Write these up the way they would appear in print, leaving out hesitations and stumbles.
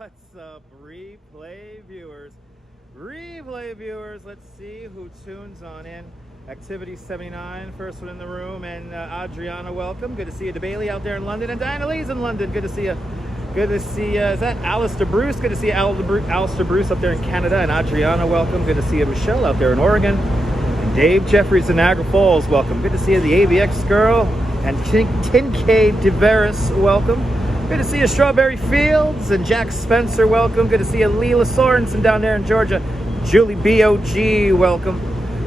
What's up, replay viewers? Replay viewers, let's see who tunes on in. Activity 79, first one in the room, and Adriana, welcome. Good to see you, DeBailey out there in London, and Diana Lee's in London. Good to see you. Good to see you. Is that Alistair Bruce? Good to see Alistair Bruce up there in Canada, and Adriana, welcome. Good to see you, Michelle, out there in Oregon. And Dave Jeffries in Niagara Falls, welcome. Good to see you, the AVX girl, and Kincaid DeVeris, welcome. Good to see you, Strawberry Fields, and Jack Spencer, welcome. Good to see you, Leela Sorensen down there in Georgia. Julie B.O.G., welcome.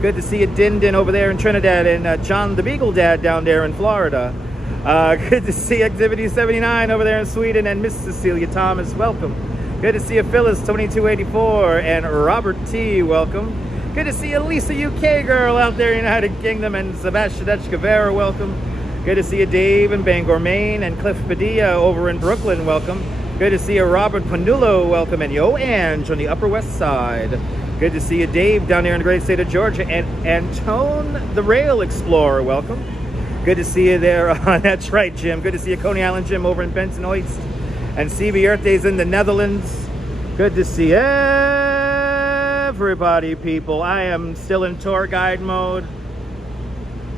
Good to see you, Din over there in Trinidad, and John the Beagle Dad down there in Florida. Good to see Activity 79 over there in Sweden, and Miss Cecilia Thomas, welcome. Good to see you, Phyllis 2284, and Robert T., welcome. Good to see you, Lisa UK girl out there in the United Kingdom, and Sebastian Guevara, welcome. Good to see you, Dave in Bangor, Maine, and Cliff Padilla over in Brooklyn, welcome. Good to see you, Robert Panulo, welcome, and Yo Ange on the Upper West Side. Good to see you, Dave, down there in the great state of Georgia, and Antone the Rail Explorer, welcome. Good to see you there. That's right, Jim. Good to see you, Coney Island Jim over in Benton Hoist, and CB Earthdays in the Netherlands. Good to see everybody, people. I am still in tour guide mode.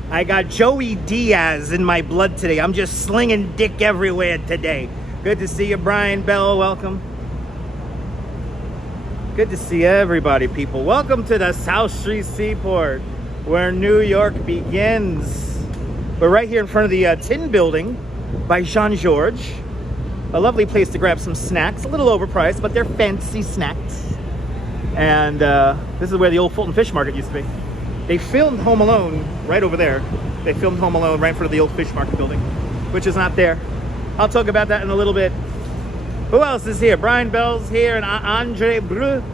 I got Joey Diaz in my blood today. I'm just slinging dick everywhere today. Good to see you, Brian Bell. Welcome. Good to see everybody, people. Welcome to the South Street Seaport, where New York begins. We're right here in front of the Tin Building by Jean-Georges. A lovely place to grab some snacks. A little overpriced, but they're fancy snacks. And this is where the old Fulton Fish Market used to be. They filmed Home Alone right over there. They filmed Home Alone right in front of the old Fish Market building, which is not there. I'll talk about that in a little bit. Who else is here? Brian Bell's here, and Andre Breu.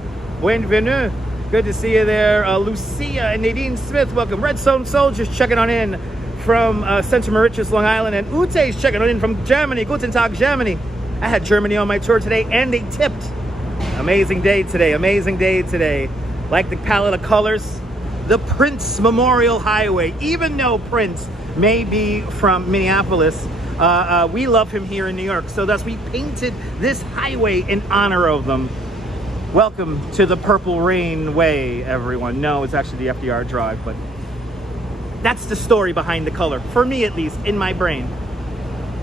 Bienvenue. Good to see you there. Lucia and Nadine Smith, welcome. Redstone Soldiers checking on in from Central Mauritius, Long Island, and Ute's checking on in from Germany. Guten Tag, Germany. I had Germany on my tour today, and they tipped. Amazing day today. Amazing day today. Like the palette of colors. The Prince Memorial Highway. Even though Prince may be from Minneapolis, we love him here in New York. So thus we painted this highway in honor of them. Welcome to the Purple Rain Way, everyone. No, it's actually the FDR Drive, but that's the story behind the color. For me, at least, in my brain.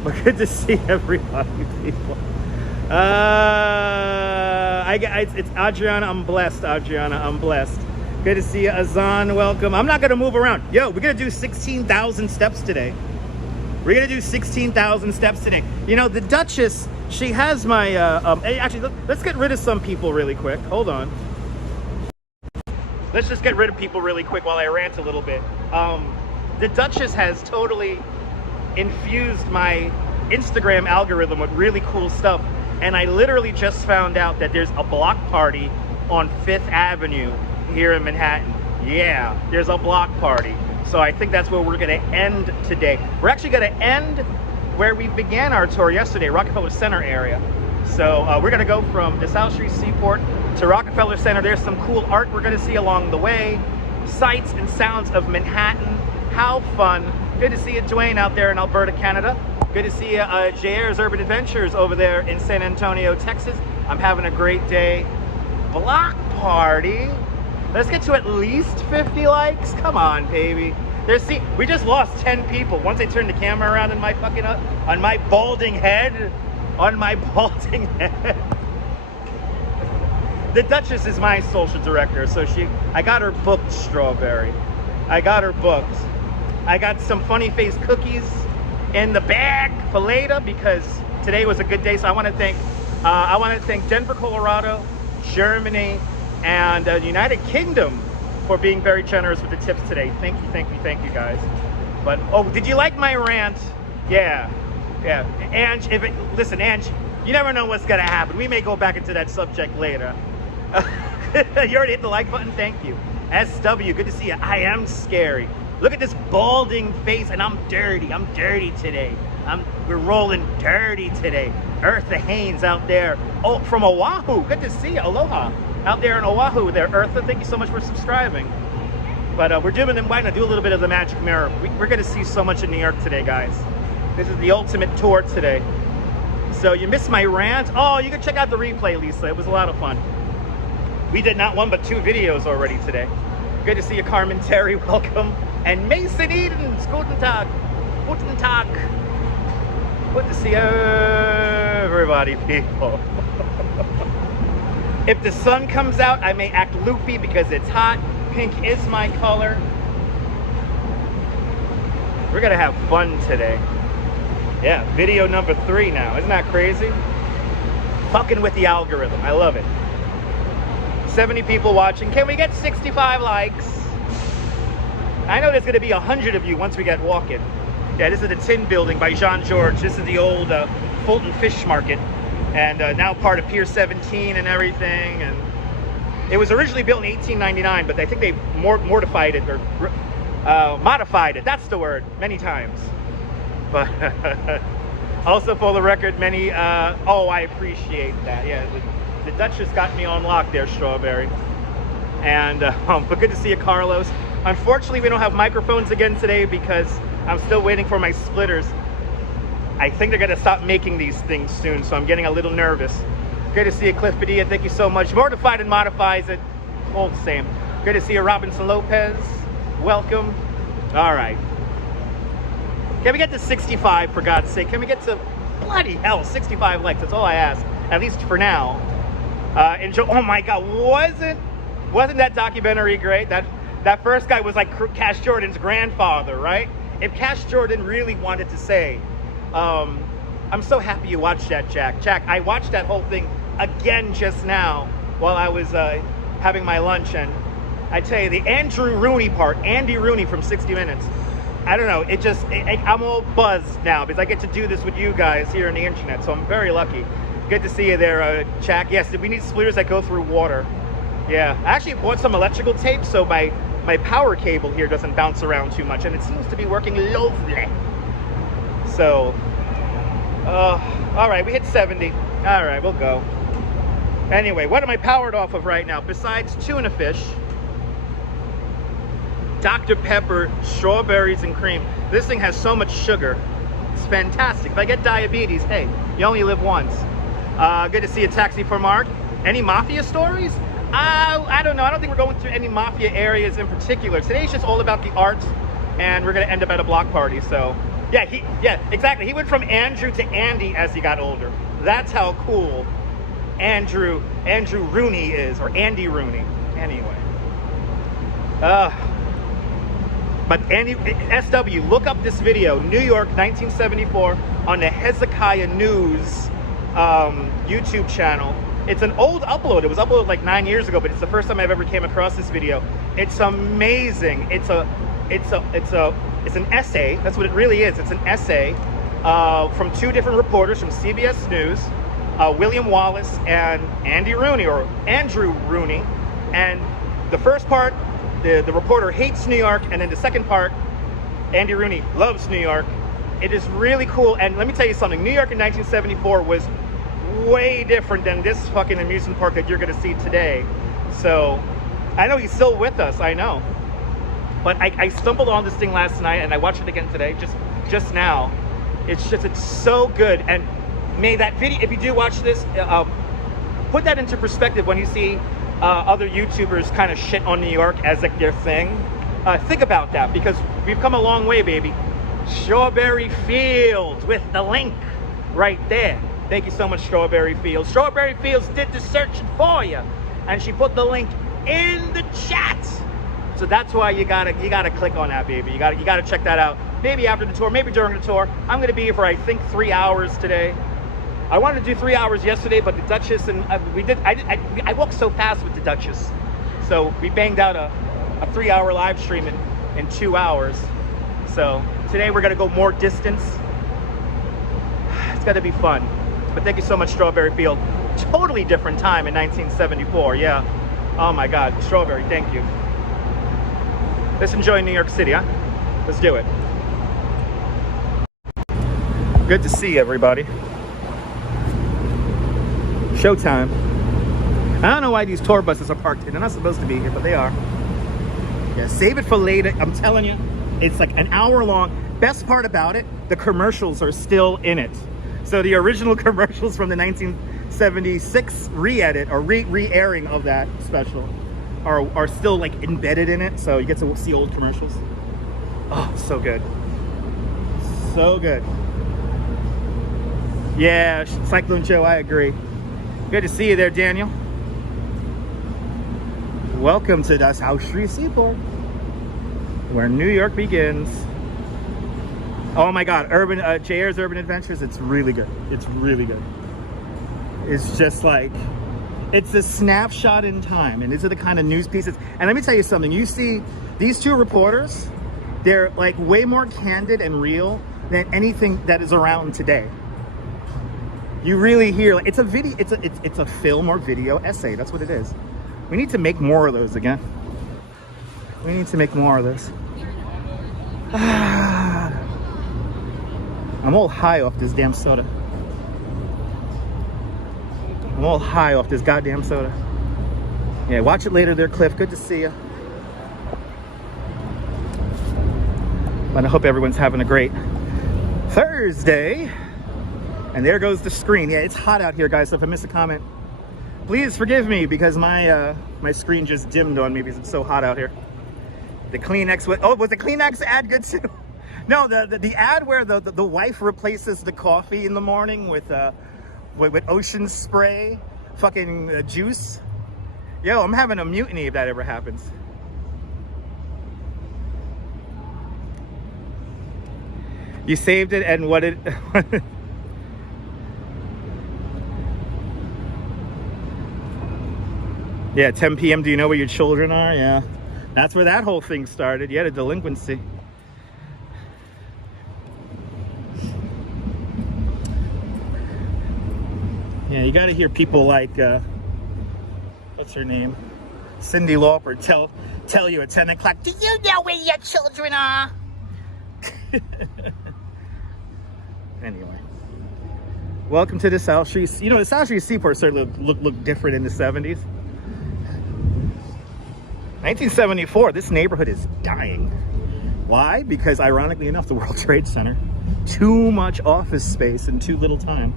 But good to see everybody, people. It's Adriana. I'm blessed, Adriana. I'm blessed. Good to see you, Azan. Welcome. I'm not going to move around. Yo, we're going to do 16,000 steps today. We're going to do 16,000 steps today. You know, the Duchess, she has my... actually, let's get rid of some people really quick. Hold on. Let's just get rid of people really quick while I rant a little bit. The Duchess has totally infused my Instagram algorithm with really cool stuff. And I literally just found out that there's a block party on 5th Avenue here in Manhattan. Yeah, there's a block party. So I think that's where we're gonna end today. We're actually gonna end where we began our tour yesterday, Rockefeller Center area. So we're gonna go from the South Street Seaport to Rockefeller Center. There's some cool art we're gonna see along the way. Sights and sounds of Manhattan. How fun. Good to see you, Dwayne, out there in Alberta, Canada. Good to see you, JR's Urban Adventures over there in San Antonio, Texas. I'm having a great day. Block party. Let's get to at least 50 likes. Come on, baby. We just lost 10 people. Once I turned the camera around on my fucking on my balding head. On my balding head. The Duchess is my social director, so I got her booked, Strawberry. I got her booked. I got some funny face cookies in the bag for later because today was a good day. So I want to thank Denver, Colorado, Germany, and the United Kingdom for being very generous with the tips today. Thank you guys. But oh, did you like my rant? Yeah. Ange, listen, Ange, you never know what's gonna happen. We may go back into that subject later. You already hit the like button. Thank you. SW, good to see you. I am scary. Look at this balding face, and I'm dirty. I'm dirty today. We're rolling dirty today. Eartha Haynes out there. Oh, from Oahu. Good to see you. Aloha. Out there in Oahu there, Eartha. Thank you so much for subscribing. But we're why not do a little bit of the magic mirror. We're going to see so much in New York today, guys. This is the ultimate tour today. So you missed my rant? Oh, you can check out the replay, Lisa. It was a lot of fun. We did not one but two videos already today. Good to see you, Carmen Terry. Welcome. And Mason Edens. Guten Tag. Guten Tag. Good to see everybody, people. If the sun comes out, I may act loopy because it's hot. Pink is my color. We're gonna have fun today. Yeah, video number 3 now. Isn't that crazy? Fucking with the algorithm. I love it. 70 people watching. Can we get 65 likes? I know there's gonna be 100 of you once we get walking. Yeah, this is the Tin Building by Jean George. This is the old Fulton Fish Market, and now part of Pier 17 and everything. And it was originally built in 1899, but I think they modified it or modified it. That's the word. Many times. But also for the record, many. Oh, I appreciate that. Yeah, the Duchess got me on lock there, Strawberry. And but good to see you, Carlos. Unfortunately, we don't have microphones again today because I'm still waiting for my splitters. I think they're gonna stop making these things soon, so I'm getting a little nervous. Good to see you, Cliff Padilla. Thank you so much. Mortified and modifies it. All the same. Good to see you, Robinson Lopez. Welcome. All right. Can we get to 65 for God's sake? Can we get to bloody hell 65 likes? That's all I ask, at least for now. Enjoy. Oh my God, wasn't that documentary great? That first guy was like Cash Jordan's grandfather, right? If Cash Jordan really wanted to say, I'm so happy you watched that, Jack. Jack, I watched that whole thing again just now while I was having my lunch, and I tell you, the Andrew Rooney part, Andy Rooney from 60 Minutes, I don't know, I'm all buzzed now because I get to do this with you guys here on the internet, so I'm very lucky. Good to see you there, Jack. Yes, we need splitters that go through water. Yeah, I actually bought some electrical tape so my power cable here doesn't bounce around too much, and it seems to be working lovely. So, all right, we hit 70. All right, we'll go. Anyway, what am I powered off of right now? Besides tuna fish, Dr. Pepper, strawberries, and cream. This thing has so much sugar. It's fantastic. If I get diabetes, hey, you only live once. Good to see a Taxi for Mark. Any mafia stories? I don't know. I don't think we're going to any mafia areas in particular. Today's just all about the art, and we're going to end up at a block party. So, yeah, exactly. He went from Andrew to Andy as he got older. That's how cool Andrew Rooney is, or Andy Rooney. Anyway. But SW, look up this video, New York, 1974, on the Hezekiah News YouTube channel. It's an old upload. It was uploaded like 9 years ago, but it's the first time I've ever came across this video. It's amazing. It's an essay. That's what it really is. It's an essay from two different reporters from CBS News, William Wallace and Andy Rooney, or Andrew Rooney. And the first part, the reporter hates New York, and then the second part, Andy Rooney loves New York. It is really cool, and let me tell you something. New York in 1974 was way different than this fucking amusement park that you're gonna see today. So, I know he's still with us, I know. But I stumbled on this thing last night, and I watched it again today, just now. It's so good, and may that video, if you do watch this, put that into perspective when you see other YouTubers kind of shit on New York as like their thing. Think about that, because we've come a long way, baby. Strawberry Fields with the link right there. Thank you so much, Strawberry Fields. Strawberry Fields did the searching for you, and she put the link in the chat. So that's why you gotta click on that, baby. You gotta check that out. Maybe after the tour, maybe during the tour. I'm gonna be here for I think 3 hours today. I wanted to do 3 hours yesterday, but the Duchess and I walked so fast with the Duchess, so we banged out a 3-hour live stream in 2 hours. So today we're gonna go more distance. It's gonna be fun. But thank you so much, Strawberry Field. Totally different time in 1974. Yeah. Oh my God, Strawberry. Thank you. Let's enjoy New York City, huh? Let's do it. Good to see everybody. Showtime. I don't know why these tour buses are parked here. They're not supposed to be here, but they are. Yeah, save it for later. I'm telling you, it's like an hour long. Best part about it, the commercials are still in it. So the original commercials from the 1976 re-edit or re-airing of that special are still like embedded in it, so you get to see old commercials. Oh, so good. So good. Yeah, Cyclone Joe, I agree. Good to see you there, Daniel. Welcome to the South Street Seaport, where New York begins. Oh my God, JR's Urban Adventures, it's really good. It's really good. It's just like, it's a snapshot in time, and these are the kind of news pieces. And let me tell you something, you see these two reporters, they're like way more candid and real than anything that is around today. You really hear, like, it's a video, it's a film or video essay, that's what it is. We need to make more of those again. We need to make more of those. I'm all high off this damn soda. I'm all high off this goddamn soda. Yeah, watch it later there, Cliff. Good to see you. And I hope everyone's having a great Thursday. And there goes the screen. Yeah, it's hot out here, guys, so if I miss a comment, please forgive me, because my my screen just dimmed on me because it's so hot out here. The Kleenex, was the Kleenex ad good too? No, the ad where the wife replaces the coffee in the morning with ocean spray, fucking juice. Yo, I'm having a mutiny if that ever happens. You saved it, and what it... Yeah, 10 p.m. Do you know where your children are? Yeah. That's where that whole thing started. You had a delinquency. Yeah, you got to hear people like, what's her name? Cyndi Lauper tell you at 10 o'clock, do you know where your children are? Anyway. Welcome to the South Street. You know, the South Street Seaport certainly looked different in the 70s. 1974, this neighborhood is dying. Why? Because ironically enough, the World Trade Center, too much office space in too little time.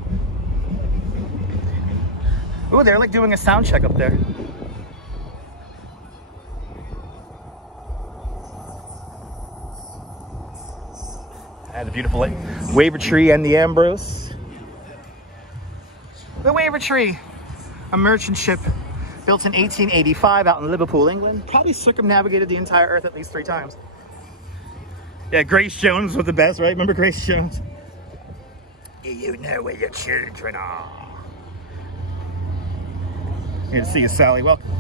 Oh, they're like doing a sound check up there. And the beautiful Waver Tree and the Ambrose. The Waver Tree, a merchant ship built in 1885 out in Liverpool, England. Probably circumnavigated the entire earth at least 3 times. Yeah, Grace Jones was the best, right? Remember Grace Jones? You know where your children are. Good to see you, Sally. Welcome.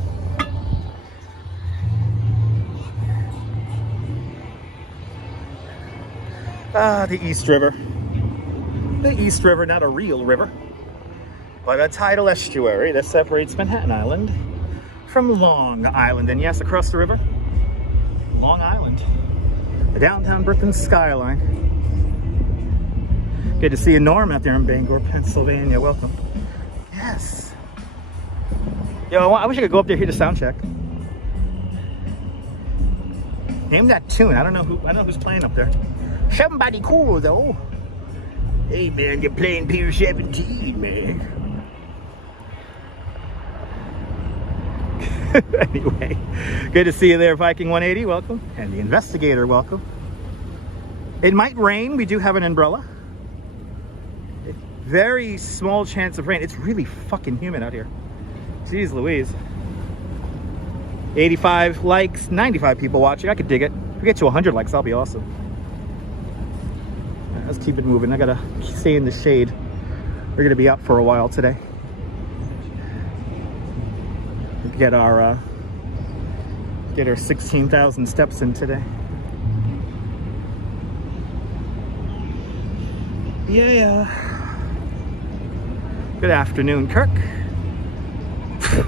Ah, the East River. The East River, not a real river, but a tidal estuary that separates Manhattan Island from Long Island. And yes, across the river, Long Island, the downtown Brooklyn skyline. Good to see you, Norm, out there in Bangor, Pennsylvania. Welcome. Yes. Yo, I wish I could go up there, hear the sound check. Name that tune. I don't know who's playing up there. Somebody cool though. Hey man, you're playing Pier 17, man. Anyway, good to see you there, Viking 180. Welcome. And the Investigator, welcome. It might rain. We do have an umbrella. Very small chance of rain. It's really fucking humid out here. Jeez Louise. 85 likes, 95 people watching. I could dig it. If we get to 100 likes, that'll be awesome. Let's keep it moving. I gotta stay in the shade. We're gonna be up for a while today. Get our 16,000 steps in today. Yeah. Good afternoon, Kirk.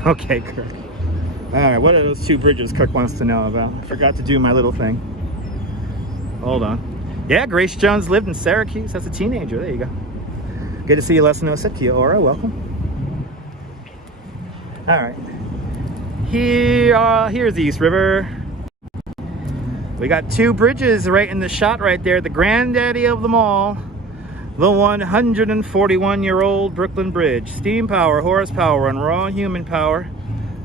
Okay, Kirk. All right, what are those 2 bridges Kirk wants to know about? I forgot to do my little thing. Hold on. Yeah, Grace Jones lived in Syracuse as a teenager. There you go. Good to see you, Lesno. Said Kia Ora. Welcome. All right. Here's the East River. We got 2 bridges right in the shot right there. The granddaddy of them all. The 141-year-old Brooklyn Bridge. Steam power, horsepower, and raw human power.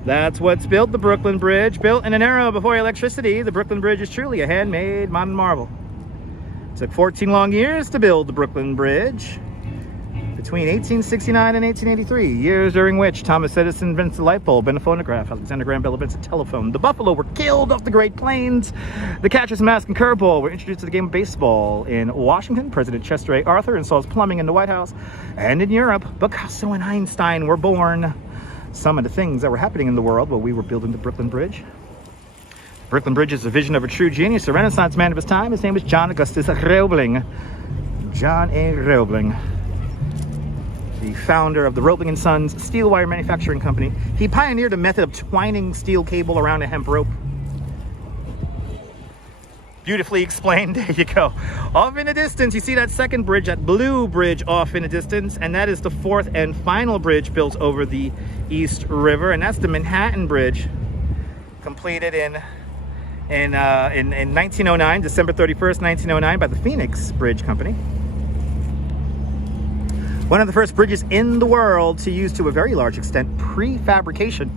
That's what's built the Brooklyn Bridge. Built in an era before electricity, the Brooklyn Bridge is truly a handmade modern marvel. It took 14 long years to build the Brooklyn Bridge. Between 1869 and 1883, years during which Thomas Edison invented the light bulb and a phonograph, Alexander Graham Bell invented the telephone, the buffalo were killed off the Great Plains, the catcher's mask and curveball were introduced to the game of baseball. In Washington, President Chester A. Arthur installs plumbing in the White House. And in Europe, Picasso and Einstein were born. Some of the things that were happening in the world while we were building the Brooklyn Bridge. The Brooklyn Bridge is a vision of a true genius, a Renaissance man of his time. His name was John Augustus Roebling. John A. Roebling, the founder of the Roebling & Sons steel wire manufacturing company. He pioneered a method of twining steel cable around a hemp rope. Beautifully explained. There you go. Off in the distance, you see that second bridge, that blue bridge off in the distance, and that is the fourth and final bridge built over the East River, and that's the Manhattan Bridge, completed in 1909, December 31st, 1909, by the Phoenix Bridge Company. One of the first bridges in the world to use, to a very large extent, prefabrication.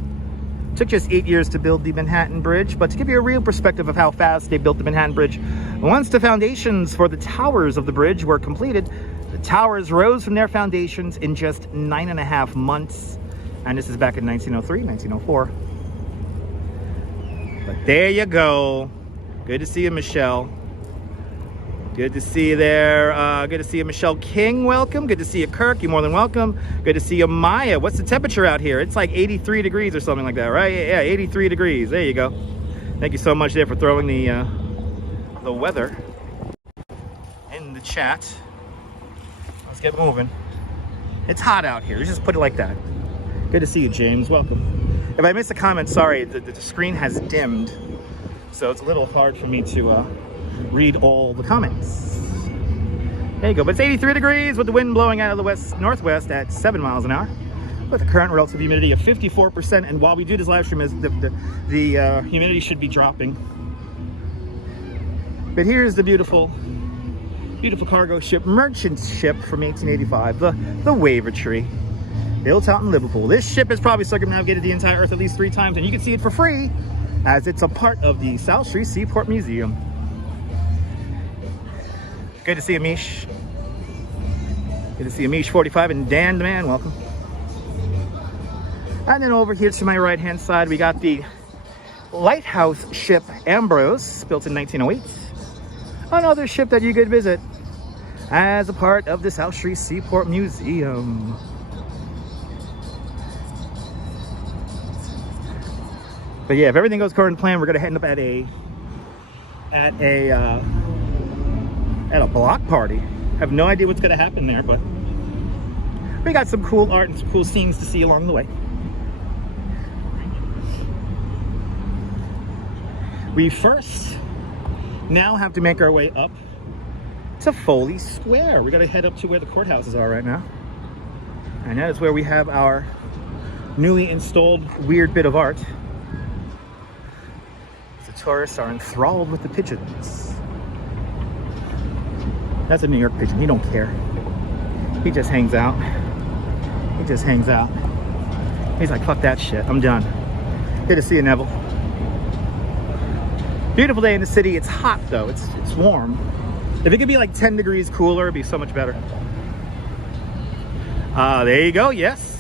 Took just 8 years to build the Manhattan Bridge, but to give you a real perspective of how fast they built the Manhattan Bridge, once the foundations for the towers of the bridge were completed, the towers rose from their foundations in just 9.5 months. And this is back in 1903, 1904. But there you go. Good to see you, Michelle. Good to see you there. Good to see you, Michelle King. Welcome. Good to see you, Kirk. You're more than welcome. Good to see you, Maya. What's the temperature out here? It's like 83 degrees or something like that, right? Yeah, 83 degrees. There you go. Thank you so much there for throwing the weather in the chat. Let's get moving. It's hot out here. Let's just put it like that. Good to see you, James. Welcome. If I missed a comment, sorry. The screen has dimmed, so it's a little hard for me to read all the comments. There you go. But it's 83 degrees with the wind blowing out of the northwest at 7 miles an hour, with a current relative humidity of 54%. And while we do this live stream, the humidity should be dropping. But here's the beautiful cargo ship, merchant ship from 1885, the Wavertree, built out in Liverpool. This ship has probably circumnavigated the entire Earth at least 3 times, and you can see it for free as it's a part of the South Street Seaport Museum. Good to see you, Mish. Good to see you, Mish 45, and Dan the Man, welcome. And then over here to my right-hand side, we got the lighthouse ship Ambrose, built in 1908. Another ship that you could visit as a part of the South Street Seaport Museum. But yeah, if everything goes according to plan, we're gonna end up at a block party. Have no idea what's gonna happen there, but we got some cool art and some cool scenes to see along the way. We first now have to make our way up to Foley Square. We gotta head up to where the courthouses are right now. And that is where we have our newly installed weird bit of art. The tourists are enthralled with the pigeons. That's a New York pigeon. He don't care. He just hangs out. He just hangs out. He's like, fuck that shit. I'm done. Good to see you, Neville. Beautiful day in the city. It's hot though. It's warm. If it could be like 10 degrees cooler, it'd be so much better. There you go. Yes.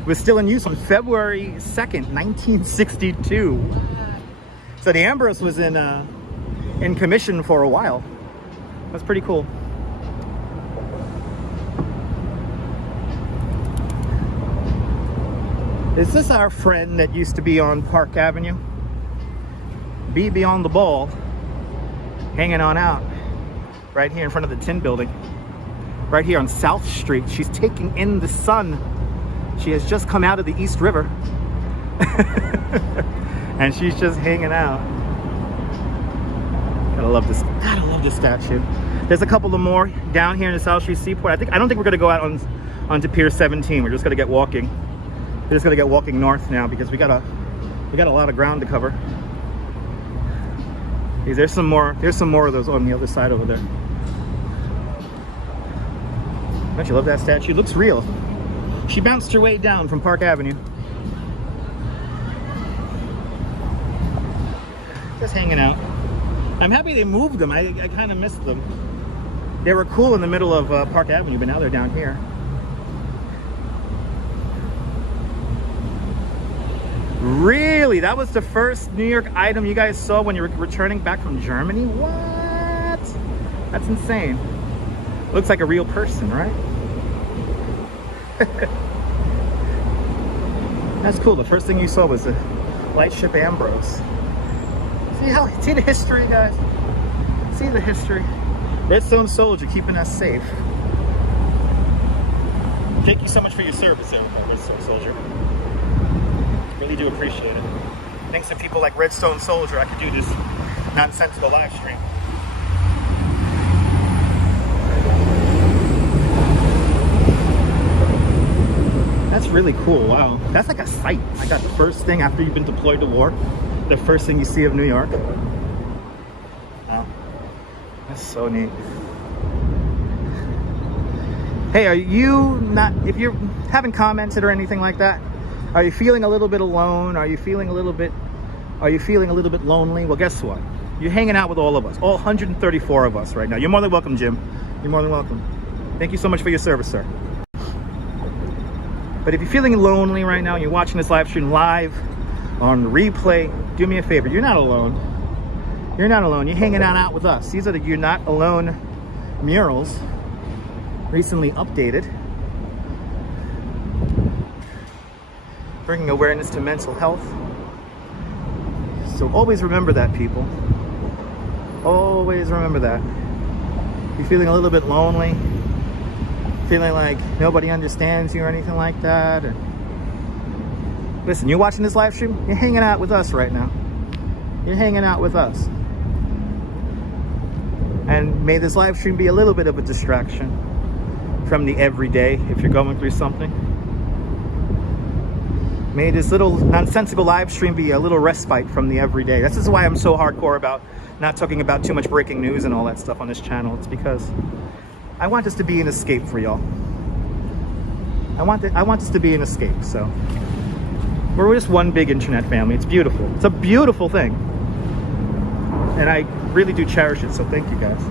It was still in use on February 2nd, 1962. So the Ambrose was in commission for a while. That's pretty cool. Is this our friend that used to be on Park Avenue? Be beyond the ball, hanging on out right here in front of the Tin Building, right here on South Street. She's taking in the sun. She has just come out of the East River and she's just hanging out. Gotta love this statue. There's a couple of more down here in the South Street Seaport. I don't think we're gonna go out onto Pier 17. We're just gonna get walking. We're just gonna get walking north now because we got a lot of ground to cover. There's some more of those on the other side over there. Don't you love that statue? It looks real. She bounced her way down from Park Avenue. Just hanging out. I'm happy they moved them. I kind of missed them. They were cool in the middle of Park Avenue, but now they're down here. Really? That was the first New York item you guys saw when you were returning back from Germany? What? That's insane. Looks like a real person, right? That's cool. The first thing you saw was the lightship Ambrose. See the history, guys? See the history? Redstone Soldier keeping us safe. Thank you so much for your service, Redstone Soldier. Really do appreciate it. Thanks to people like Redstone Soldier, I could do this nonsensical live stream. That's really cool. Wow, that's like a sight. I got the first thing after you've been deployed to war. The first thing you see of New York. Wow, that's so neat. Hey, are you not? If you haven't commented or anything like that, are you feeling a little bit alone? Are you feeling a little bit lonely? Well, guess what? You're hanging out with all of us, all 134 of us right now. You're more than welcome, Jim. You're more than welcome. Thank you so much for your service, sir. But if you're feeling lonely right now and you're watching this live stream live on replay, do me a favor. You're not alone. You're not alone. You're hanging out with us. These are the You're Not Alone murals, recently updated, bringing awareness to mental health. So always remember that, people. Always remember that. You're feeling a little bit lonely, feeling like nobody understands you or anything like that. Or... Listen, you're watching this live stream, you're hanging out with us right now. You're hanging out with us. And may this live stream be a little bit of a distraction from the everyday if you're going through something. May this little nonsensical live stream be a little respite from the everyday. This is why I'm so hardcore about not talking about too much breaking news and all that stuff on this channel. It's because I want this to be an escape for y'all. I want this to be an escape. So we're just one big internet family. It's beautiful. It's a beautiful thing. And I really do cherish it. So thank you, guys.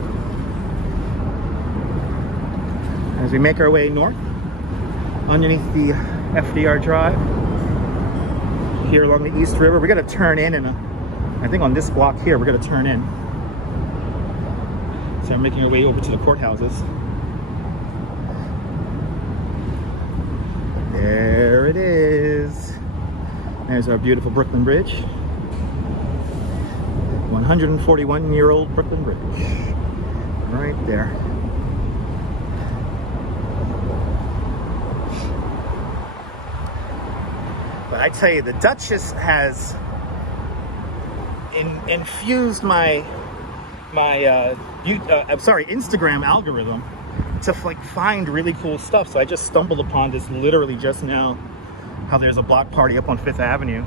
As we make our way north underneath the FDR Drive here along the East River, we're going to turn in, I think on this block here, we're going to turn in. So I'm making our way over to the courthouses. There it is. There's our beautiful Brooklyn Bridge. 141-year-old Brooklyn Bridge. Right there. But I tell you, the Duchess has infused my Instagram algorithm to like find really cool stuff. So I just stumbled upon this literally just now, how there's a block party up on 5th Avenue.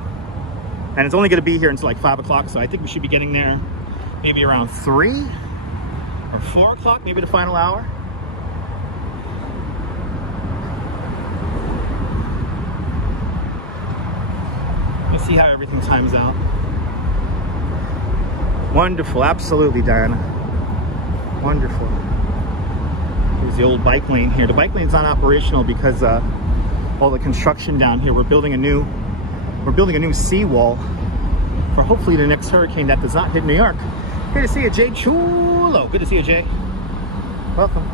And it's only going to be here until like 5 o'clock, so I think we should be getting there maybe around 3 or 4 o'clock, maybe the final hour. Let's see how everything times out. Wonderful, absolutely, Diana. Wonderful. Here's the old bike lane here. The bike lane's not operational because all the construction down here. We're building a new seawall for hopefully the next hurricane that does not hit New York. Good to see you, Jay Chulo. Good to see you, Jay. Welcome.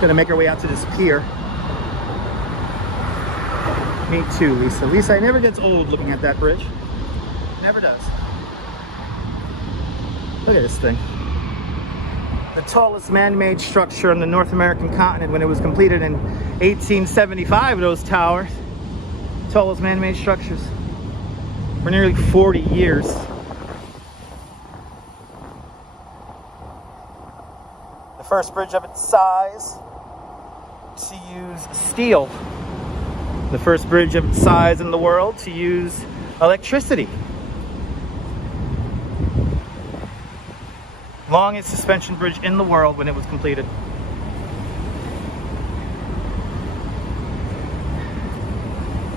Gonna make our way out to this pier. Me too, Lisa. Lisa, it never gets old looking at that bridge. Never does. Look at this thing. The tallest man-made structure on the North American continent when it was completed in 1875, those towers. Tallest man-made structures for nearly 40 years. The first bridge of its size to use steel. The first bridge of its size in the world to use electricity. Longest suspension bridge in the world when it was completed.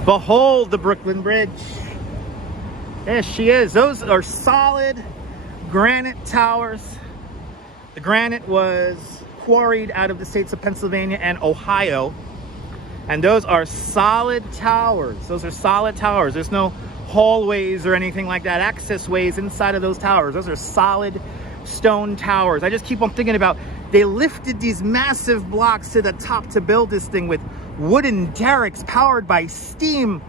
Behold the Brooklyn Bridge. There she is. Those are solid granite towers. The granite was quarried out of the states of Pennsylvania and Ohio. And those are solid towers. Those are solid towers. There's no hallways or anything like that, access ways inside of those towers. Those are solid stone towers. I just keep on thinking about, they lifted these massive blocks to the top to build this thing with wooden derricks powered by steam,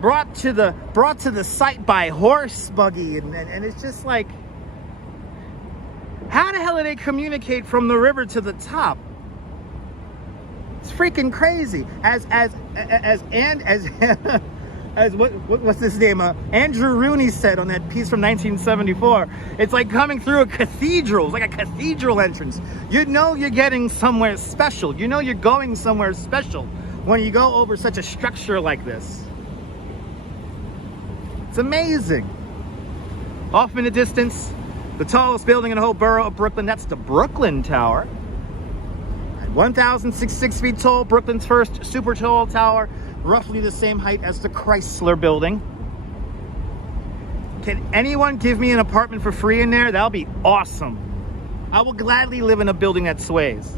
brought to the site by horse buggy, and it's just like, how the hell do they communicate from the river to the top? It's freaking crazy. As what's his name? Andrew Rooney said on that piece from 1974. It's like coming through a cathedral. It's like a cathedral entrance. You know you're getting somewhere special. You know you're going somewhere special when you go over such a structure like this. It's amazing. Off in the distance, the tallest building in the whole borough of Brooklyn. That's the Brooklyn Tower. 1,066 feet tall, Brooklyn's first super tall tower, roughly the same height as the Chrysler Building. Can anyone give me an apartment for free in there? That'll be awesome. I will gladly live in a building that sways.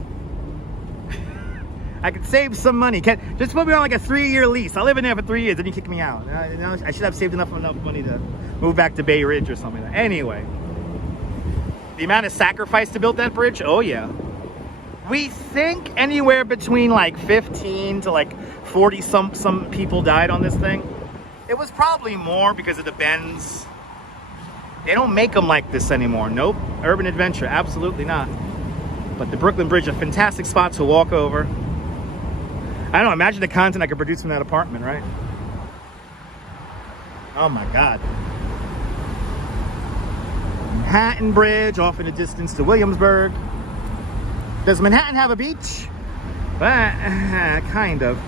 I could save some money. Just put me on like a 3-year lease. I'll live in there for 3 years, then you kick me out. I should have saved enough money to move back to Bay Ridge or something like that. Anyway, the amount of sacrifice to build that bridge, oh yeah. We think anywhere between like 15 to like 40 some people died on this thing. It was probably more because of the bends. They don't make them like this anymore. Nope. Urban adventure, absolutely not. But the Brooklyn Bridge, a fantastic spot to walk over. I don't know, imagine the content I could produce from that apartment, right? Oh my God. Manhattan Bridge off in the distance to Williamsburg. Does Manhattan have a beach? Kind of.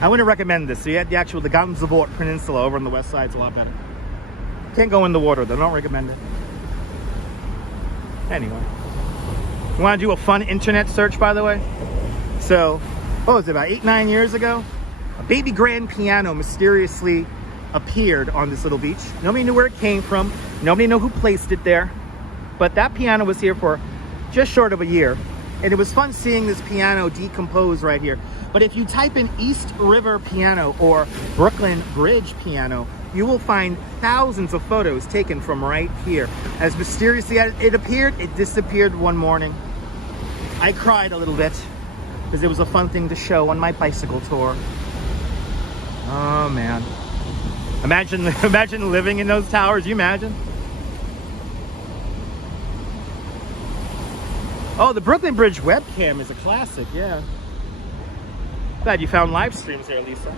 I wouldn't recommend this. So you had the Gimble Peninsula over on the west side. It's a lot better. Can't go in the water though. Don't recommend it. Anyway. You want to do a fun internet search, by the way? So, what was it, about 8-9 years ago? A baby grand piano mysteriously appeared on this little beach. Nobody knew where it came from. Nobody knew who placed it there. But that piano was here for just short of a year. And it was fun seeing this piano decompose right here. But if you type in East River piano or Brooklyn Bridge piano, you will find thousands of photos taken from right here. As mysteriously as it appeared, it disappeared one morning. I cried a little bit because it was a fun thing to show on my bicycle tour. Oh man. Imagine living in those towers, you imagine? Oh, the Brooklyn Bridge webcam is a classic, yeah. Glad you found live streams there, Lisa. All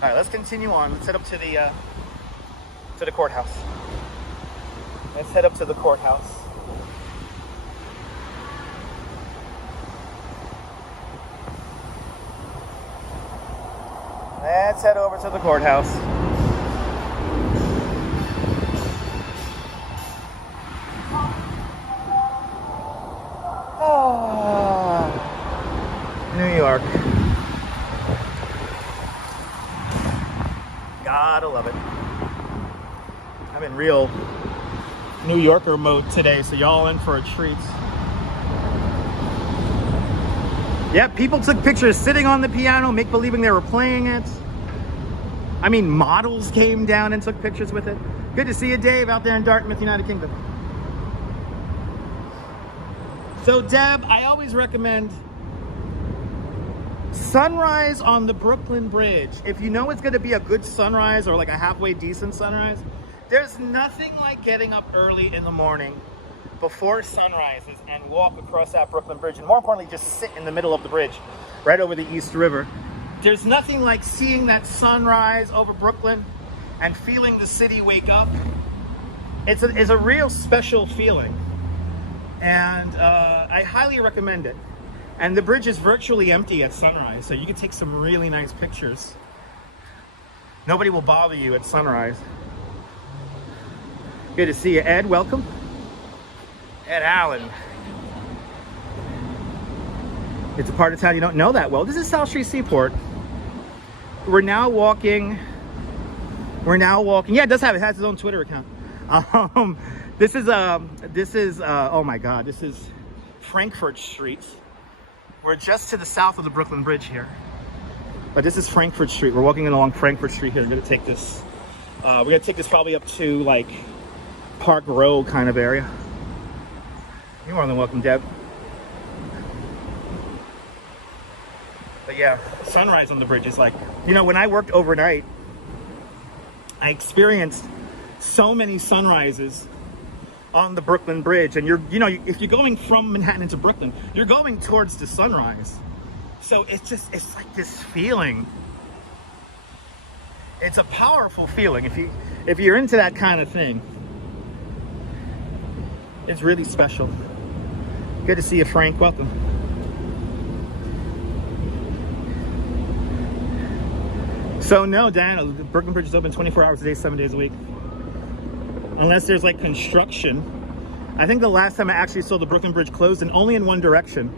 right, let's continue on. Let's head up to the courthouse. Let's head up to the courthouse. Let's head over to the courthouse. New York. Gotta love it. I'm in real New Yorker mode today, so y'all in for a treat. Yep, people took pictures sitting on the piano, make-believing they were playing it. I mean, models came down and took pictures with it. Good to see you, Dave, out there in Dartmouth, United Kingdom. So, Deb, I always recommend sunrise on the Brooklyn Bridge. If you know it's going to be a good sunrise or like a halfway decent sunrise, there's nothing like getting up early in the morning before sunrises and walk across that Brooklyn Bridge. And more importantly, just sit in the middle of the bridge, right over the East River. There's nothing like seeing that sunrise over Brooklyn and feeling the city wake up. It's a real special feeling. And I highly recommend it. And the bridge is virtually empty at sunrise, so you can take some really nice pictures. Nobody will bother you at sunrise. Good to see you, Ed. Welcome. Ed Allen. It's a part of town you don't know that well. This is South Street Seaport. We're now walking. Yeah, it has its own Twitter account. This is oh my God, this is Frankfurt Street. We're just to the south of the Brooklyn Bridge here. But this is Frankfurt Street. We're walking along Frankfurt Street here. We're gonna take this. We're gonna take this probably up to like Park Row kind of area. You're more than welcome, Deb. But yeah, sunrise on the bridge is like, you know, when I worked overnight, I experienced so many sunrises on the Brooklyn Bridge. And you know, if you're going from Manhattan into Brooklyn, you're going towards the sunrise. So it's like this feeling. It's a powerful feeling. If you're into that kind of thing, it's really special. Good to see you, Frank. Welcome. So no, Dan, the Brooklyn Bridge is open 24 hours a day, 7 days a week. Unless there's like construction. I think the last time I actually saw the Brooklyn Bridge closed, and only in one direction,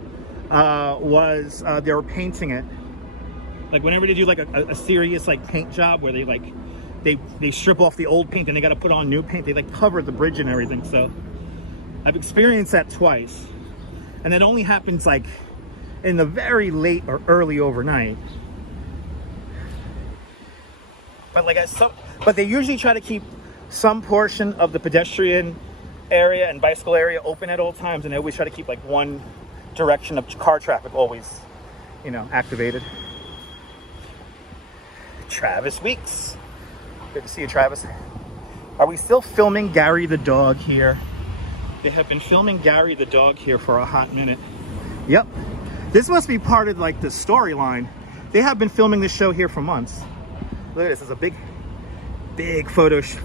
was they were painting it. Like whenever they do like a serious like paint job where they strip off the old paint and they got to put on new paint, they like cover the bridge and everything. So I've experienced that twice, and it only happens like in the very late or early overnight. But but they usually try to keep some portion of the pedestrian area and bicycle area open at all times, and they always try to keep like one direction of car traffic always, you know, activated. Travis Weeks. Good to see you, Travis. Are we still filming Gary the dog here? They have been filming Gary the dog here for a hot minute. Yep. This must be part of like the storyline. They have been filming this show here for months. Look at this. It's a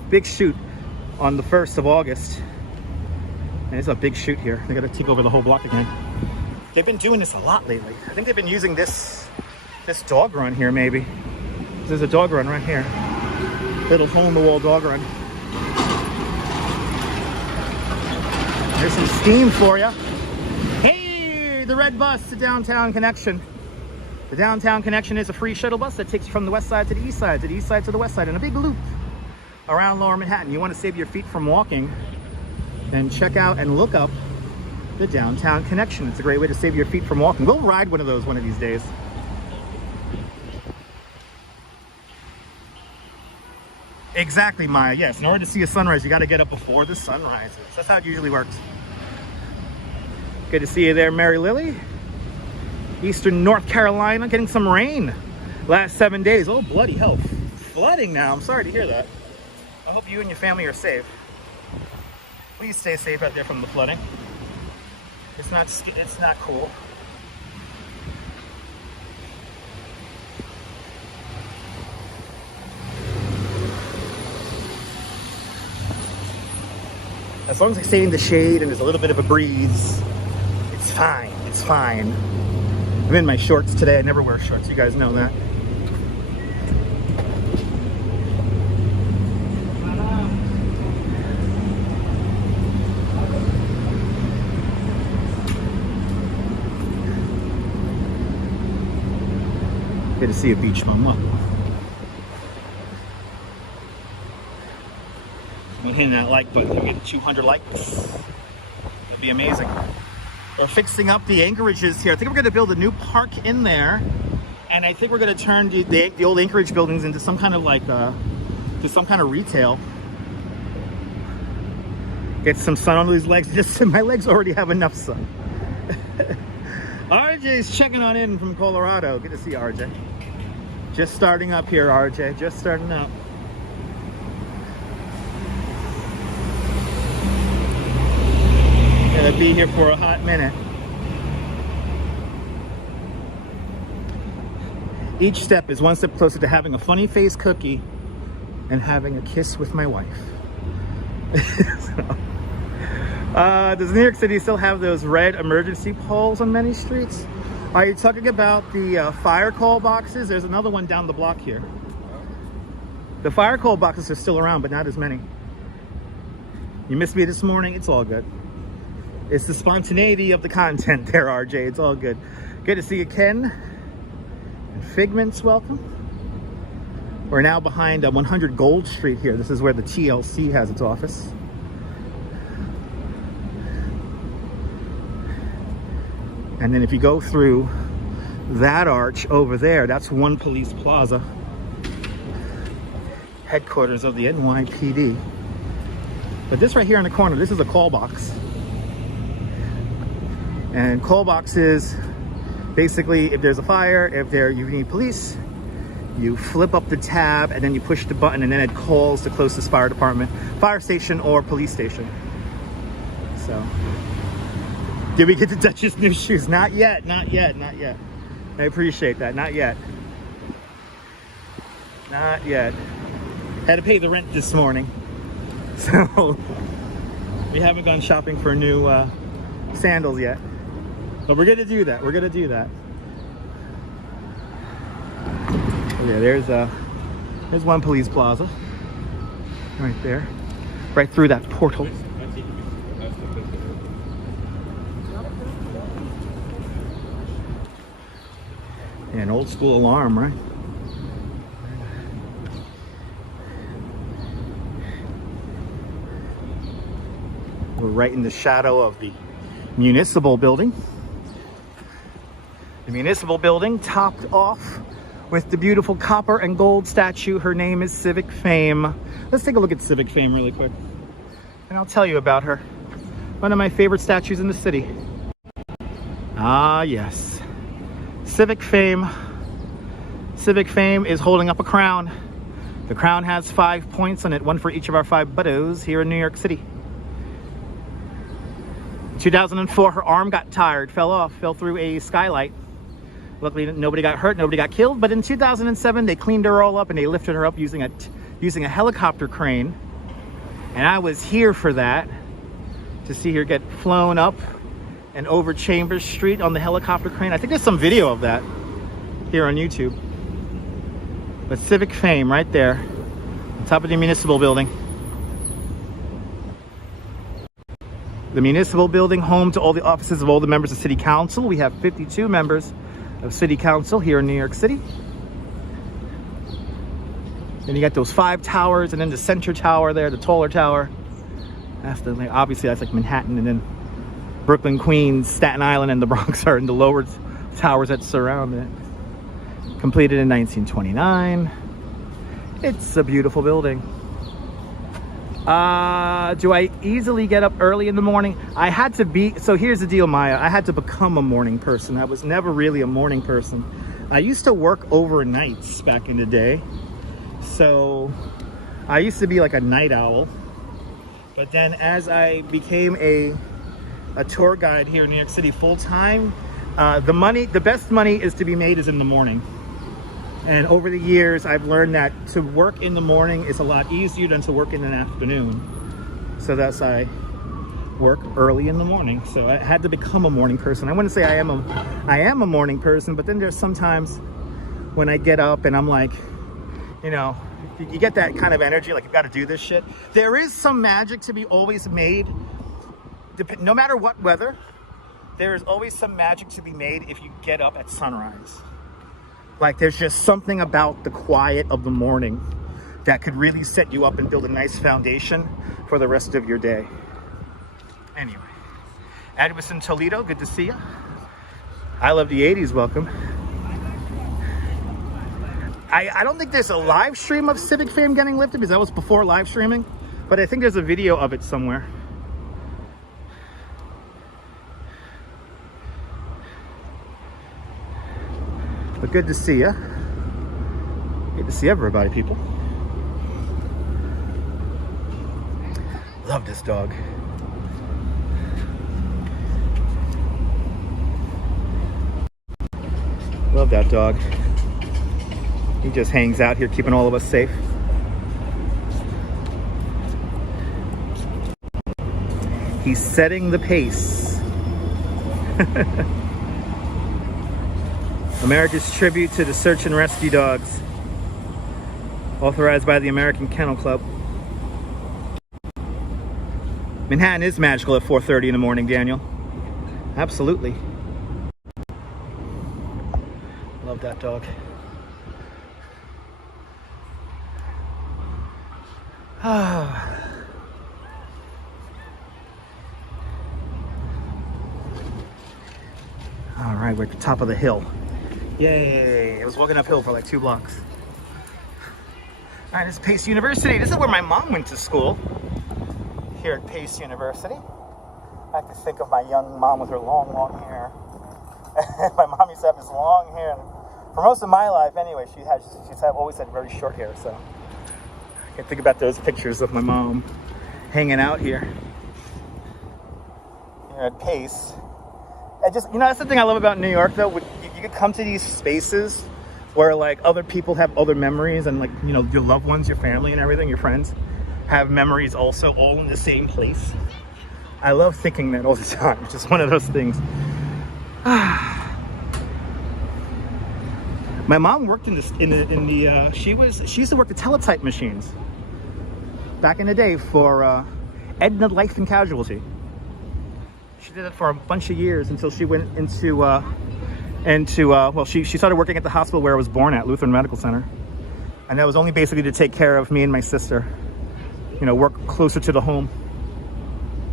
big shoot on the 1st of August. And it's a big shoot here. They got to take over the whole block again. They've been doing this a lot lately. I think they've been using this dog run here, maybe. There's a dog run right here. Little hole-in-the-wall dog run. There's some steam for you. Hey, the red bus, the Downtown Connection. The Downtown Connection is a free shuttle bus that takes you from the west side to the east side, to the east side to the west side, in a big loop around Lower Manhattan. You want to save your feet from walking, then check out and look up the Downtown Connection. It's a great way to save your feet from walking. We'll ride one of those one of these days. Exactly, Maya. Yes, in order to see a sunrise, you got to get up before the sun rises. That's how it usually works. Good to see you there, Mary Lily. Eastern North Carolina, getting some rain last 7 days. Oh, bloody hell. Flooding now. I'm sorry to hear that. I hope you and your family are safe. Please stay safe out there from the flooding. It's not cool. As long as I stay in the shade and there's a little bit of a breeze, it's fine. It's fine. I'm in my shorts today. I never wear shorts. You guys know that. Good to see a beach bum. Look. I'm hitting that like button. We get 200 likes. That'd be amazing. We're fixing up the anchorages here. I think we're going to build a new park in there, and I think we're going to turn the old Anchorage buildings into some kind of like to some kind of retail. Get some sun on these legs. Just my legs already have enough sun. RJ's checking on in from Colorado. Good to see you, RJ. Just starting up here, RJ. Just starting up. Gonna be here for a hot minute. Each step is one step closer to having a funny face cookie and having a kiss with my wife. Does New York City still have those red emergency poles on many streets? Are you talking about the fire call boxes? There's another one down the block here. The fire call boxes are still around, but not as many. You missed me this morning, it's all good. It's the spontaneity of the content there, RJ. It's all good. Good to see you, Ken. And Figments, welcome. We're now behind 100 Gold Street here. This is where the TLC has its office. And then if you go through that arch over there, that's One Police Plaza, headquarters of the NYPD. But this right here in the corner, this is a call box. And call box is basically if there's a fire, if you need police, you flip up the tab and then you push the button and then it calls the closest fire department, fire station or police station. So, did we get the Duchess new shoes? Not yet, not yet, not yet. I appreciate that, not yet. Not yet. Had to pay the rent this morning. So, we haven't gone shopping for new sandals yet. But we're gonna do that, we're gonna do that. Yeah, there's One Police Plaza. Right there. Right through that portal. Yeah, an old school alarm, right? We're right in the shadow of the municipal building. The municipal building topped off with the beautiful copper and gold statue. Her name is Civic Fame. Let's take a look at Civic Fame really quick. And I'll tell you about her. One of my favorite statues in the city. Ah, yes. Civic Fame. Civic Fame is holding up a crown. The crown has 5 points on it, one for each of our 5 buttos here in New York City. 2004, her arm got tired, fell off, fell through a skylight. Luckily, nobody got hurt, nobody got killed. But in 2007, they cleaned her all up and they lifted her up using a helicopter crane. And I was here for that, to see her get flown up and over Chambers Street on the helicopter crane. I think there's some video of that here on YouTube. But Civic Fame right there, on top of the municipal building. The municipal building, home to all the offices of all the members of City Council. We have 52 members of City Council here in New York City. Then you got those 5 towers, and then the center tower there, the taller tower. Obviously that's like Manhattan, and then Brooklyn, Queens, Staten Island, and the Bronx are in the lower towers that surround it. Completed in 1929. It's a beautiful building. Do I easily get up early in the morning? I had to be, so here's the deal, Maya. I had to become a morning person. I was never really a morning person. I used to work overnights back in the day. So I used to be like a night owl. But then as I became a tour guide here in New York City full time, the best money is to be made is in the morning. And over the years, I've learned that to work in the morning is a lot easier than to work in the afternoon. So that's I work early in the morning. So I had to become a morning person. I wouldn't say I am a morning person, but then there's sometimes when I get up and I'm like, you know, you get that kind of energy, like you've got to do this shit. There is some magic to be always made, no matter what weather. There is always some magic to be made if you get up at sunrise. Like there's just something about the quiet of the morning that could really set you up and build a nice foundation for the rest of your day. Anyway, Edwison Toledo, good to see you. I love the 80s, welcome. I don't think there's a live stream of Civic Fame getting lifted because that was before live streaming, but I think there's a video of it somewhere. But good to see you. Good to see everybody, people. Love this dog. Love that dog. He just hangs out here, keeping all of us safe. He's setting the pace. America's tribute to the search and rescue dogs, authorized by the American Kennel Club. Manhattan is magical at 4:30 in the morning, Daniel. Absolutely. Love that dog. Ah. All right, we're at the top of the hill. Yay! I was walking uphill for like 2 blocks. All right, this is Pace University. This is where my mom went to school. Here at Pace University. I like to think of my young mom with her long, long hair. My mom used to have this long hair. And for most of my life, anyway, she's always had very short hair. So I can think about those pictures of my mom hanging out here at Pace. That's the thing I love about New York, though. You could come to these spaces where, like, other people have other memories, and, like, you know, your loved ones, your family and everything, your friends have memories also all in the same place. I love thinking that all the time. It's just one of those things. My mom worked she used to work the teletype machines back in the day for Edna Life and Casualty. She did it for a bunch of years until she went into she started working at the hospital where I was born at, Lutheran Medical Center. And that was only basically to take care of me and my sister. You know, work closer to the home.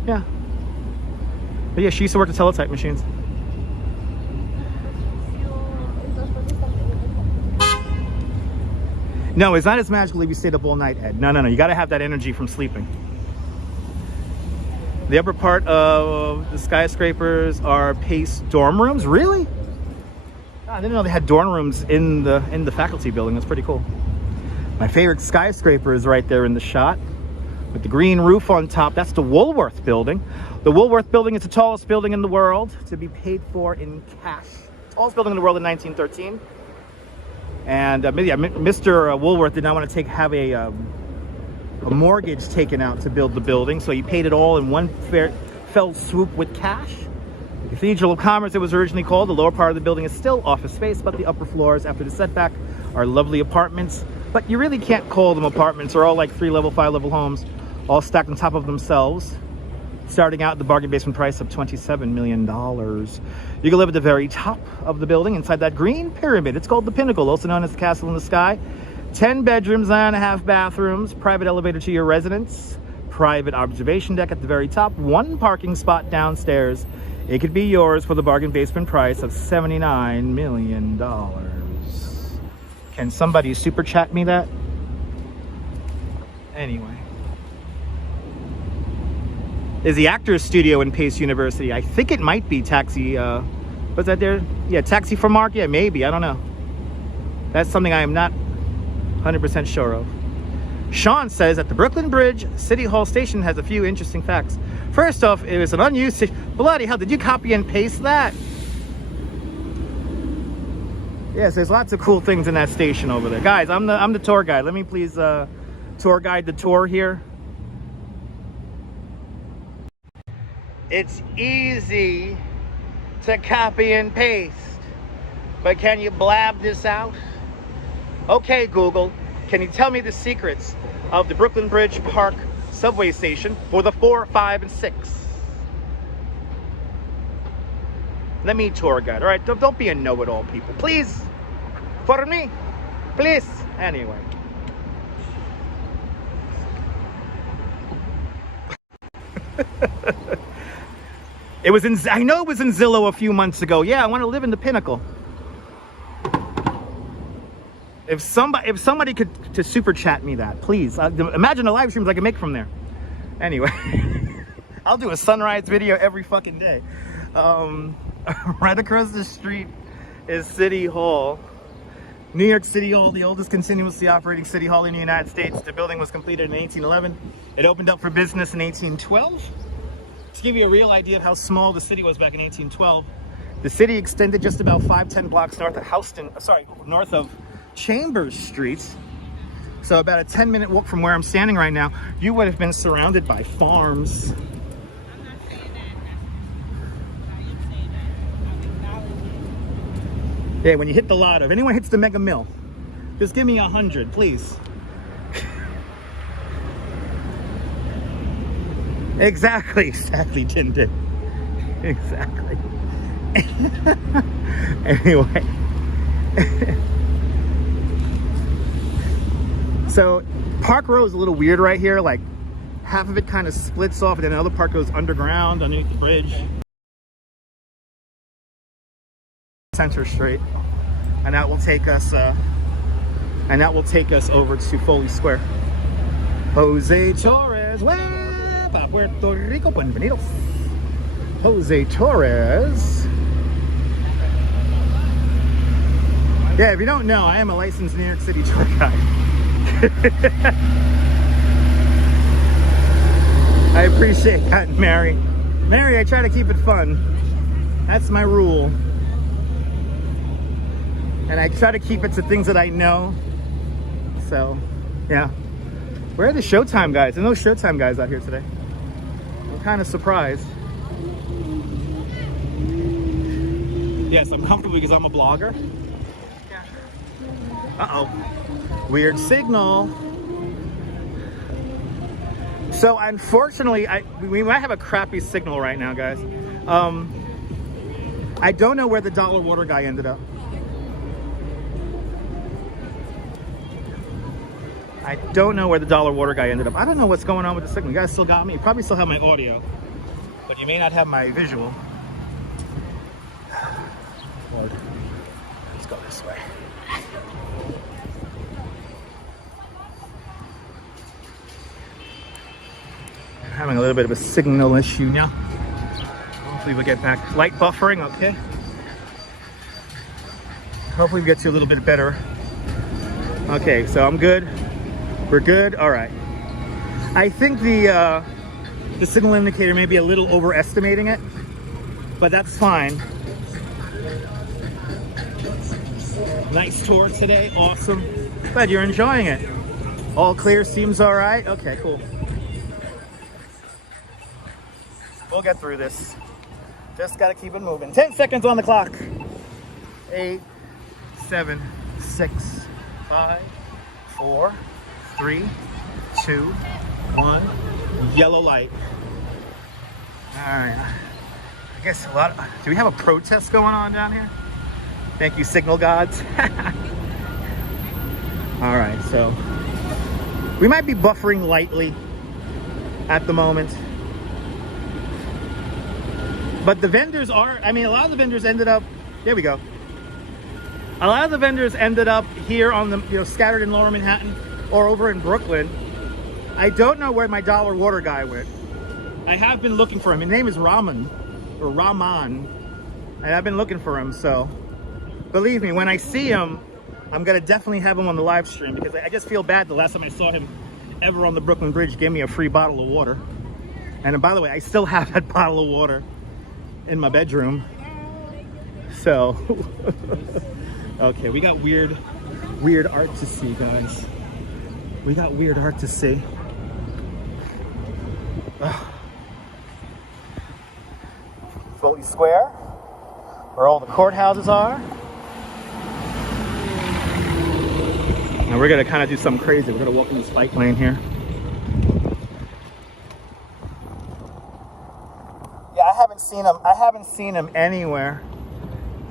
Yeah. But yeah, she used to work the teletype machines. No, it's not as magical if you stayed up all night, Ed. No. You got to have that energy from sleeping. The upper part of the skyscrapers are Pace dorm rooms. Really? Oh, I didn't know they had dorm rooms in the faculty building. That's pretty cool. My favorite skyscraper is right there in the shot with the green roof on top. That's the Woolworth building. The Woolworth building is the tallest building in the world to be paid for in cash. Tallest building in the world in 1913. And Mr. Woolworth did not want to have a mortgage taken out to build the building, so he paid it all in one fell swoop with cash. The Cathedral of Commerce, it was originally called. The lower part of the building is still office space, but the upper floors after the setback are lovely apartments. But you really can't call them apartments. They're all like 3-level, 5-level homes, all stacked on top of themselves, starting out at the bargain basement price of $27 million. You can live at the very top of the building inside that green pyramid. It's called the Pinnacle, also known as the Castle in the Sky. 10 bedrooms, 9.5 bathrooms, private elevator to your residence, private observation deck at the very top, 1 parking spot downstairs. It could be yours for the bargain basement price of $79 million. Can somebody super chat me that? Anyway. There's the Actors Studio in Pace University. I think it might be Taxi, was that there? Yeah, Taxi for Mark? Yeah, maybe, I don't know. That's something I am not 100% sure of. Sean says that the Brooklyn Bridge City Hall station has a few interesting facts. First off, it was an unused station. Bloody hell, did you copy and paste that? Yes, there's lots of cool things in that station over there. Guys, I'm the tour guide. Let me please tour guide the tour here. It's easy to copy and paste, but can you blab this out? Okay, Google, can you tell me the secrets of the Brooklyn Bridge Park subway station for the 4, 5, and 6? Let me tour guide, all right? Don't be a know-it-all, people. Please, for me, please. Anyway. I know it was in Zillow a few months ago. Yeah, I want to live in the Pinnacle. If somebody could to super chat me that, please. Imagine the live streams I can make from there. Anyway, I'll do a sunrise video every fucking day. Right across the street is City Hall. New York City Hall, the oldest continuously operating city hall in the United States. The building was completed in 1811. It opened up for business in 1812. To give you a real idea of how small the city was back in 1812, the city extended just about 5-10 blocks north of north of Chambers Street. So about a 10-minute walk from where I'm standing right now, you would have been surrounded by farms. Yeah, when you hit the lotto, if anyone hits the Mega Mill, just give me 100, please. Exactly, Tintin. Exactly. Anyway. So Park Row is a little weird right here. Like half of it kind of splits off and then the other part goes underground underneath the bridge. Center Street. And that will take us over to Foley Square. Jose Torres, Huepa, Puerto Rico, bienvenidos. Jose Torres. Yeah, if you don't know, I am a licensed New York City tour guide. I appreciate that, Mary. Mary, I try to keep it fun. That's my rule. And I try to keep it to things that I know. So, yeah. Where are the Showtime guys? There are no Showtime guys out here today. I'm kind of surprised. Yes, I'm comfortable because I'm a blogger. Uh-oh. Weird signal. So unfortunately, we might have a crappy signal right now, guys. I don't know where the dollar water guy ended up. I don't know where the dollar water guy ended up. I don't know what's going on with the signal. You guys still got me? You probably still have my audio, but you may not have my visual. Lord. Let's go this way. Having a little bit of a signal issue now. Hopefully we'll get back. Light buffering, okay. Hopefully we get you a little bit better. Okay, so I'm good. We're good. All right. I think the signal indicator may be a little overestimating it, but that's fine. Nice tour today. Awesome. Glad you're enjoying it. All clear. Seems all right. Okay, cool. We'll get through this. Just got to keep it moving. 10 seconds on the clock. 8, 7, 6, 5, 4, 3, 2, 1. Yellow light. All right. I guess a lot. Do we have a protest going on down here? Thank you, signal gods. All right, so we might be buffering lightly at the moment. But the vendors are, I mean, a lot of the vendors ended up, there we go. A lot of the vendors ended up here on the, scattered in Lower Manhattan or over in Brooklyn. I don't know where my dollar water guy went. I have been looking for him. His name is Raman, and I've been looking for him, so believe me, when I see him, I'm gonna definitely have him on the live stream because I just feel bad. The last time I saw him ever on the Brooklyn Bridge, gave me a free bottle of water. And by the way, I still have that bottle of water in my bedroom. So, okay, we got weird art to see, guys. We got weird art to see. Foley Square, where all the courthouses are. And we're gonna kind of do something crazy. We're gonna walk in this bike lane here. Yeah, I haven't seen him anywhere.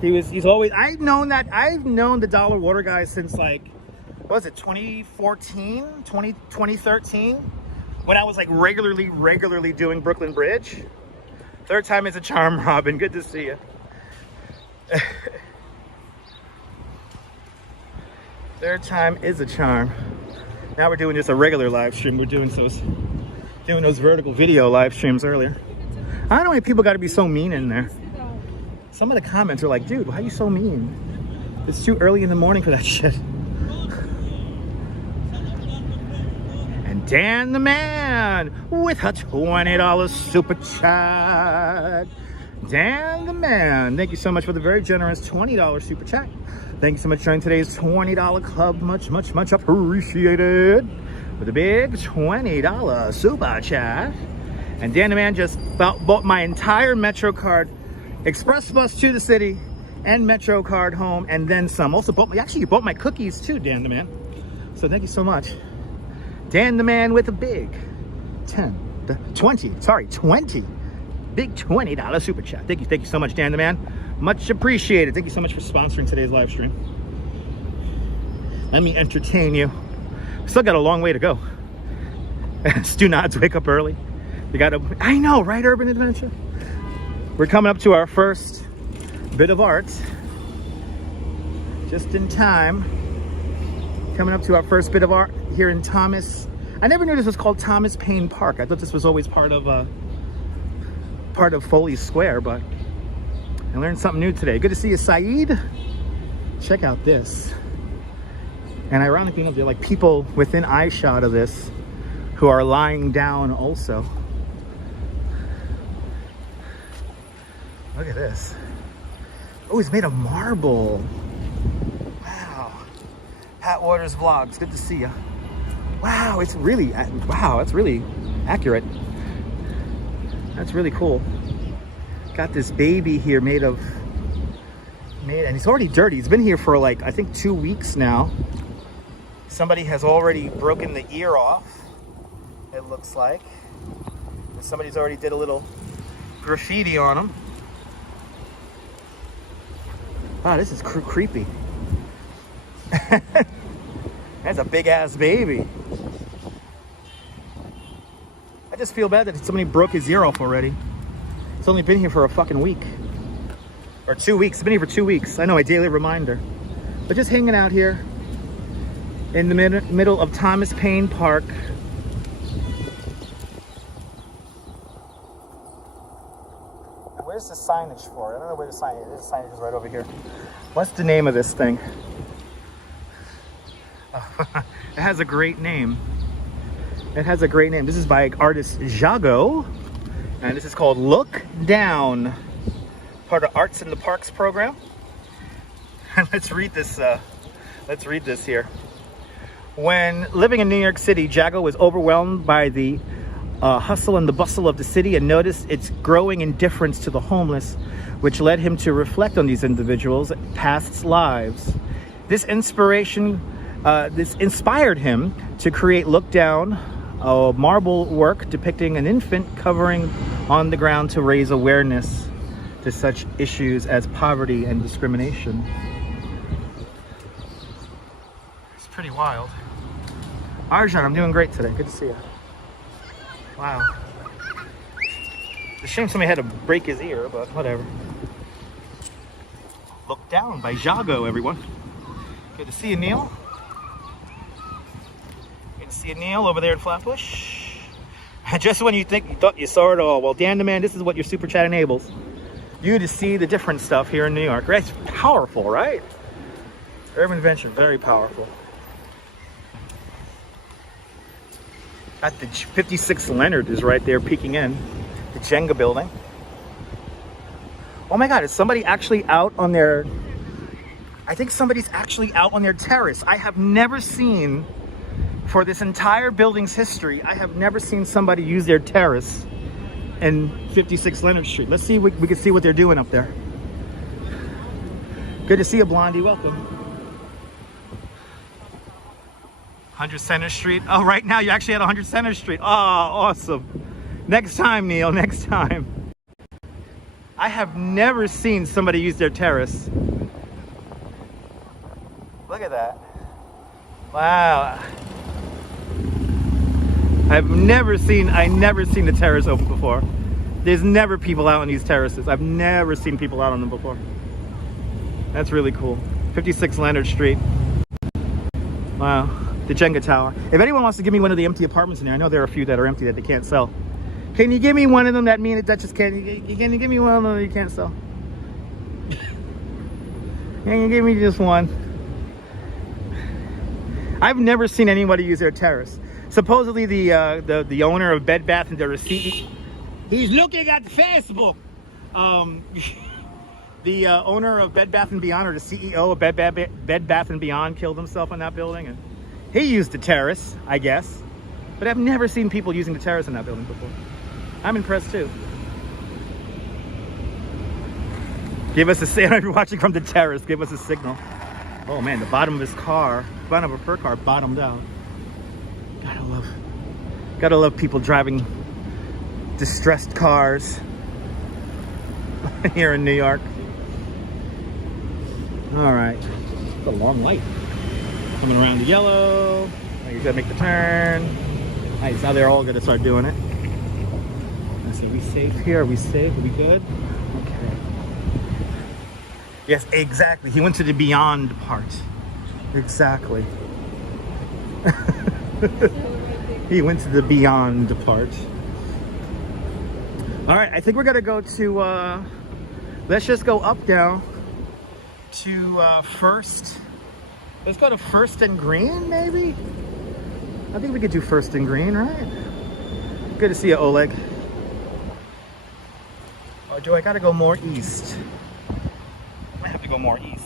He's always, I've known the dollar water guy since like, what was it, 2013, when I was like regularly doing Brooklyn Bridge. Third time is a charm, Robin. Good to see you. Third time is a charm. Now we're doing just a regular live stream. We're doing those vertical video live streams earlier. I don't know why people got to be so mean in there. Some of the comments are like, dude, why are you so mean? It's too early in the morning for that shit. And Dan the Man with a $20 super chat. Dan the Man, thank you so much for the very generous $20 super chat. Thank you so much for joining today's $20 club. Much appreciated. With a big $20 super chat. And Dan the Man just bought my entire Metro card, express bus to the city, and Metro card home, and then some. Also you bought my cookies too, Dan the Man. So thank you so much. Dan the Man with a big $10 20, sorry, 20. Big $20 super chat. Thank you so much, Dan the Man. Much appreciated. Thank you so much for sponsoring today's live stream. Let me entertain you. Still got a long way to go. Stu Nods, wake up early. You gotta, I know, right, Urban Adventure? We're coming up to our first bit of art. Just in time. Coming up to our first bit of art here in Thomas. I never knew this was called Thomas Paine Park. I thought this was always part of Foley Square, but I learned something new today. Good to see you, Saeed. Check out this. And ironically enough, there are like people within eyeshot of this who are lying down also. Look at this. Oh, it's made of marble. Wow. Pat Waters Vlogs, good to see you. Wow, it's really, wow, that's really accurate. That's really cool. Got this baby here and he's already dirty. He's been here for like, I think 2 weeks now. Somebody has already broken the ear off, it looks like. Somebody's already did a little graffiti on him. Wow, this is creepy. That's a big ass baby. I just feel bad that somebody broke his ear off already. It's only been here for a fucking week. Or 2 weeks. It's been here for 2 weeks. I know, a daily reminder. But just hanging out here in the middle of Thomas Paine Park. Where's the signage for it? I don't know where the signage is. The signage is right over here. What's the name of this thing? It has a great name. It has a great name. This is by artist Jago. And this is called Look Down. Part of Arts in the Parks program. And let's read this here. When living in New York City, Jago was overwhelmed by the hustle and the bustle of the city and noticed its growing indifference to the homeless, which led him to reflect on these individuals' past lives. This inspired him to create Look Down, a marble work depicting an infant covering on the ground to raise awareness to such issues as poverty and discrimination. It's pretty wild. Arjan, I'm doing great today. Good to see you. Wow. It's a shame somebody had to break his ear, but whatever. Look Down by Jago, everyone. Good to see you, Neil. Good to see you, Neil, over there in Flatbush. Just when you thought you saw it all, well, Dan the Man, this is what your super chat enables. You to see the different stuff here in New York. It's powerful, right? Urban Adventure, very powerful. Got the 56 Leonard is right there peeking in. The Jenga building. Oh my God, is somebody actually out on their... I think somebody's actually out on their terrace. I have never seen, for this entire building's history, I have never seen somebody use their terrace in 56 Leonard Street. Let's see, we can see what they're doing up there. Good to see you, Blondie, welcome. 100 Center Street. Oh, right now you actually at 100 Center Street. Oh, awesome. Next time, Neil, next time. I have never seen somebody use their terrace. Look at that. Wow. I've never seen the terrace open before. There's never people out on these terraces. I've never seen people out on them before. That's really cool. 56 Leonard Street. Wow. The Jenga Tower. If anyone wants to give me one of the empty apartments in there, I know there are a few that are empty that they can't sell. Can you give me one of them that mean that just can't? Can you give me one of them that you can't sell? Can you give me just one? I've never seen anybody use their terrace. Supposedly the owner of Bed Bath and the receipt. He's looking at Facebook. The owner of Bed Bath & Beyond, or the CEO of Bed Bath & Beyond, killed himself on that building, and he used the terrace, I guess. But I've never seen people using the terrace in that building before. I'm impressed too. Give us a signal. If you're watching from the terrace, give us a signal. Oh man, the bottom of his car, bottom of her car bottomed out. Gotta love people driving distressed cars here in New York. All right, it's a long light. Coming around the yellow. Now you gotta make the turn. Nice, now they're all gonna start doing it. Let's see, are we safe here? Are we safe? Are we good? Okay. Yes, exactly. He went to the beyond part. Exactly. He went to the beyond part. All right, I think we're gonna go to, let's just go up now to First. Let's go to First and Green, maybe? I think we could do First and Green, right? Good to see you, Oleg. Or do I gotta go more east? I have to go more east.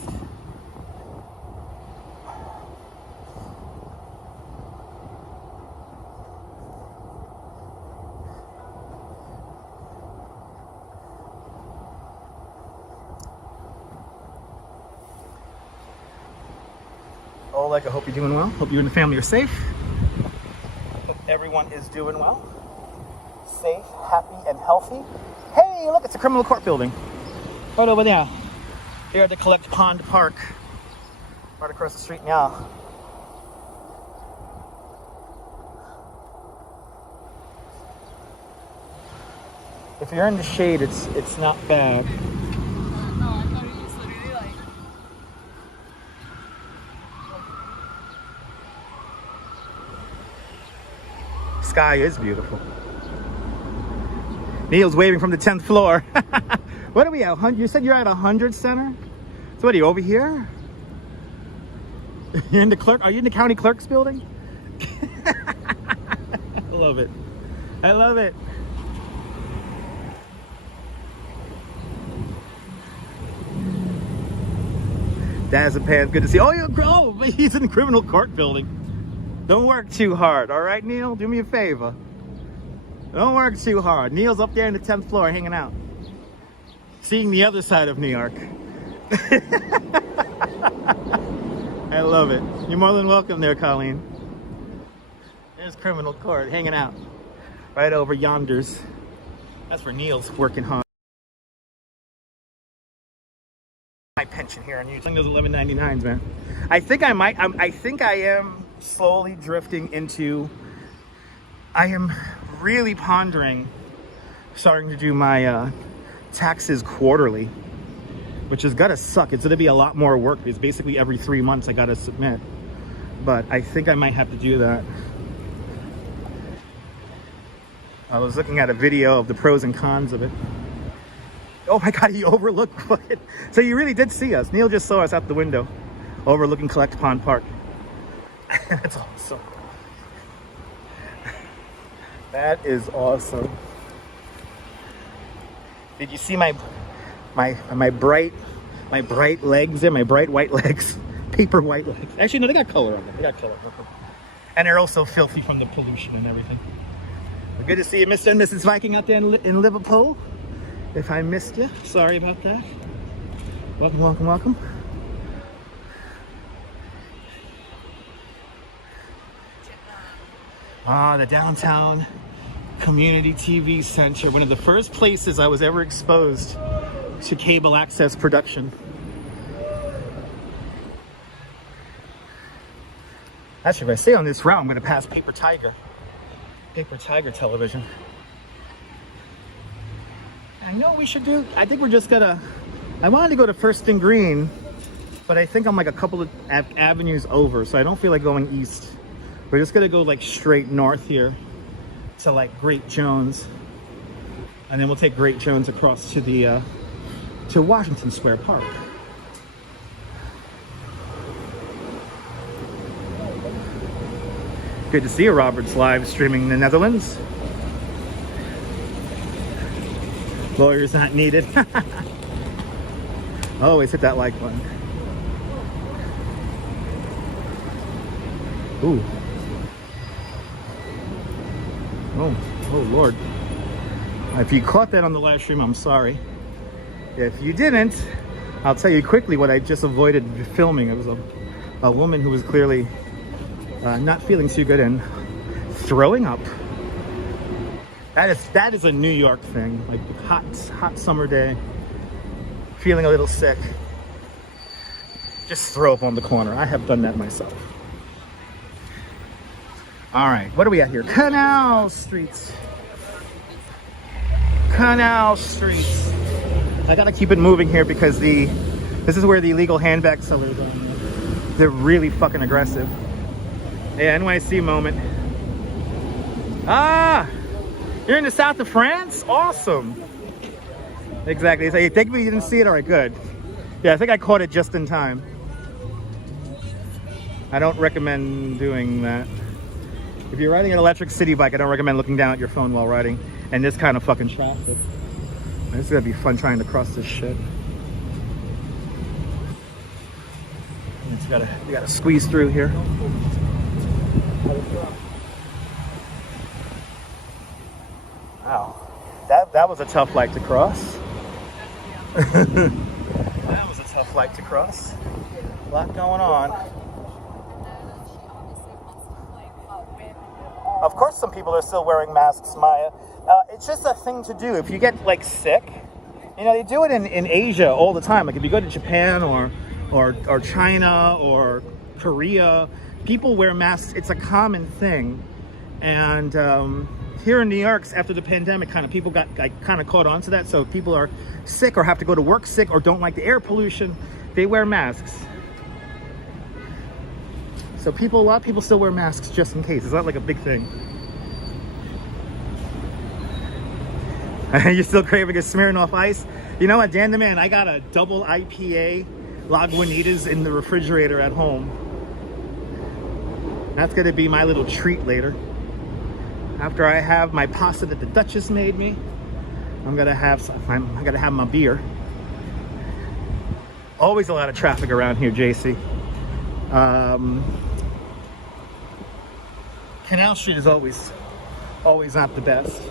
Oleg, I hope you're doing well. Hope you and the family are safe. Hope everyone is doing well. Safe, happy, and healthy. Hey, look, it's a criminal court building. Right over there. Here at the Collect Pond Park. Right across the street now. If you're in the shade, it's not bad. Sky is beautiful. Neil's waving from the 10th floor. What are we at? You said you're at 100 Center? So what are you, over here? You're in the clerk? Are you in the county clerk's building? I love it. I love it. Dazzapan, good to see. Oh, he's in the criminal court building. Don't work too hard, all right, Neil? Do me a favor. Don't work too hard. Neil's up there in the 10th floor hanging out. Seeing the other side of New York. I love it. You're more than welcome there, Colleen. There's criminal court hanging out. Right over yonders. That's where Neil's working hard. My pension here on YouTube. Those 11.99s, man. I think I am slowly drifting into. I am really pondering starting to do my taxes quarterly, which is gonna suck. It's gonna be a lot more work. It's basically every 3 months I gotta submit, but I think I might have to do that. I was looking at a video of the pros and cons of it. Oh my God, he overlooked it. So you really did see us. Neil just saw us out the window, overlooking Collect Pond Park. That's awesome. That is awesome. Did you see my bright legs there? My bright white legs, paper white legs. Actually, no, they got color on them. They got color, and they're also filthy from the pollution and everything. But good to see you, Mr. and Mrs. Viking, out there in Liverpool. If I missed you, sorry about that. Welcome, welcome, welcome. The downtown community TV center, one of the first places I was ever exposed to cable access production. Actually, if I stay on this route, I'm going to pass Paper Tiger television. I know we should do, I think we're just gonna, I wanted to go to First and Green, but I think I'm like a couple of avenues over, so I don't feel like going east. We're just gonna go like straight north here to like Great Jones, and then we'll take Great Jones across to the to Washington Square Park. Good to see you, Robert's live streaming in the Netherlands. Lawyers not needed. Always hit that like button. Ooh. Oh Lord. If you caught that on the live stream, I'm sorry. If you didn't, I'll tell you quickly what I just avoided filming. It was a woman who was clearly not feeling too good and throwing up That is a New York thing. Like hot summer day, feeling a little sick. Just throw up on the corner. I have done that myself. All right, what are we at here? Canal Street. Canal Street. I gotta keep it moving here because this is where the illegal handbag sellers are. They're really fucking aggressive. Yeah, NYC moment. Ah, you're in the south of France? Awesome. Exactly. So you think we didn't see it? All right, good. Yeah, I think I caught it just in time. I don't recommend doing that. If you're riding an electric city bike, I don't recommend looking down at your phone while riding. And this kind of fucking traffic. This is gonna be fun trying to cross this shit. You gotta squeeze through here. Wow, that was a tough light to cross. That was a tough light to cross. A lot going on. Of course, some people are still wearing masks, Maya. It's just a thing to do. If you get like sick, you know, they do it in Asia all the time. Like if you go to Japan or China or Korea, people wear masks. It's a common thing. And here in New York, after the pandemic, people got kind of caught on to that. So if people are sick or have to go to work sick or don't like the air pollution, they wear masks. So a lot of people still wear masks just in case. It's not like a big thing. You're still craving a Smirnoff Ice? You know what, Dan the Man, I got a double IPA Lagunitas in the refrigerator at home. That's gonna be my little treat later. After I have my pasta that the Duchess made me, I'm gonna have my beer. Always a lot of traffic around here, JC. Canal Street is always not the best.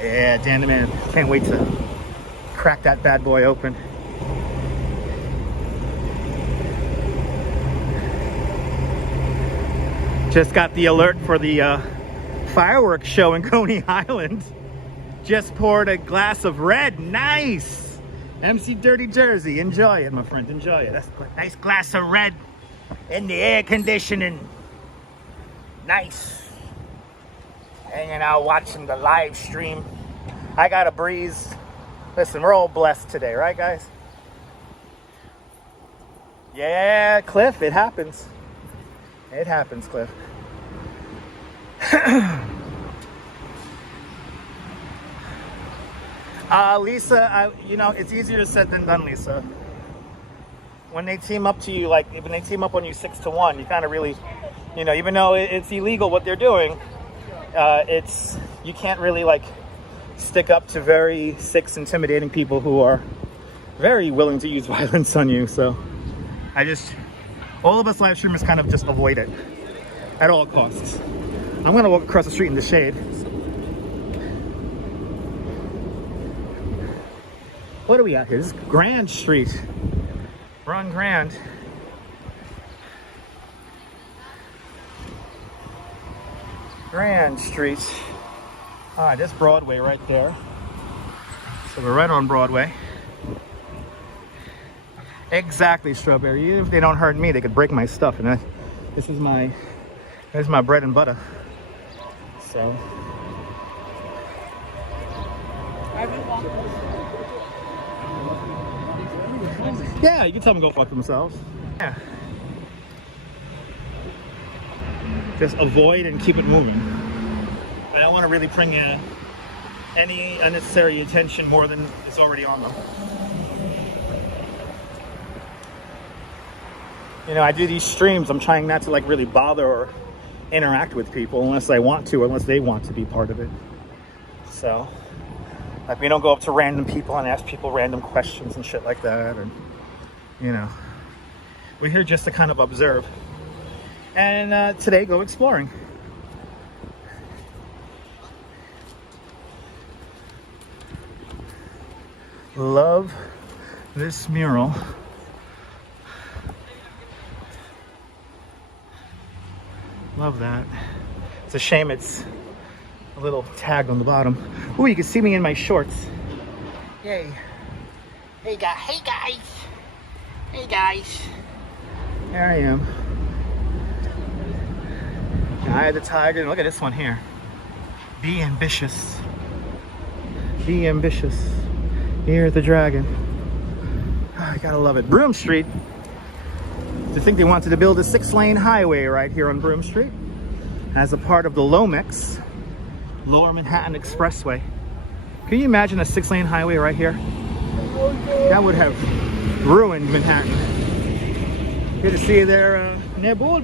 Yeah, Dan the Man. Can't wait to crack that bad boy open. Just got the alert for the fireworks show in Coney Island. Just poured a glass of red. Nice! MC Dirty Jersey. Enjoy it, my friend. Enjoy it. That's a nice glass of red in the air conditioning. Nice. Hanging out watching the live stream. I got a breeze. Listen, we're all blessed today, right, guys? Yeah, Cliff, it happens. It happens, Cliff. Lisa, you know, it's easier said than done, Lisa. When they team up to you, like when they team up on you 6-1, you kind of really, you know, even though it's illegal what they're doing, you can't really like stick up to very sick, intimidating people who are very willing to use violence on you. So all of us live streamers kind of just avoid it at all costs. I'm gonna walk across the street in the shade. What are we at here? This is Grand Street. We're on Grand. Grand Street. All right, there's Broadway right there. So we're right on Broadway. Exactly, Strawberry. Even if they don't hurt me, they could break my stuff. And this is my bread and butter. So. Yeah, you can tell them to go fuck themselves. Yeah. Just avoid and keep it moving. I don't want to really bring any unnecessary attention more than is already on them. You know, I do these streams. I'm trying not to like really bother or interact with people unless I want to, unless they want to be part of it. So, like, we don't go up to random people and ask people random questions and shit like that. And, you know, we're here just to kind of observe. And today, go exploring. Love this mural. Love that. It's a shame it's a little tagged on the bottom. Ooh, you can see me in my shorts. Yay. Hey guys, hey guys. Hey guys. There I am. Eye of the tiger. And look at this one here. Be ambitious. Be ambitious. Here's the dragon. Oh, I gotta love it. Broome Street. To think they wanted to build a 6-lane highway right here on Broome Street as a part of the LOMEX, Lower Manhattan Expressway. Can you imagine a 6-lane highway right here? That would have ruined Manhattan. Good to see you there, Nebul.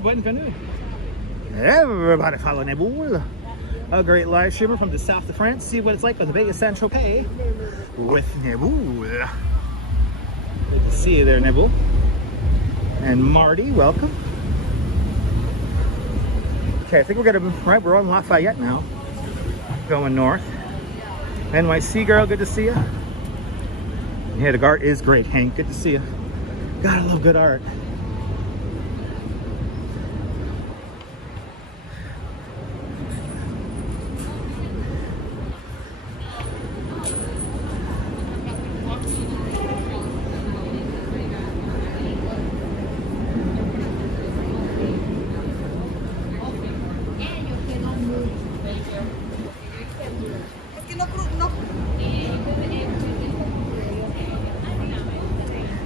Everybody follow Nebul. A great live streamer from the south of France. See what it's like on the Bay of Saint-Tropez with Nebul. Good to see you there, Nebul. And Marty, welcome. Okay, I think we're we're on Lafayette now. Going north. NYC girl, good to see you. Yeah, the art is great, Hank. Good to see you. Gotta love good art.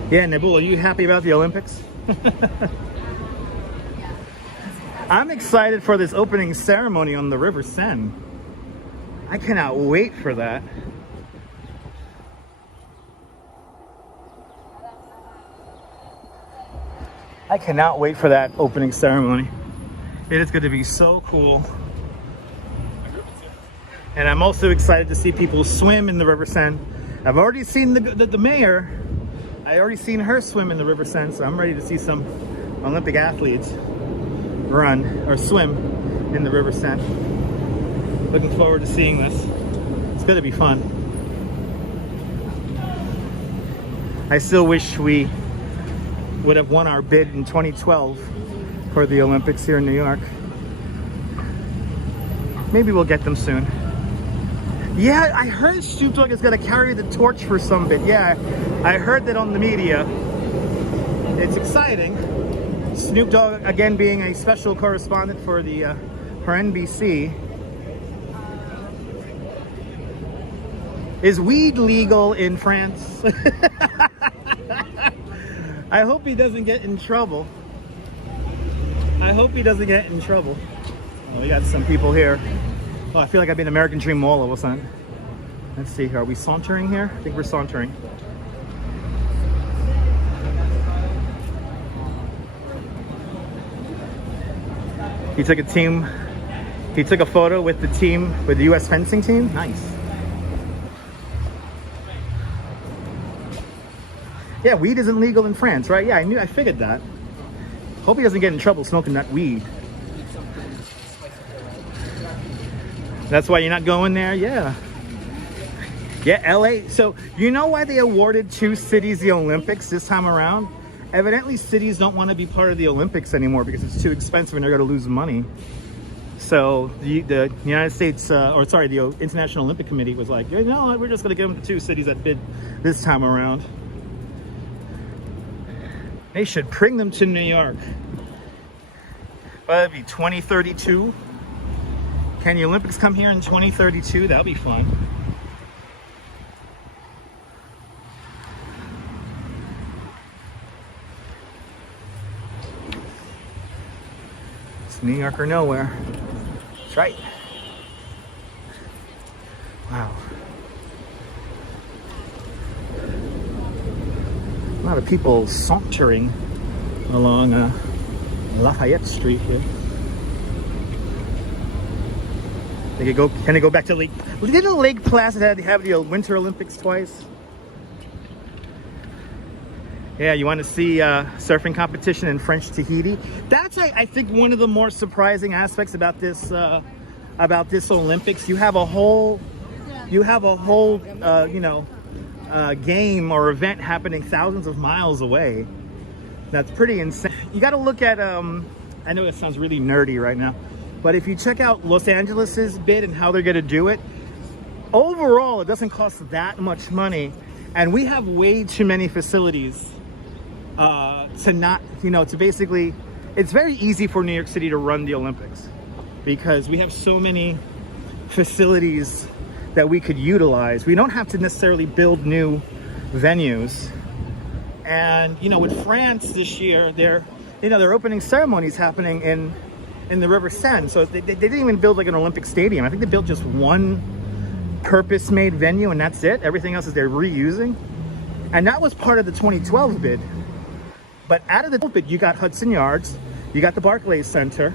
Yeah, Nebul, are you happy about the Olympics? I'm excited for this opening ceremony on the River Seine. I cannot wait for that. I cannot wait for that opening ceremony. It is going to be so cool. And I'm also excited to see people swim in the River Seine. I've already seen the mayor. I already seen her swim in the River Seine, so I'm ready to see some Olympic athletes run or swim in the River Seine. Looking forward to seeing this. It's gonna be fun. I still wish we would have won our bid in 2012 for the Olympics here in New York. Maybe we'll get them soon. Yeah, I heard Snoop Dogg is going to carry the torch for some bit. Yeah, I heard that on the media. It's exciting. Snoop Dogg, again, being a special correspondent for NBC. Is weed legal in France? I hope he doesn't get in trouble. I hope he doesn't get in trouble. Oh, we got some people here. Oh, I feel like I've been American Dream Mall all of a sudden. Let's see here. Are we sauntering here? I think we're sauntering. He took a photo with the team, with the U.S. fencing team. Nice. Yeah, weed isn't legal in France, right? Yeah, I figured that. Hope he doesn't get in trouble smoking that weed. That's why you're not going there? Yeah. Yeah, LA. So, you know why they awarded 2 cities the Olympics this time around? Evidently, cities don't want to be part of the Olympics anymore because it's too expensive and they're going to lose money. So, the United States, the International Olympic Committee was like, you know, we're just going to give them the 2 cities that bid this time around. They should bring them to New York. Well, that'd be 2032. Can the Olympics come here in 2032? That'll be fun. It's New York or nowhere. That's right. Wow. A lot of people sauntering along Lafayette Street here. Can they go back to Lake? Didn't Lake Placid have the Winter Olympics twice? Yeah, you want to see surfing competition in French Tahiti? That's I think one of the more surprising aspects about this Olympics. You have a whole game or event happening thousands of miles away. That's pretty insane. You got to look at I know it sounds really nerdy right now. But if you check out Los Angeles's bid and how they're going to do it, overall, it doesn't cost that much money. And we have way too many facilities to not, you know, to basically, it's very easy for New York City to run the Olympics because we have so many facilities that we could utilize. We don't have to necessarily build new venues. And, you know, with France this year, their opening ceremony is happening in the River Seine. So they didn't even build like an Olympic stadium. I think they built just one purpose-made venue and that's it. Everything else is they're reusing. And that was part of the 2012 bid. But out of the bid, you got Hudson Yards, you got the Barclays Center,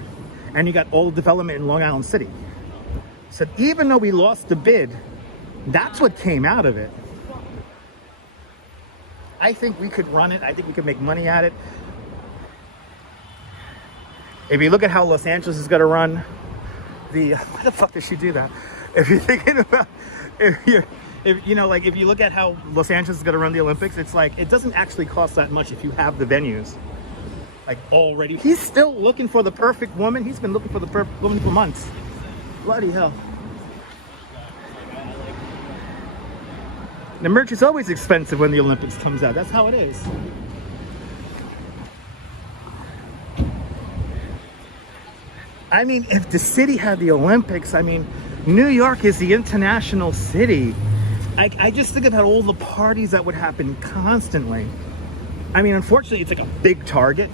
and you got all the development in Long Island City. So even though we lost the bid, that's what came out of it. I think we could run it. I think we could make money at it. If you look at how Los Angeles is going to run the, why the fuck does she do that? If you're thinking about, if you know, like if you look at how Los Angeles is going to run the Olympics, it's like, it doesn't actually cost that much if you have the venues. Like already, he's still looking for the perfect woman. He's been looking for the perfect woman for months. Bloody hell. The merch is always expensive when the Olympics comes out. That's how it is. I mean, if the city had the Olympics, I mean, New York is the international city. I just think about all the parties that would happen constantly. I mean, unfortunately, it's like a big target.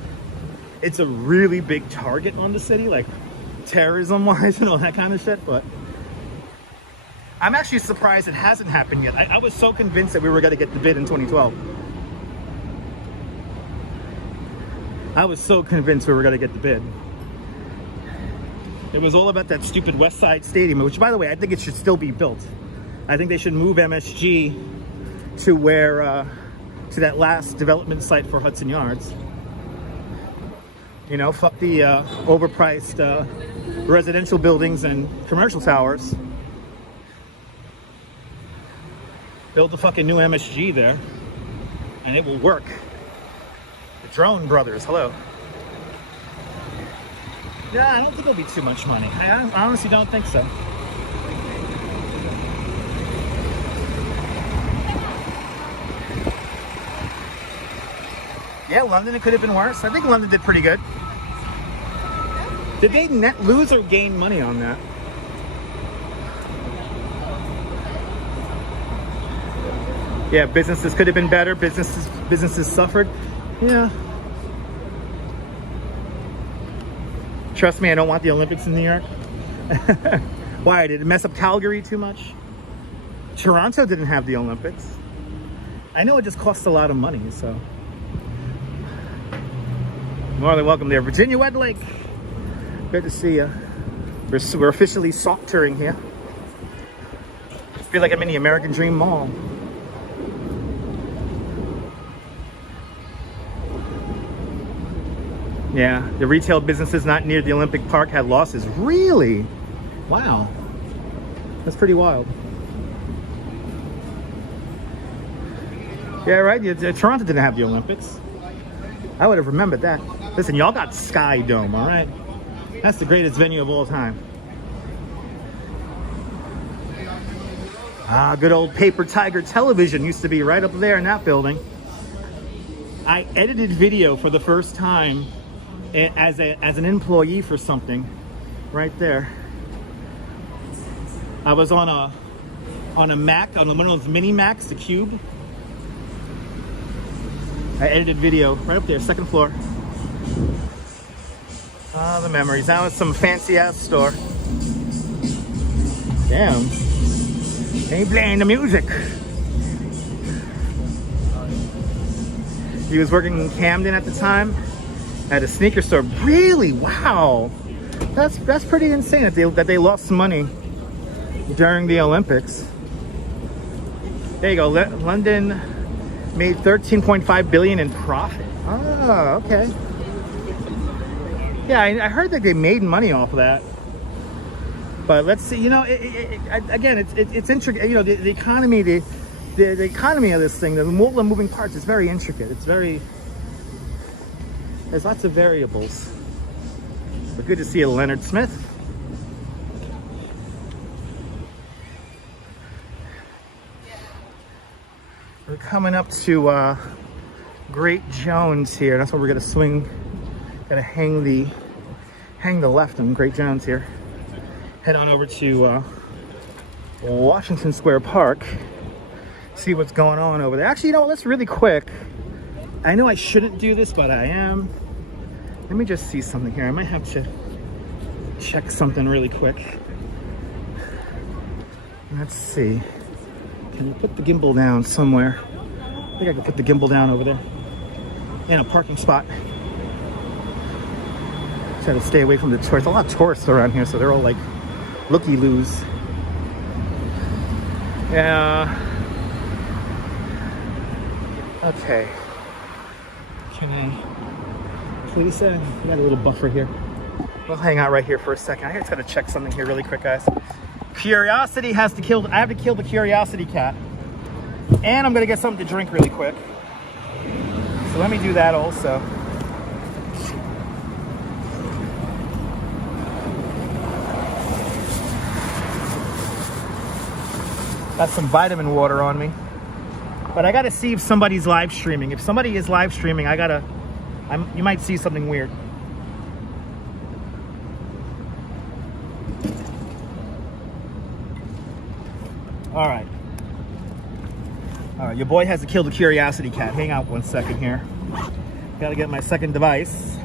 It's a really big target on the city, like terrorism-wise and all that kind of shit, but I'm actually surprised it hasn't happened yet. I was so convinced that we were going to get the bid in 2012. I was so convinced we were going to get the bid. It was all about that stupid West Side Stadium, which, by the way, I think it should still be built. I think they should move MSG to where, to that last development site for Hudson Yards. You know, fuck the overpriced residential buildings and commercial towers. Build the fucking new MSG there, and it will work. The Drone Brothers, hello. Yeah, I don't think it'll be too much money. I honestly don't think so. Yeah, London, it could have been worse. I think London did pretty good. Did they net lose or gain money on that? Yeah, businesses could have been better. Businesses suffered. Yeah. Trust me, I don't want the Olympics in New York. Why? Did it mess up Calgary too much? Toronto didn't have the Olympics. I know it just costs a lot of money, so. More than welcome there. Virginia Westlake. Good to see you. We're officially sauntering here. I feel like I'm in the American Dream Mall. Yeah, the retail businesses not near the Olympic Park had losses. Really? Wow. That's pretty wild. Yeah, right? Toronto didn't have the Olympics. I would have remembered that. Listen, y'all got Sky Dome, all right? That's the greatest venue of all time. Ah, good old Paper Tiger Television used to be right up there in that building. I edited video for the first time as an employee for something right there. I was on a Mac, on one of those mini Macs, the Cube. I edited video right up there, second floor. Ah, the memories. Now it's some fancy ass store. Damn. They playing the music. He was working in Camden at the time at a sneaker store. Really? Wow. That's pretty insane that they lost money during the Olympics. There you go. London made 13.5 billion in profit. Oh, okay. Yeah, I heard that they made money off of that. But let's see. You know, again, it's intricate. You know, the economy, the economy of this thing, the multiple moving parts is very intricate. It's very. There's lots of variables. But good to see you, Leonard Smith. We're coming up to Great Jones here. That's where we're gonna swing. Gotta hang the left on Great Jones here. Head on over to Washington Square Park. See what's going on over there. Actually, you know what? Let's really quick. I know I shouldn't do this, but I am. Let me just see something here. I might have to check something really quick. Let's see. Can you put the gimbal down somewhere? I think I can put the gimbal down over there in a parking spot. Try to stay away from the tourists. A lot of tourists around here, so they're all like looky-loos. Yeah. Okay. Can I please say we got a little buffer here? We'll hang out right here for a second. I just gotta check something here really quick, guys. Curiosity has to kill. I have to kill the curiosity cat, and I'm gonna get something to drink really quick. So let me do that also. Got some vitamin water on me. But I gotta see if somebody's live streaming. If somebody is live streaming, you might see something weird. All right, your boy has to kill the curiosity cat. Hang out 1 second here. Gotta get my second device.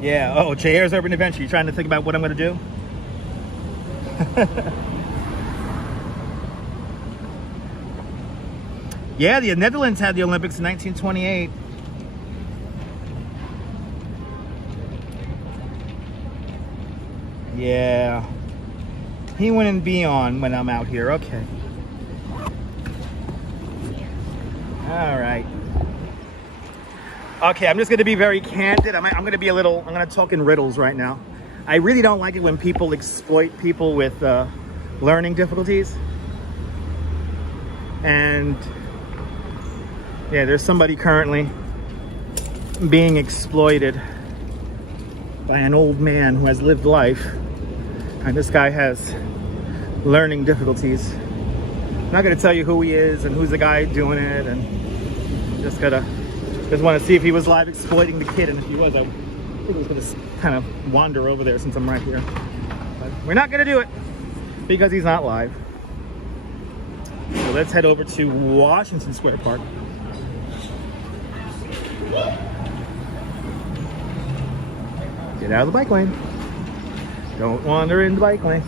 Yeah, oh, JR's Urban Adventure. You trying to think about what I'm gonna do? Yeah, the Netherlands had the Olympics in 1928. Yeah. He wouldn't be on when I'm out here. Okay. All right. Okay, I'm just going to be very candid. I'm going to talk in riddles right now. I really don't like it when people exploit people with learning difficulties. And yeah, there's somebody currently being exploited by an old man who has lived life. And this guy has learning difficulties. I'm not going to tell you who he is and who's the guy doing it. And just want to see if he was live exploiting the kid. And if he was, I think he was going to kind of wander over there since I'm right here. But we're not going to do it because he's not live. So let's head over to Washington Square Park. Get out of the bike lane. Don't wander in the bike lane.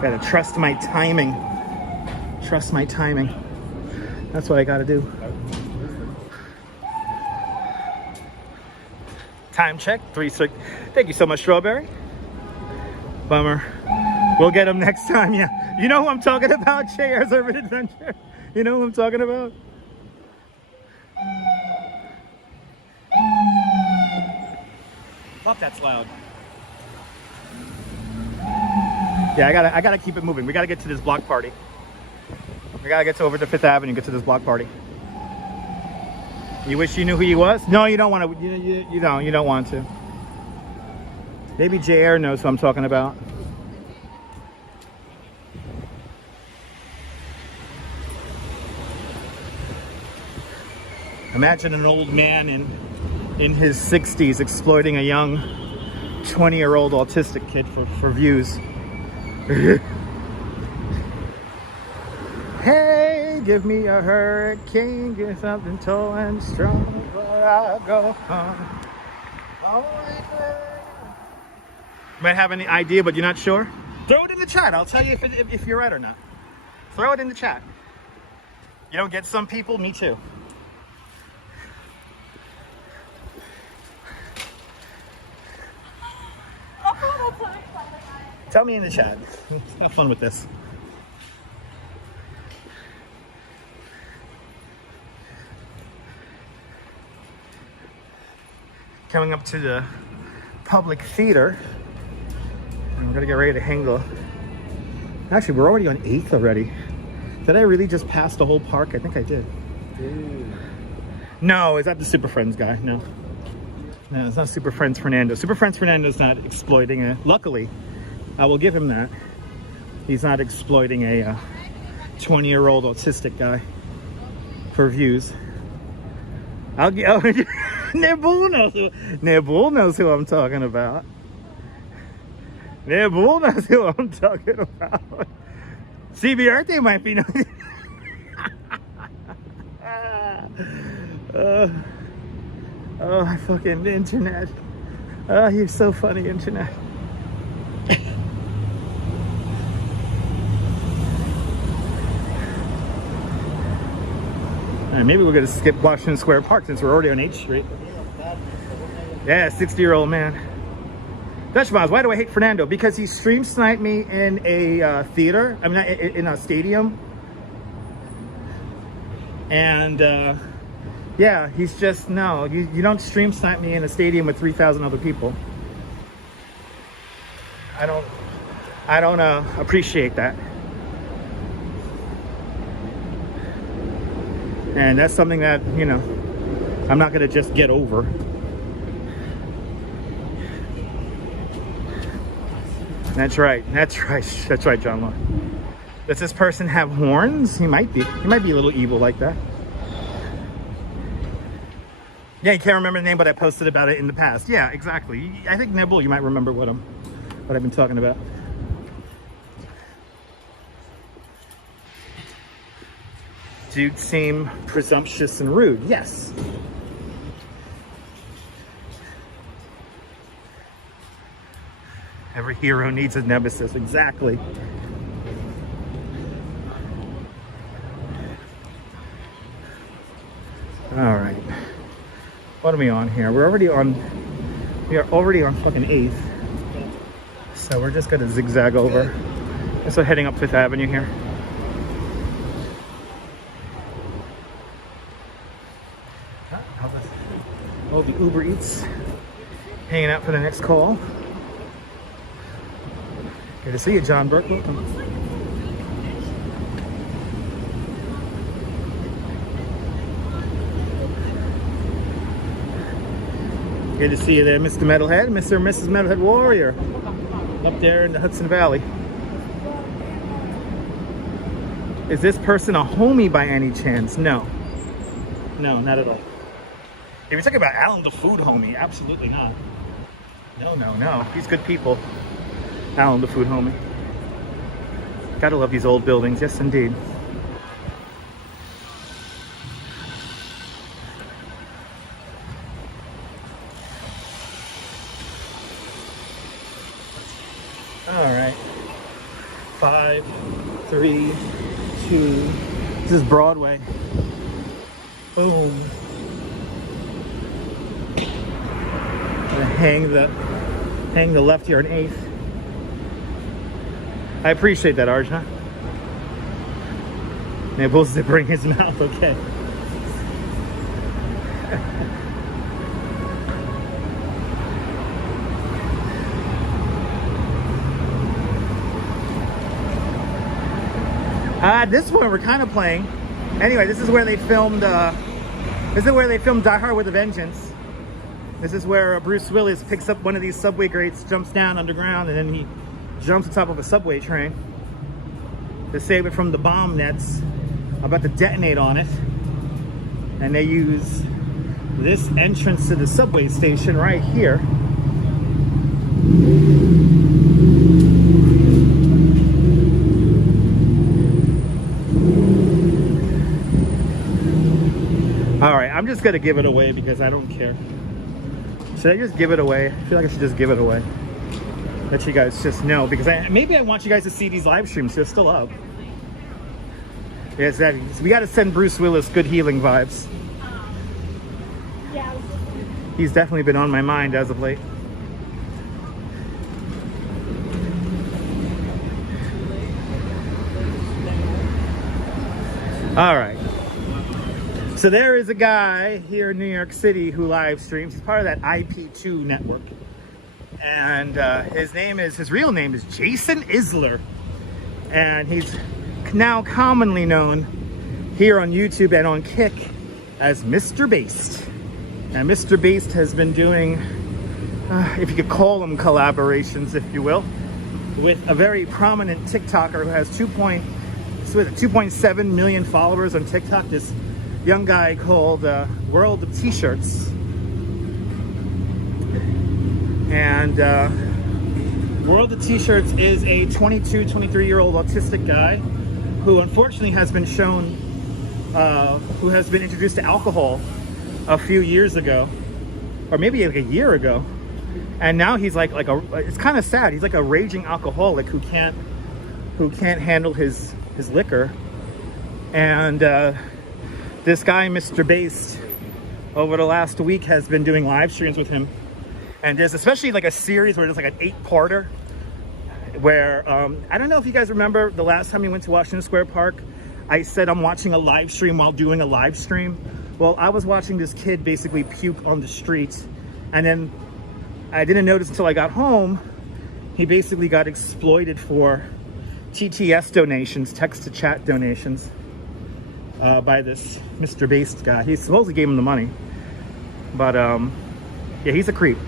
Gotta trust my timing. Trust my timing. That's what I gotta do. Time check, 3:06. Thank you so much, Strawberry. Bummer. We'll get him next time, yeah. You know who I'm talking about, JR's Urban Adventure? You know who I'm talking about? Fuck, that's loud. Yeah, I gotta keep it moving. We gotta get to this block party. We gotta get over to Fifth Avenue and get to this block party. You wish you knew who he was? No, you don't want to. You don't want to. Maybe JR knows who I'm talking about. Imagine an old man in his 60s exploiting a young 20-year-old autistic kid for views. Hey, give me a hurricane, give something tall and strong, but I'll go home. You might have any idea, but you're not sure? Throw it in the chat. I'll tell you if you're right or not. Throw it in the chat. You don't get some people? Me too. Tell me in the chat. Have fun with this. Coming up to the public theater. I'm gonna get ready to hang the... Actually, we're already on 8th already. Did I really just pass the whole park? I think I did. Dude. No, is that the Super Friends guy? No. No, it's not Super Friends Fernando. Super Friends Fernando's not exploiting it. Luckily, I will give him that. He's not exploiting a 20-year-old autistic guy for views. I'll get. Oh, Nebul knows who I'm talking about. Nebul knows who I'm talking about. CBR might be knowing. Oh, fucking internet. Oh, you're so funny, internet. All right, maybe we're gonna skip Washington Square Park since we're already on H Street. Yeah, 60-year-old man. Dutch Miles, why do I hate Fernando? Because he stream sniped me in a theater. I mean, in a stadium. And yeah, he's just, no, you don't stream snipe me in a stadium with 3,000 other people. I don't appreciate that. And that's something that, you know, I'm not gonna just get over. That's right, John Law. Does this person have horns? He might be a little evil like that. Yeah, you can't remember the name, but I posted about it in the past. Yeah, exactly. I think Nebul, you might remember what I've been talking about. Dude seem presumptuous and rude. Yes. Every hero needs a nemesis. Exactly. All right. What are we on here? We are already on fucking 8th. So we're just gonna zigzag over. So heading up 5th Avenue here. Oh, the Uber Eats. Hanging out for the next call. Good to see you, John Burke. Welcome. Good to see you there, Mr. Metalhead, Mr. and Mrs. Metalhead Warrior. Up there in the Hudson Valley. Is this person a homie by any chance? No. No, not at all. If you're talking about Alan the Food Homie, absolutely not. No. He's good people. Alan the Food Homie. Gotta love these old buildings, yes indeed. Alright. 5, 3, 2. This is Broadway. Boom. Hang the left here on 8th. I appreciate that, Arjuna. Nebul's zippering his mouth, okay. This one we're kind of playing. Anyway, this is where they filmed Die Hard with a Vengeance. This is where Bruce Willis picks up one of these subway grates, jumps down underground, and then he jumps on top of a subway train to save it from the bomb that's about to detonate on it. And they use this entrance to the subway station right here. All right, I'm just gonna give it away because I don't care. Should I just give it away? I feel like I should just give it away. Let you guys just know, because maybe I want you guys to see these live streams. They're still up. Yes, we got to send Bruce Willis good healing vibes. Yeah. He's definitely been on my mind as of late. All right. So there is a guy here in New York City who live streams. He's part of that IP2 network. And his real name is Jason Isler. And he's now commonly known here on YouTube and on Kick as Mr. Based. And Mr. Based has been doing, if you could call them collaborations, if you will, with a very prominent TikToker who has 2.7 million followers on TikTok. This young guy called World of T-Shirts. And World of T-Shirts is a 22, 23-year-old autistic guy who unfortunately has been shown, who has been introduced to alcohol a few years ago, or maybe like a year ago. And now he's like it's kind of sad. He's like a raging alcoholic who can't handle his liquor. And this guy, Mr. Based, over the last week has been doing live streams with him. And there's especially like a series where there's like an 8-parter where, I don't know if you guys remember the last time we went to Washington Square Park, I said I'm watching a live stream while doing a live stream. Well, I was watching this kid basically puke on the street, and then I didn't notice until I got home, he basically got exploited for TTS donations, text-to-chat donations, by this Mr. Based guy. He supposedly gave him the money, but yeah, he's a creep.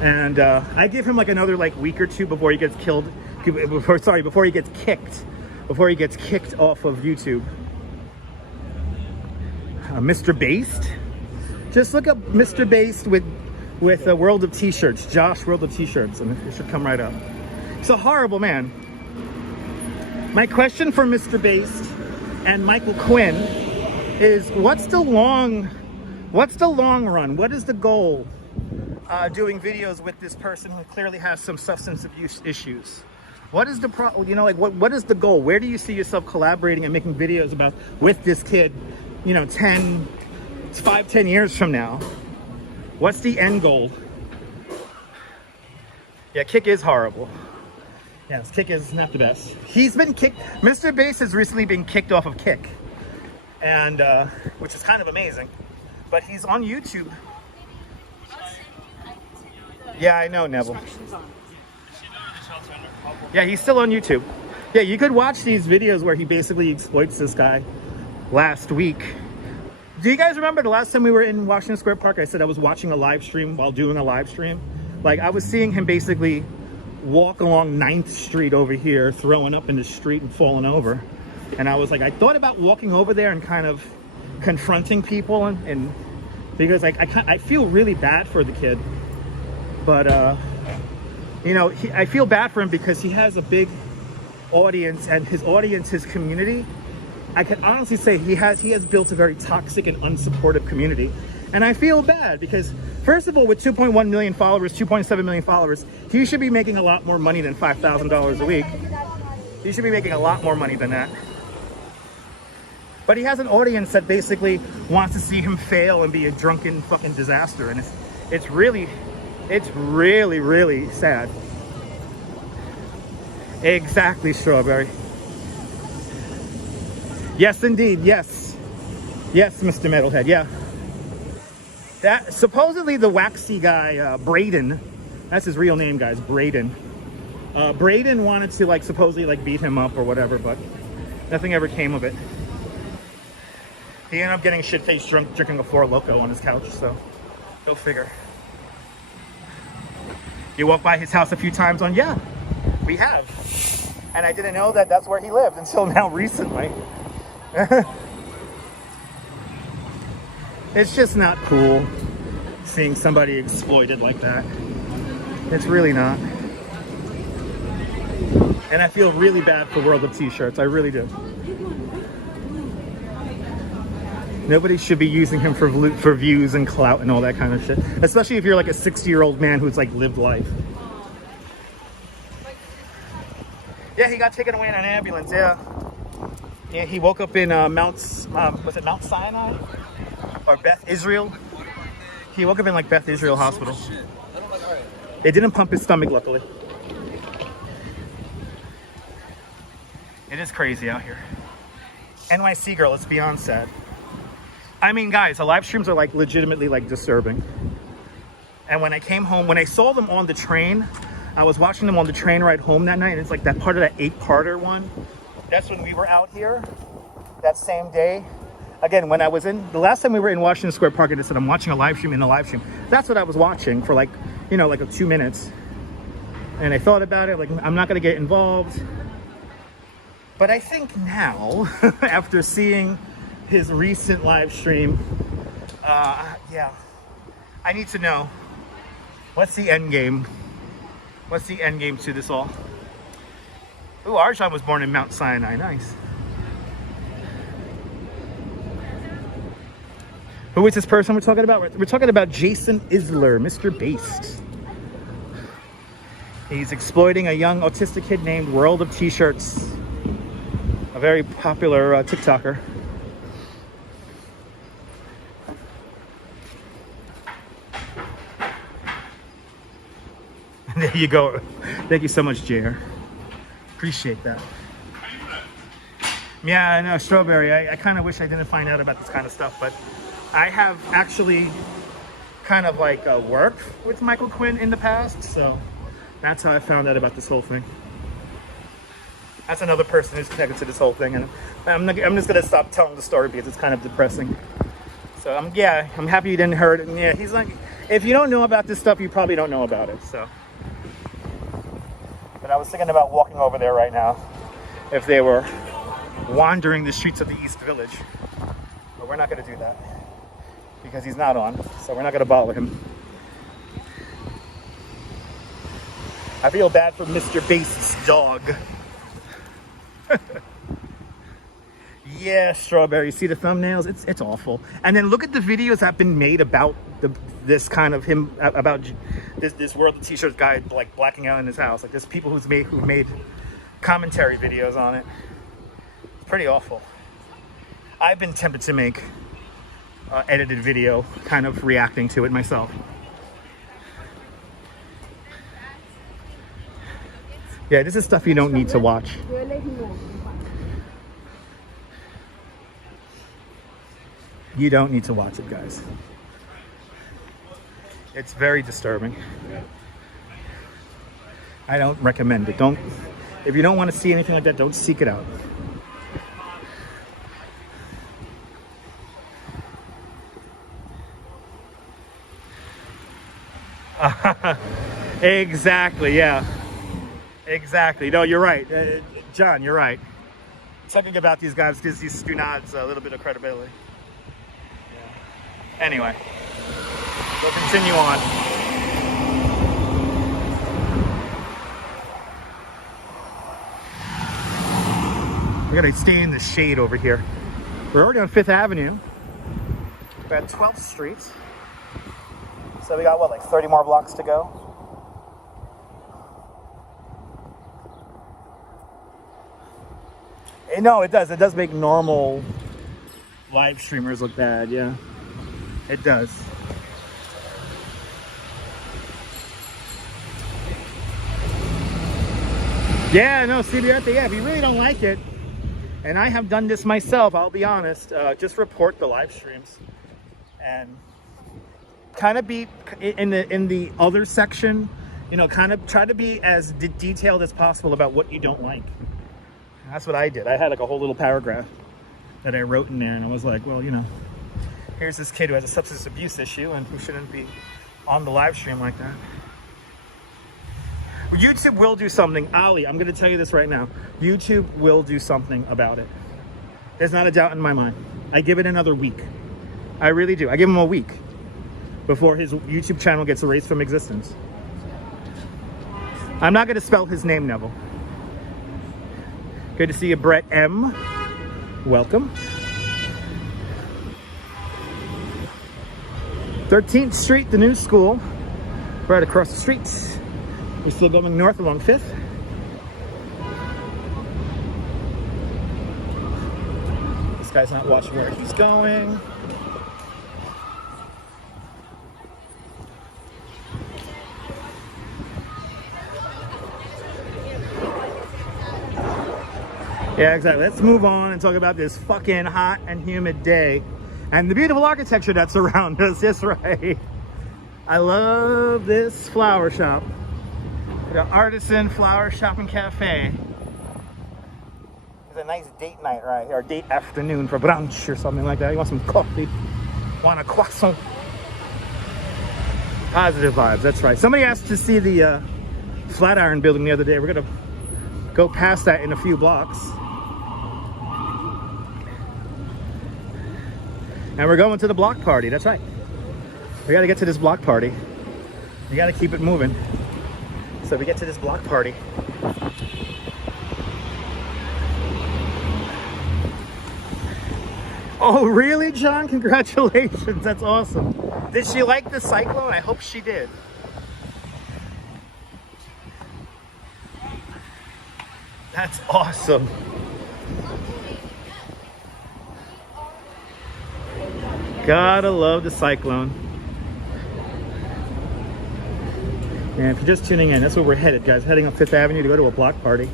And I give him like another like week or two before he gets killed, before he gets kicked off of YouTube. Mr. Based, just look up Mr. Based with World of T-Shirts, Josh World of T-Shirts, and it should come right up. He's a horrible man. My question for Mr. Based and Michael Quinn is, what's the long run? What is the goal doing videos with this person who clearly has some substance abuse issues? What is the what is the goal? Where do you see yourself collaborating and making videos with this kid, 5-10 years from now? What's the end goal? Yeah, Kick is horrible. Yes, Kick is not the best. He's been kicked. Mr. Based has recently been kicked off of Kick, and which is kind of amazing. But he's on YouTube. Yeah, I know, Neville. Yeah, he's still on YouTube. Yeah, you could watch these videos where he basically exploits this guy last week. Do you guys remember the last time we were in Washington Square Park? I said I was watching a live stream while doing a live stream. Like, I was seeing him basically walk along 9th Street over here, throwing up in the street and falling over. And I was like, I thought about walking over there and kind of confronting people, and because I feel really bad for the kid. But, I feel bad for him because he has a big audience, and his audience, his community, I can honestly say he has built a very toxic and unsupportive community. And I feel bad because, first of all, with 2.1 million followers, 2.7 million followers, he should be making a lot more money than $5,000 a week. He should be making a lot more money than that. But he has an audience that basically wants to see him fail and be a drunken fucking disaster. And it's really, really sad. Exactly, Strawberry. Yes, indeed. Yes, Mr. Metalhead. Yeah. That supposedly the waxy guy, Braden. That's his real name, guys. Braden. Braden wanted to supposedly beat him up or whatever, but nothing ever came of it. He ended up getting shit-faced drunk, drinking a Four Loko on his couch. So, go figure. You walked by his house a few times yeah, we have. And I didn't know that that's where he lived until now recently. It's just not cool seeing somebody exploited like that. It's really not. And I feel really bad for World of T-Shirts. I really do. Nobody should be using him for views and clout and all that kind of shit. Especially if you're like a 60-year-old man who's lived life. Yeah, he got taken away in an ambulance, yeah. Yeah, he woke up in was it Mount Sinai? Or Beth Israel? He woke up in Beth Israel Hospital. They didn't pump his stomach, luckily. It is crazy out here. NYC girl, it's beyond sad. I mean, guys, the live streams are legitimately disturbing. And when I came home, when I saw them on the train, I was watching them on the train ride home that night, and it's that part of that 8-parter one. That's when we were out here. that same day. Again, when I was in, the last time we were in Washington Square Park, I just said, I'm watching a live stream in a live stream. That's what I was watching for like, you know, like 2 minutes. And I thought about it, like, I'm not going to get involved. But I think now, after seeing his recent live stream, yeah, I need to know, what's the end game? What's the end game to this all? Ooh, Arjan was born in Mount Sinai. Nice. Who is this person we're talking about? We're talking about Jason Isler, Mr. Based. He's exploiting a young autistic kid named World of T-Shirts, a very popular TikToker. There you go. Thank you so much, JR. Appreciate that. Yeah, I know, Strawberry. I kind of wish I didn't find out about this kind of stuff, but I have actually kind of like worked with Michael Quinn in the past, so that's how I found out about this whole thing. That's another person who's connected to this whole thing, and I'm just gonna stop telling the story because it's kind of depressing. So I'm happy you didn't hear it. And yeah, he's like, if you don't know about this stuff, you probably don't know about it. So, but I was thinking about walking over there right now if they were wandering the streets of the East Village, but we're not gonna do that because he's not on, so we're not gonna bother him. I feel bad for Mr. Bass's dog. Yeah, Strawberry. See the thumbnails? It's awful. And then look at the videos that have been made about this kind of him, about this World of T-Shirts guy like blacking out in his house. Like there's people who made commentary videos on it. It's pretty awful. I've been tempted to make edited video, kind of reacting to it myself. Yeah, this is stuff you don't need to watch. You don't need to watch it, guys. It's very disturbing. I don't recommend it. If you don't want to see anything like that, don't seek it out. Exactly, yeah. Exactly. No, you're right. John, you're right. Something about these guys gives these Stunads a little bit of credibility. Yeah. Anyway, we'll continue on. We're going to stay in the shade over here. We're already on 5th Avenue. We're at 12th Street. So we got, what, like 30 more blocks to go? No, it does. It does make normal live streamers look bad, yeah. It does. Yeah, no, CBR, yeah, if you really don't like it, and I have done this myself, I'll be honest, just report the live streams and kind of be in the other section, you know, kind of try to be as detailed as possible about what you don't like. That's what I did. I had like a whole little paragraph that I wrote in there, and I was like, well, you know, here's this kid who has a substance abuse issue and who shouldn't be on the live stream like that. YouTube will do something. Ali, I'm going to tell you this right now. YouTube will do something about it. There's not a doubt in my mind. I give it another week. I really do. I give him a week before his YouTube channel gets erased from existence. I'm not going to spell his name, Neville. Good to see you, Brett M. Welcome. 13th Street, the new school, right across the street. We're still going north along 5th. This guy's not watching where he's going. Yeah, exactly. Let's move on and talk about this fucking hot and humid day and the beautiful architecture that's around us. That's right. I love this flower shop. The Artisan Flower Shop and Cafe. It's a nice date night right here, or date afternoon for brunch or something like that. You want some coffee? Want a croissant? Positive vibes, that's right. Somebody asked to see the Flatiron building the other day. We're gonna go past that in a few blocks. And we're going to the block party, that's right. We gotta get to this block party. We gotta keep it moving. So we get to this block party. Oh, really, John? Congratulations, that's awesome. Did she like the cyclone? I hope she did. That's awesome. Gotta love the cyclone. And if you're just tuning in, that's where we're headed, guys. Heading up 5th Avenue to go to a block party.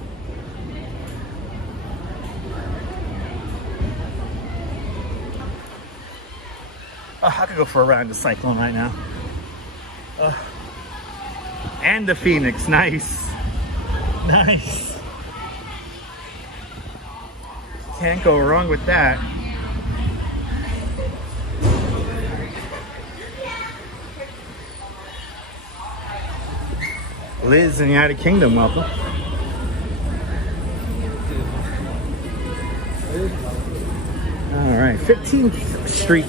Oh, I could go for a ride in the cyclone right now. And the Phoenix, nice. Nice. Can't go wrong with that. Liz in the United Kingdom, welcome. All right, 15th Street.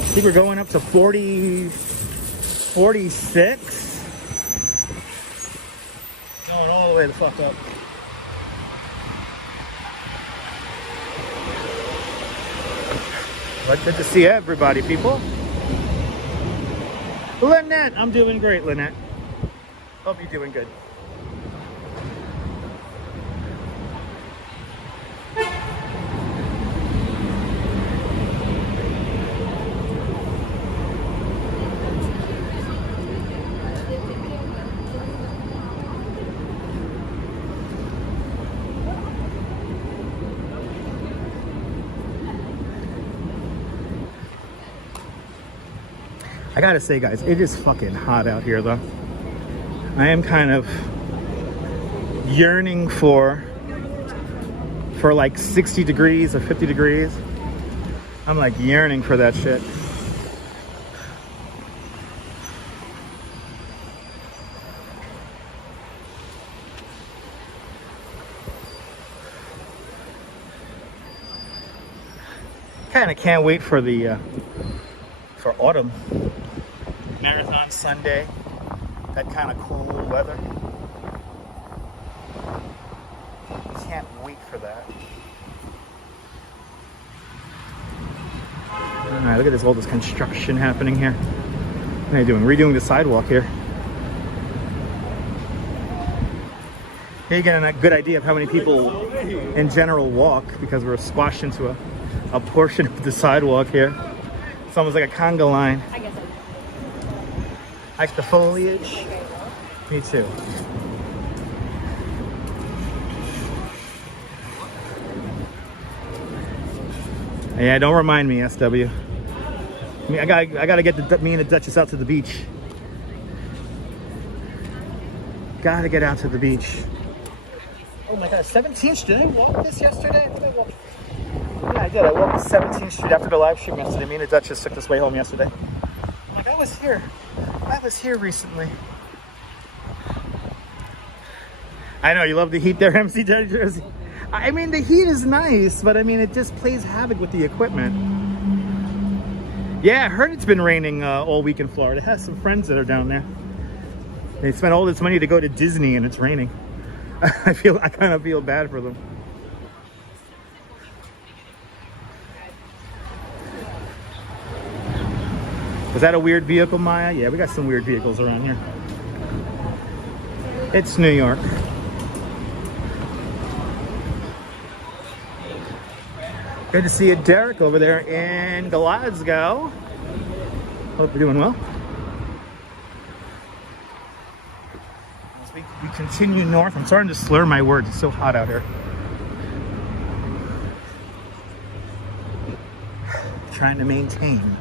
I think we're going up to 46. Going all the way the fuck up. But good to see everybody, people. Lynette, I'm doing great, Lynette. Hope you're doing good. I gotta say, guys, it is fucking hot out here, though. I am kind of yearning for like 60 degrees or 50 degrees. I'm like yearning for that shit. Kind of can't wait for the for autumn. Marathon Sunday, that kind of cool weather. Can't wait for that. All right, look at all this construction happening here. What are you doing? Redoing the sidewalk here. Here you get a good idea of how many people in general walk, because we're squashed into a portion of the sidewalk here. It's almost like a conga line. Like the foliage. Me too. Yeah, don't remind me, SW. I mean, I gotta get me and the Duchess out to the beach. Gotta get out to the beach. Oh my God, 17th Street. Did I walk this yesterday? Yeah, I did. I walked 17th Street after the live stream yesterday. Me and the Duchess took this way home yesterday. Like, I was here recently. I know you love the heat there, MC Jersey. I mean, the heat is nice, but I mean, it just plays havoc with the equipment. Yeah, I heard it's been raining all week in Florida. I have some friends that are down there. They spent all this money to go to Disney and it's raining. I kind of feel bad for them. Was that a weird vehicle, Maya? Yeah, we got some weird vehicles around here. It's New York. Good to see you, Derek, over there in Glasgow. Hope you're doing well. As we continue north, I'm starting to slur my words. It's so hot out here. Trying to maintain.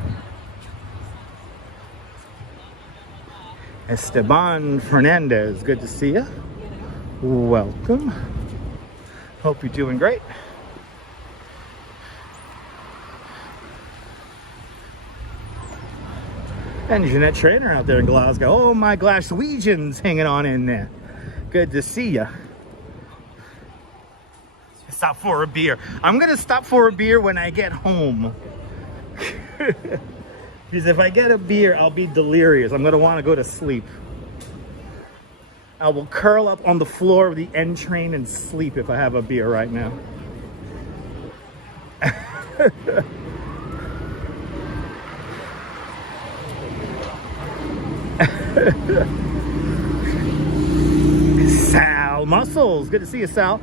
Esteban Fernandez, good to see you. Welcome. Hope you're doing great. And Jeanette Trainer out there in Glasgow. Oh my Glaswegians hanging on in there. Good to see ya. Stop for a beer. I'm gonna stop for a beer when I get home. Because if I get a beer, I'll be delirious. I'm gonna wanna go to sleep. I will curl up on the floor of the N train and sleep if I have a beer right now. Sal Muscles, good to see you, Sal.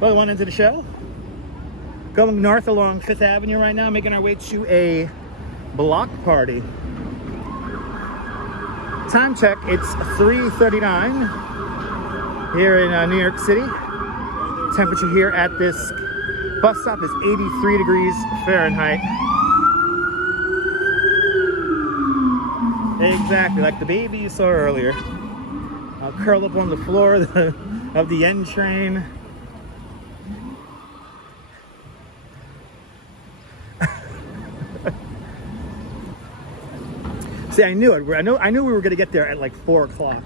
Well, one into the show. Going north along 5th Avenue right now, making our way to a block party. Time check, it's 3:39 here in New York City. Temperature here at this bus stop is 83 degrees Fahrenheit. Exactly, like the baby you saw earlier. I'll curl up on the floor of the N train. See, I knew it. I knew we were going to get there at like 4 o'clock.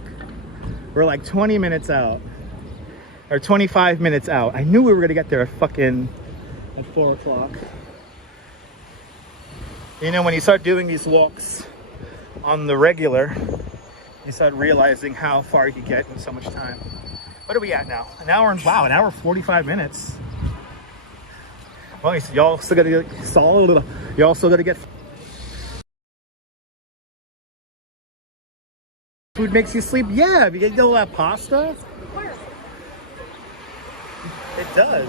We're like 20 minutes out. Or 25 minutes out. I knew we were going to get there at 4 o'clock. You know, when you start doing these walks on the regular, you start realizing how far you can get in so much time. What are we at now? An hour and, wow, an hour 45 minutes. Well, y'all still got to get solid. Y'all still got to get. Food makes you sleep? Yeah, if you get all that pasta. It does.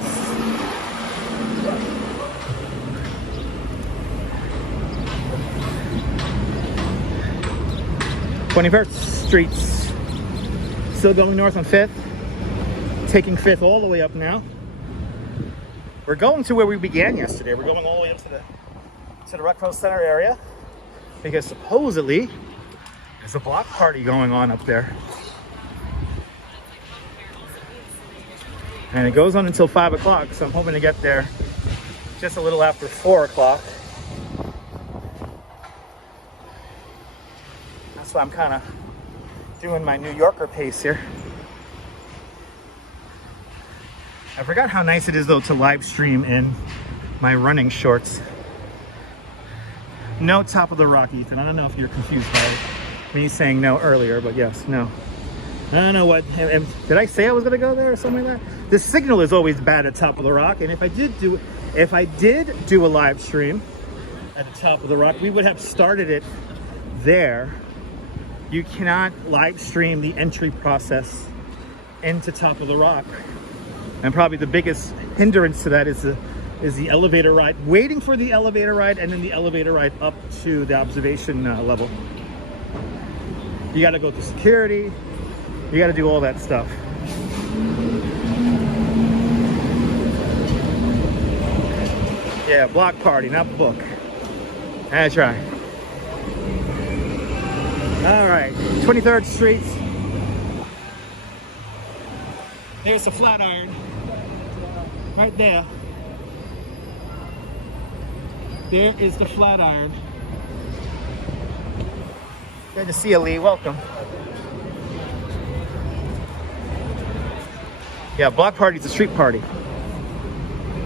"21st Streets." Still going north on 5th. Taking 5th all the way up now. We're going to where we began yesterday. We're going all the way up to the Rockefeller Center area. Because supposedly there's a block party going on up there. And it goes on until 5 o'clock, so I'm hoping to get there just a little after 4 o'clock. That's why I'm kind of doing my New Yorker pace here. I forgot how nice it is, though, to live stream in my running shorts. No top of the rock, Ethan. I don't know if you're confused by me saying no earlier, but yes, no. I don't know what, did I say I was gonna go there or something like that? The signal is always bad at top of the rock, and if I did do a live stream at the top of the rock, we would have started it there. You cannot live stream the entry process into top of the rock. And probably the biggest hindrance to that is the elevator ride, waiting for the elevator ride, and then the elevator ride up to the observation level. You got to go through security. You got to do all that stuff. Yeah, block party, not book. That's right. All right, 23rd Street. There's the Flatiron. Right there. There is the Flatiron. Good to see you, Lee. Welcome. Yeah, block party's a street party.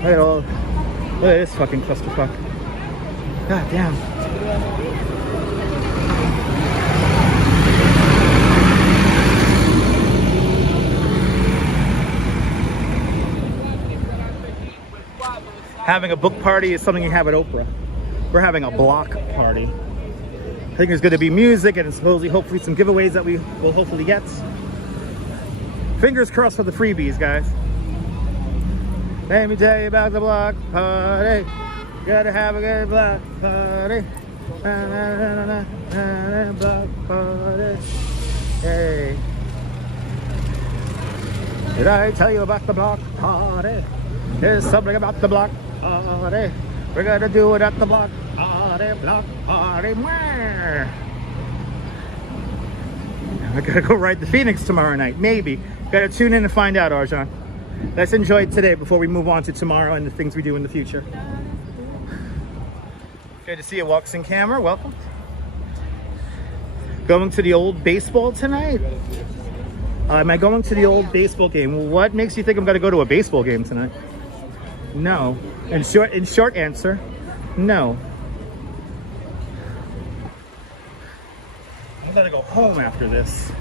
Look at this fucking clusterfuck. God damn. Having a book party is something you have at Oprah. We're having a block party. I think there's going to be music and supposedly, hopefully, some giveaways that we will hopefully get. Fingers crossed for the freebies, guys. Let me tell you about the block party. Gotta have a good block party. Block party. Hey. Did I tell you about the block party? There's something about the block party. We're gonna do it at the block party. Block party. I gotta go ride the Phoenix tomorrow night. Maybe. Gotta tune in and find out, Arjan. let's enjoy today before we move on to tomorrow and the things we do in the future. Good to see you, Walks in Camera. Welcome. Going to the old baseball tonight? Am I going to the old baseball game? What makes you think I'm going to go to a baseball game tonight? No. In short answer, no. I gotta go home after this.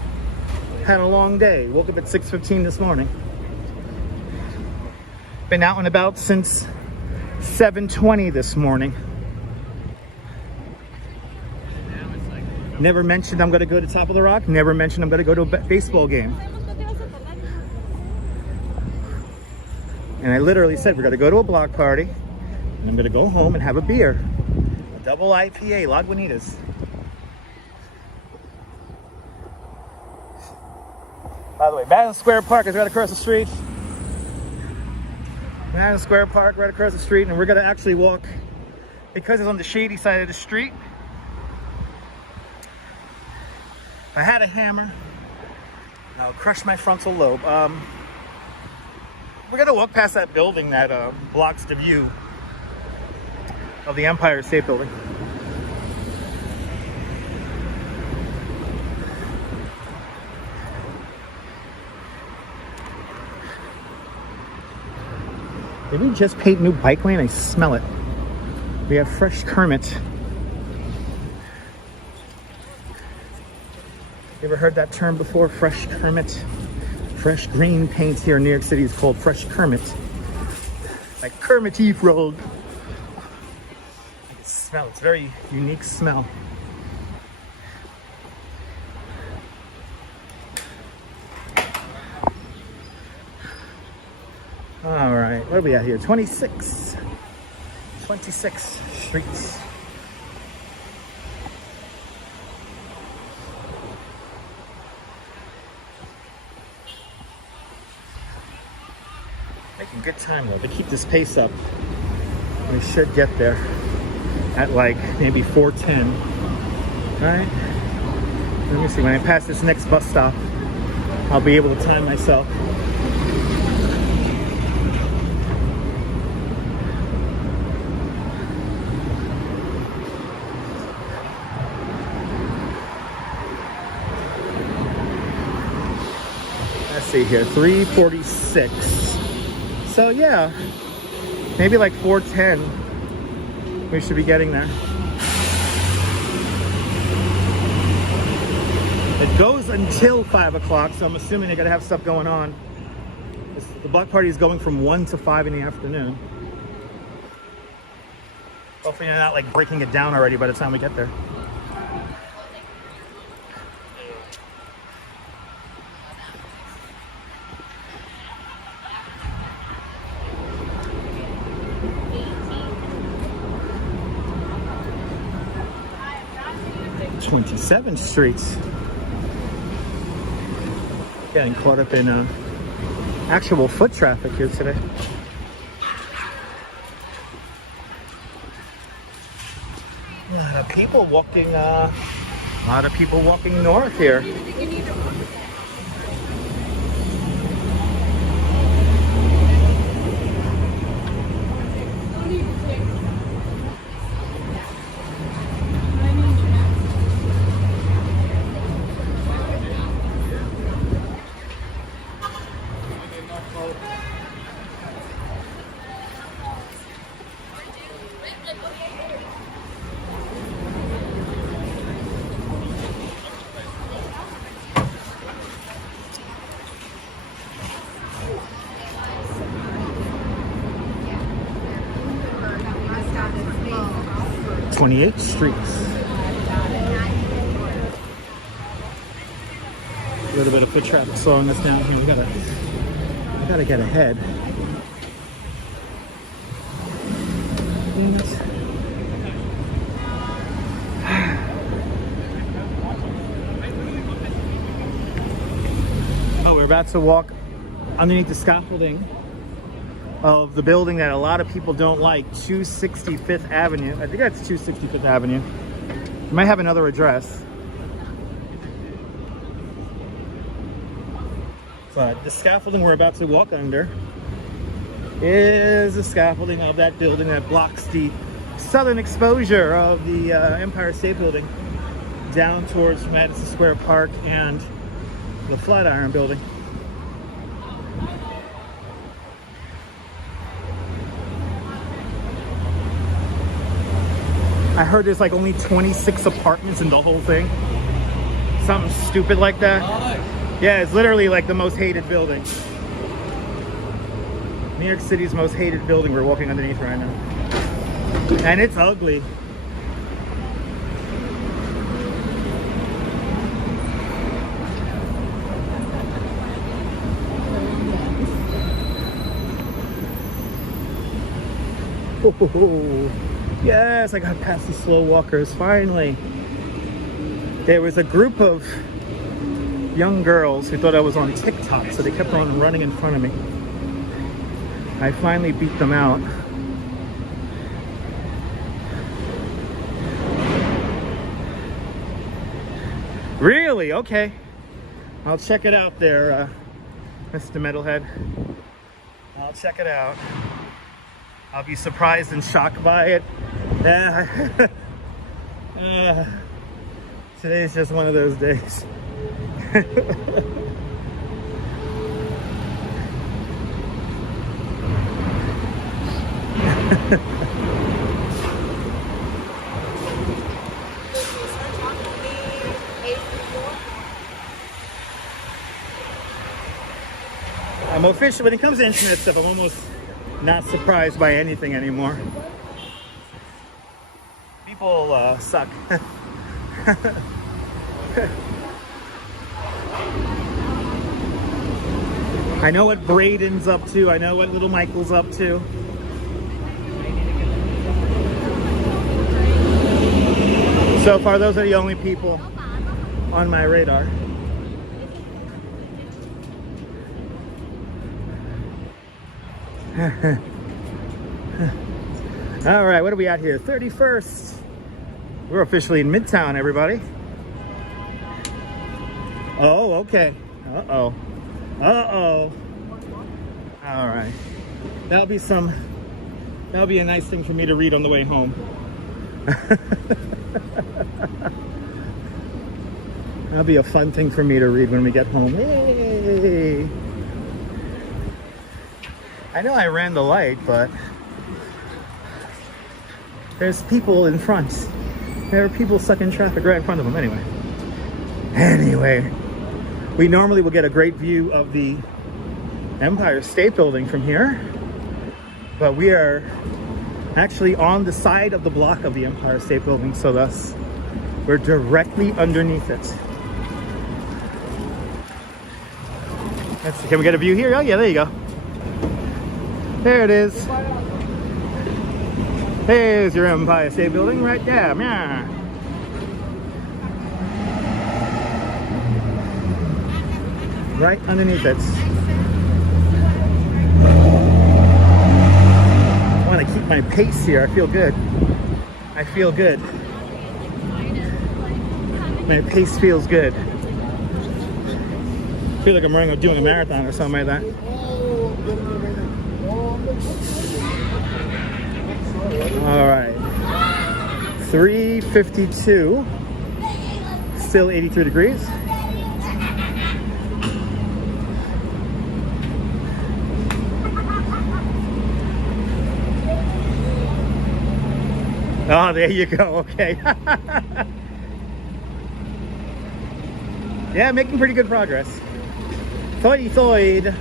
Had a long day. Woke up at 6:15 this morning. Been out and about since 7:20 this morning. Never mentioned I'm gonna go to Top of the Rock. Never mentioned I'm gonna go to a baseball game. And I literally said we're gonna go to a block party and I'm gonna go home and have a beer. A double IPA, Lagunitas. By the way, Madison Square Park is right across the street. Madison Square Park right across the street, and we're gonna actually walk, because it's on the shady side of the street. If I had a hammer, I'll crush my frontal lobe. We're gonna walk past that building that blocks the view of the Empire State Building. Did we just paint new bike lane? I smell it. We have fresh Kermit. You ever heard that term before? Fresh Kermit? Fresh green paint here in New York City is called fresh Kermit. Like Kermit Eve Road. I can smell it. It's a very unique smell. All right, what are we at here? 26 streets. Making good time though. To keep this pace up, we should get there at like maybe 4:10. All right. Let me see. When I pass this next bus stop, I'll be able to time myself. Let's see here, 3:46. So yeah, maybe like 4:10, we should be getting there. It goes until 5 o'clock, so I'm assuming they're gonna have stuff going on. The block party is going from 1 to 5 in the afternoon. Hopefully they're not like breaking it down already by the time we get there. '27th Street. Getting caught up in actual foot traffic here today. A lot of people walking north here. '28th Street. A little bit of foot traffic slowing us down here. We gotta get ahead. Oh, we're about to walk underneath the scaffolding of the building that a lot of people don't like, 265th Avenue. I think that's 265th Avenue. It might have another address. But the scaffolding we're about to walk under is the scaffolding of that building that blocks the southern exposure of the Empire State Building down towards Madison Square Park and the Flatiron Building. I heard there's like only 26 apartments in the whole thing. Something stupid like that. Yeah, it's literally like the most hated building. New York City's most hated building we're walking underneath right now. And it's ugly. Oh, yes, I got past the slow walkers, finally. There was a group of young girls who thought I was on TikTok, so they kept on running in front of me. I finally beat them out. Really? Okay. I'll check it out there, Mr. Metalhead. I'll check it out. I'll be surprised and shocked by it. Today's just one of those days. I'm official when it comes to internet stuff. I'm almost not surprised by anything anymore. People suck. I know what Braden's up to. I know what Little Michael's up to. So far, those are the only people on my radar. All right, what are we at here? 31st. We're officially in Midtown, everybody. Oh, okay. Uh-oh. Uh-oh. All right. That'll be a nice thing for me to read on the way home. That'll be a fun thing for me to read when we get home. Hey. I know I ran the light, but there's people in front. There are people stuck in traffic right in front of them anyway. We normally will get a great view of the Empire State Building from here, but we are actually on the side of the block of the Empire State Building, so thus we're directly underneath it. Let's see, can we get a view here? Oh yeah, there you go. There it is. There's your Empire State Building right there. Yeah. Right underneath it. I want to keep my pace here. I feel good. I feel good. My pace feels good. I feel like I'm doing a marathon or something like that. All right, 3:52, still 83 degrees. Oh, there you go, okay. Yeah, making pretty good progress. Thoid.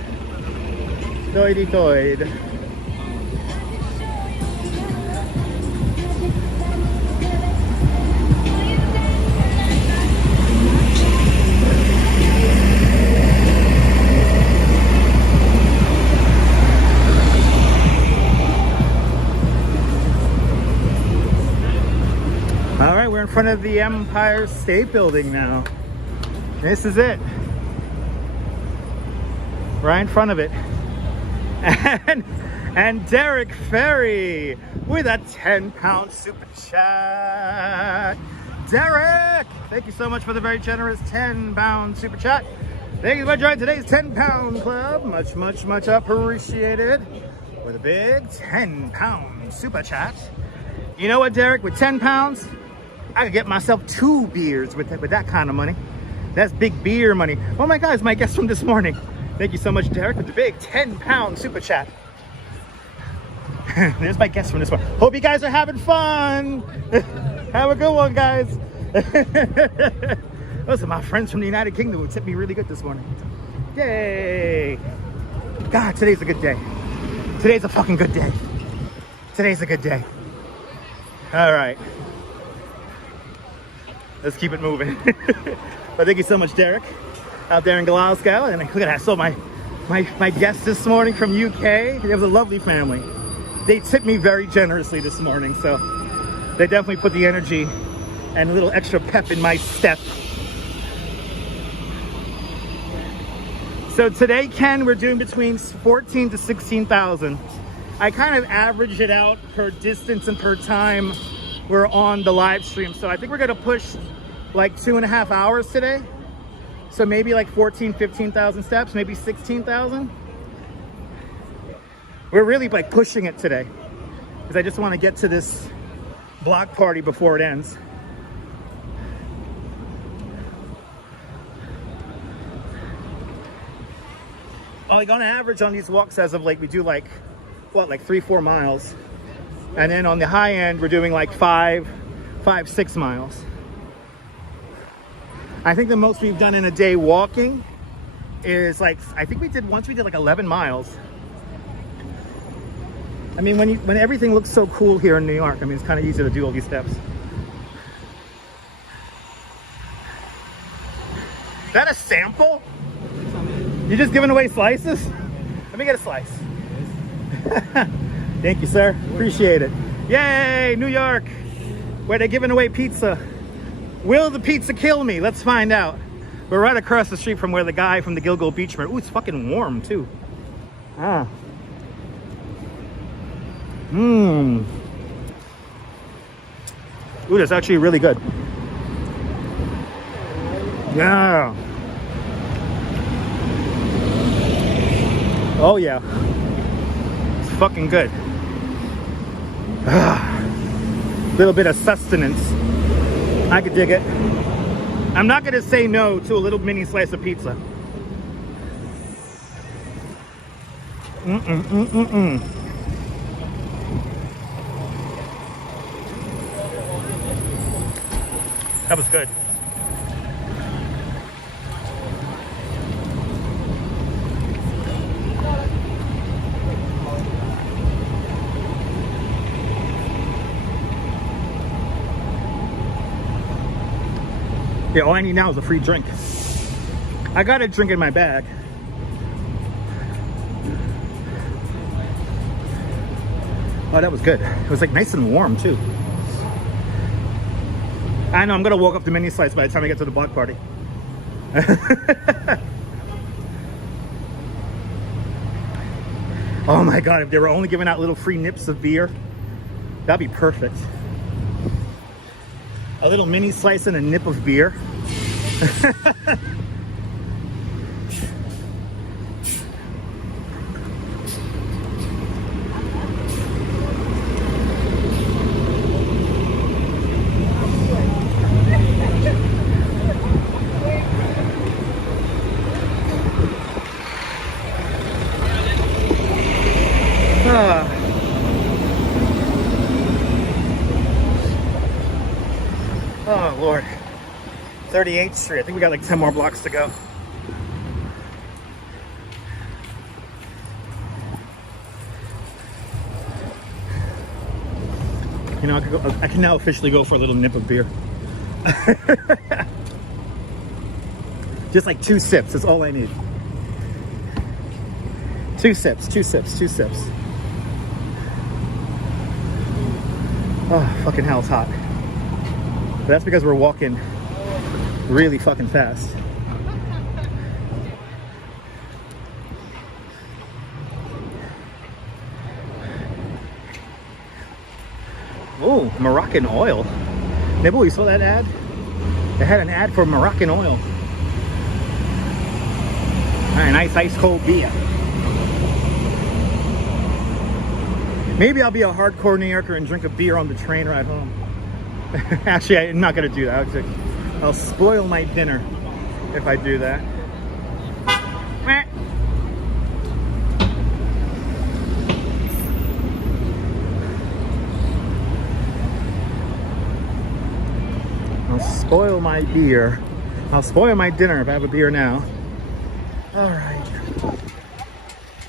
All right, we're in front of the Empire State Building now. This is it. Right in front of it. And Derek Ferry with a 10-pound super chat. Derek, thank you so much for the very generous 10-pound super chat. Thank you for joining today's 10-pound club. Much, much, much appreciated. With a big 10-pound super chat. You know what, Derek? With 10 pounds, I could get myself 2 beers with that kind of money. That's big beer money. Oh my God, it's my guest from this morning. Thank you so much, Derek, with the big 10-pound super chat. There's my guest from this morning. Hope you guys are having fun. Have a good one, guys. Those are my friends from the United Kingdom who tipped me really good this morning. Yay. God, today's a good day. Today's a fucking good day. Today's a good day. All right. Let's keep it moving. But thank you so much, Derek, out there in Glasgow. And look at that. I saw my guest this morning from UK. They have a lovely family. They tipped me very generously this morning. So they definitely put the energy and a little extra pep in my step. So today, Ken, we're doing between 14 to 16,000. I kind of average it out per distance and per time we're on the live stream. So I think we're gonna push like 2.5 hours today. So maybe like 14, 15,000 steps, maybe 16,000. We're really like pushing it today because I just want to get to this block party before it ends. Like on average on these walks as of late, we do like, what, like 3-4 miles. And then on the high end, we're doing like 5-6 miles. I think the most we've done in a day walking is like, I think we did like 11 miles. I mean, when everything looks so cool here in New York, I mean, it's kind of easy to do all these steps. Is that a sample? You just giving away slices? Let me get a slice. Thank you, sir. Appreciate it. Yay, New York, where they're giving away pizza. Will the pizza kill me? Let's find out. We're right across the street from where the guy from the Gilgo Beach. Ooh, it's fucking warm too. Ah. Mmm. Ooh, that's actually really good. Yeah. Oh yeah, it's fucking good. Little bit of sustenance. I could dig it. I'm not gonna say no to a little mini slice of pizza. That was good. Yeah, all I need now is a free drink. I got a drink in my bag. Oh, that was good. It was like nice and warm too. I know I'm gonna walk up the mini slice by the time I get to the block party. Oh my God, if they were only giving out little free nips of beer, that'd be perfect. A little mini slice and a nip of beer. Oh Lord, 38th Street. I think we got like 10 more blocks to go. You know, I can now officially go for a little nip of beer. Just like 2 sips, that's all I need. 2 sips, 2 sips, 2 sips. Oh, fucking hell, it's hot. But that's because we're walking really fucking fast. Oh, Moroccan oil. Nibble, you saw that ad? They had an ad for Moroccan oil. Alright, nice ice cold beer. Maybe I'll be a hardcore New Yorker and drink a beer on the train ride home. Actually, I'm not gonna do that. I'll spoil my dinner if I do that. I'll spoil my beer. I'll spoil my dinner if I have a beer now. All right.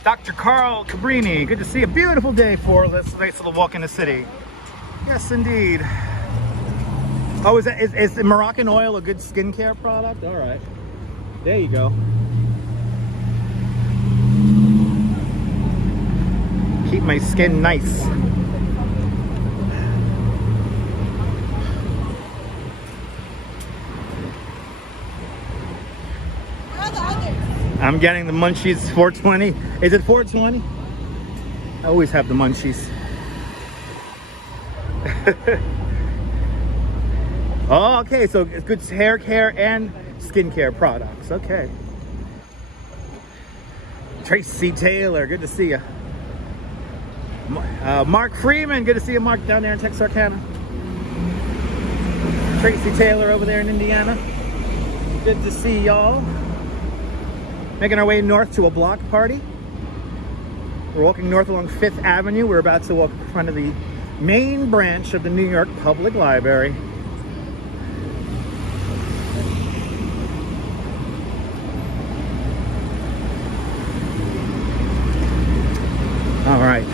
Dr. Carl Cabrini, good to see you. Beautiful day for this nice little walk in the city. Yes, indeed. Oh, is Moroccan oil a good skincare product? All right. There you go. Keep my skin nice. I'm getting the munchies. 420. Is it 420? I always have the munchies. Oh, okay, so it's good hair care and skincare products. Okay. Tracy Taylor, good to see you. Mark Freeman, good to see you, Mark, down there in Texarkana. Tracy Taylor over there in Indiana. Good to see y'all. Making our way north to a block party. We're walking north along 5th Avenue. We're about to walk in front of the main branch of the New York Public Library. All right.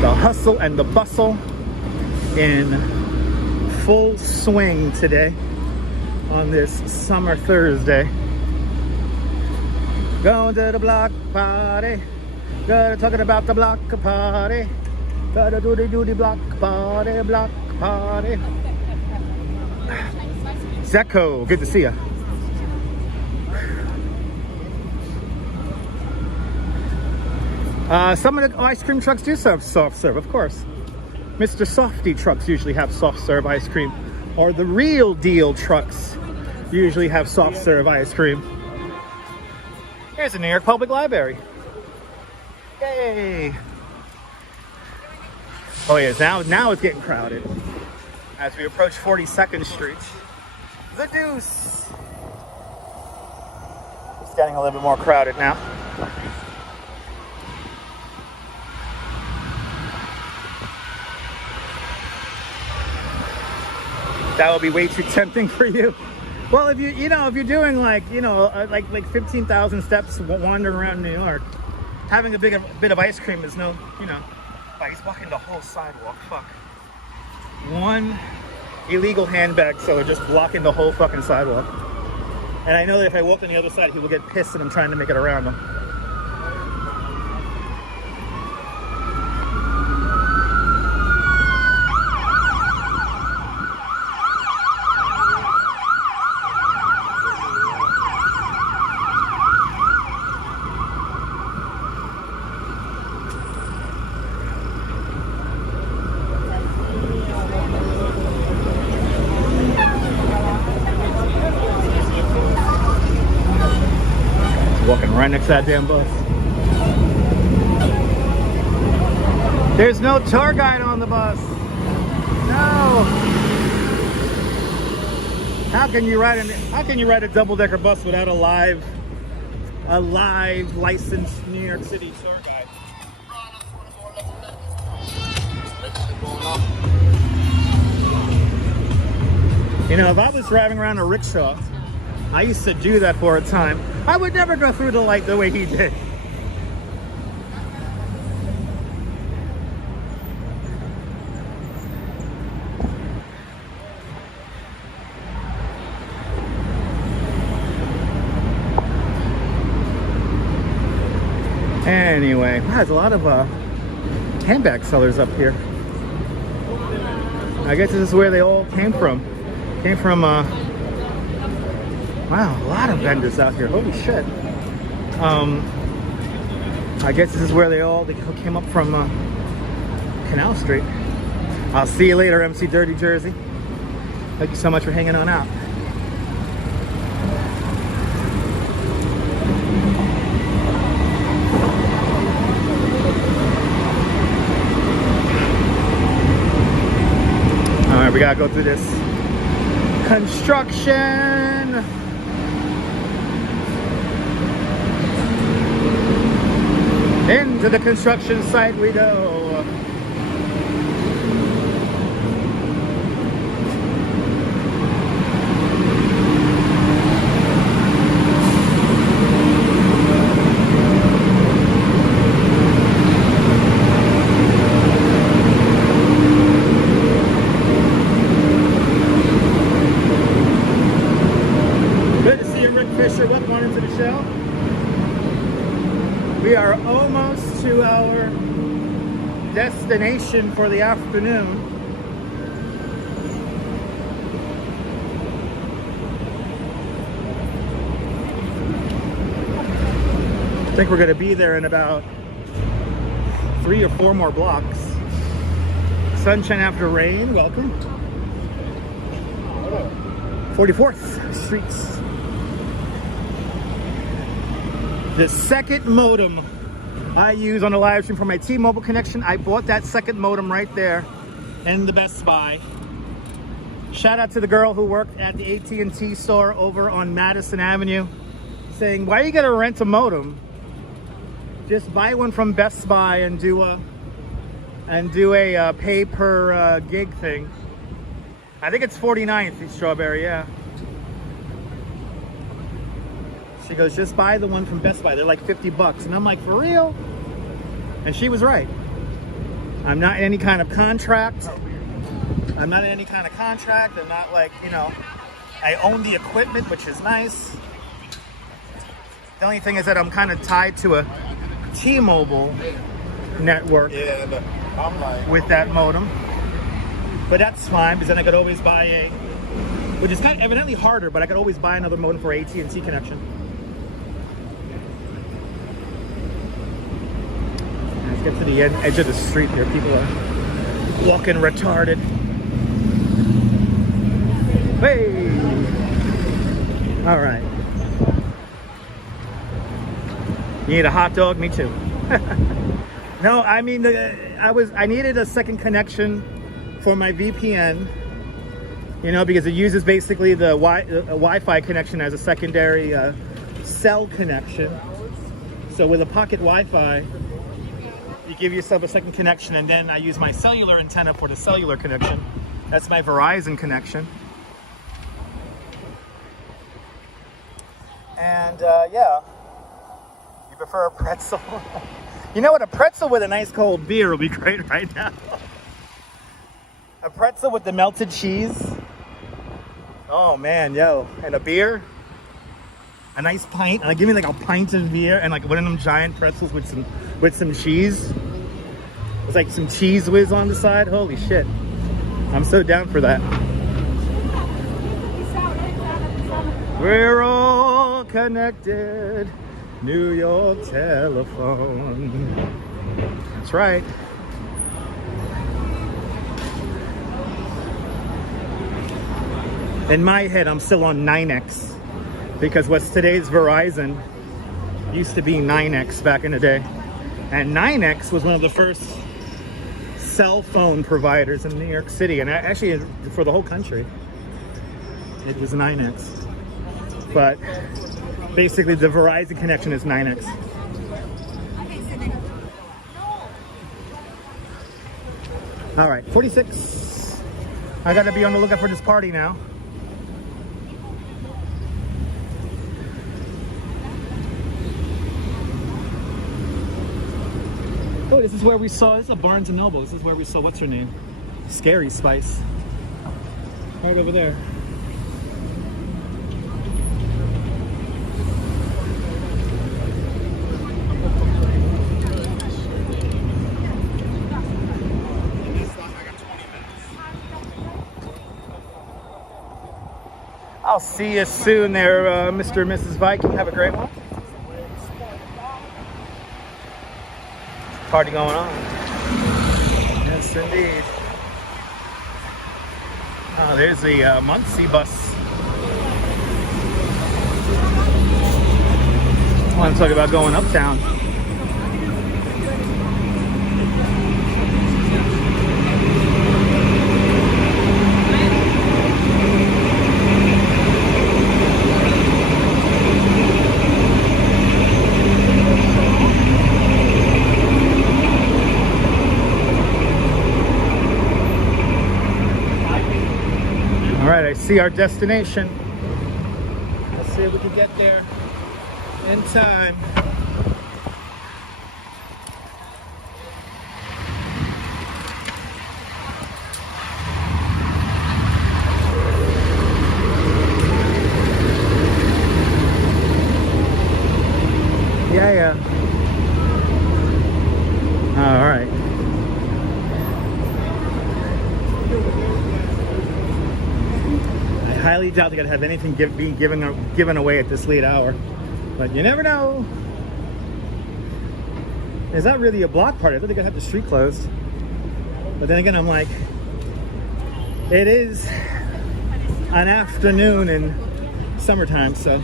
The hustle and the bustle in full swing today on this summer Thursday. Going to the block party. Talking about the block party. Gotta do the block party, block party. Zecco, good to see ya. Some of the ice cream trucks do serve soft serve, of course. Mr. Softy trucks usually have soft serve ice cream, or the real deal trucks usually have soft serve ice cream. Here's the New York Public Library. Yay! Oh yes, now it's getting crowded as we approach 42nd Street. The Deuce. It's getting a little bit more crowded now. That would be way too tempting for you. Well, if if you're doing like 15,000 steps wandering around New York, having a bit of ice cream is no, like he's walking the whole sidewalk. Fuck. One illegal handbag seller just blocking the whole fucking sidewalk. And I know that if I walk on the other side, he will get pissed and I'm trying to make it around him. Walking right next to that damn bus. There's no tour guide on the bus. No. How can you ride a double-decker bus without a live licensed New York City tour guide? If I was driving around a rickshaw, I used to do that for a time, I would never go through the light the way he did. Anyway, wow, there's a lot of handbag sellers up here. I guess this is where they all came from. Wow, a lot of vendors out here. Holy shit. I guess this is where they came up from Canal Street. I'll see you later, MC Dirty Jersey. Thank you so much for hanging on out. We gotta go through this construction. Into the construction site we go. Welcome into the show. We are almost to our destination for the afternoon. I think we're going to be there in about 3 or 4 more blocks. Sunshine after rain, welcome. 44th Street. The second modem I use on the live stream for my T-Mobile connection, I bought that second modem right there in the Best Buy. Shout out to the girl who worked at the AT&T store over on Madison Avenue, saying, why are you gonna rent a modem? Just buy one from Best Buy and do a pay per gig thing. I think it's 49th in Strawberry, yeah. She goes, just buy the one from Best Buy. They're like 50 bucks. And I'm like, for real? And she was right. I'm not in any kind of contract. I'm not like, you know, I own the equipment, which is nice. The only thing is that I'm kind of tied to a T-Mobile network with that modem. But that's fine, because then I could always buy which is kind of evidently harder, but I could always buy another modem for AT&T connection. Let's get to the edge of the street here. People are walking retarded. Hey! All right. You need a hot dog? Me too. No, I mean, I needed a second connection for my VPN, you know, because it uses basically the Wi-Fi connection as a secondary cell connection. So with a pocket Wi-Fi, you give yourself a second connection, and then I use my cellular antenna for the cellular connection. That's my Verizon connection. And yeah, you prefer a pretzel? You know what, a pretzel with a nice cold beer will be great right now. A pretzel with the melted cheese. Oh man, yo, and a beer. A nice pint, and give me like a pint of beer and like one of them giant pretzels with some cheese. It's like some cheese whiz on the side. Holy shit. I'm so down for that. We're all connected. New York telephone. That's right. In my head, I'm still on 9X. Because what's today's Verizon used to be 9X back in the day. And 9X was one of the first cell phone providers in New York City. And actually, for the whole country, it was 9X. But basically, the Verizon connection is 9X. All right, 46. I gotta be on the lookout for this party now. Oh, this is where we saw, this is a Barnes & Noble. This is where we saw, what's her name? Scary Spice. Right over there. I'll see you soon there, Mr. and Mrs. Viking. Have a great one. Party going on. Yes, indeed. Oh, there's the Muncie bus. I want to talk about going uptown. see our destination. Let's see if we can get there in time. Yeah. All right. I highly doubt they're gonna have anything being given away at this late hour, but you never know. Is that really a block party? I thought they were gonna have the street closed, but then again, I'm like, it is an afternoon in summertime, so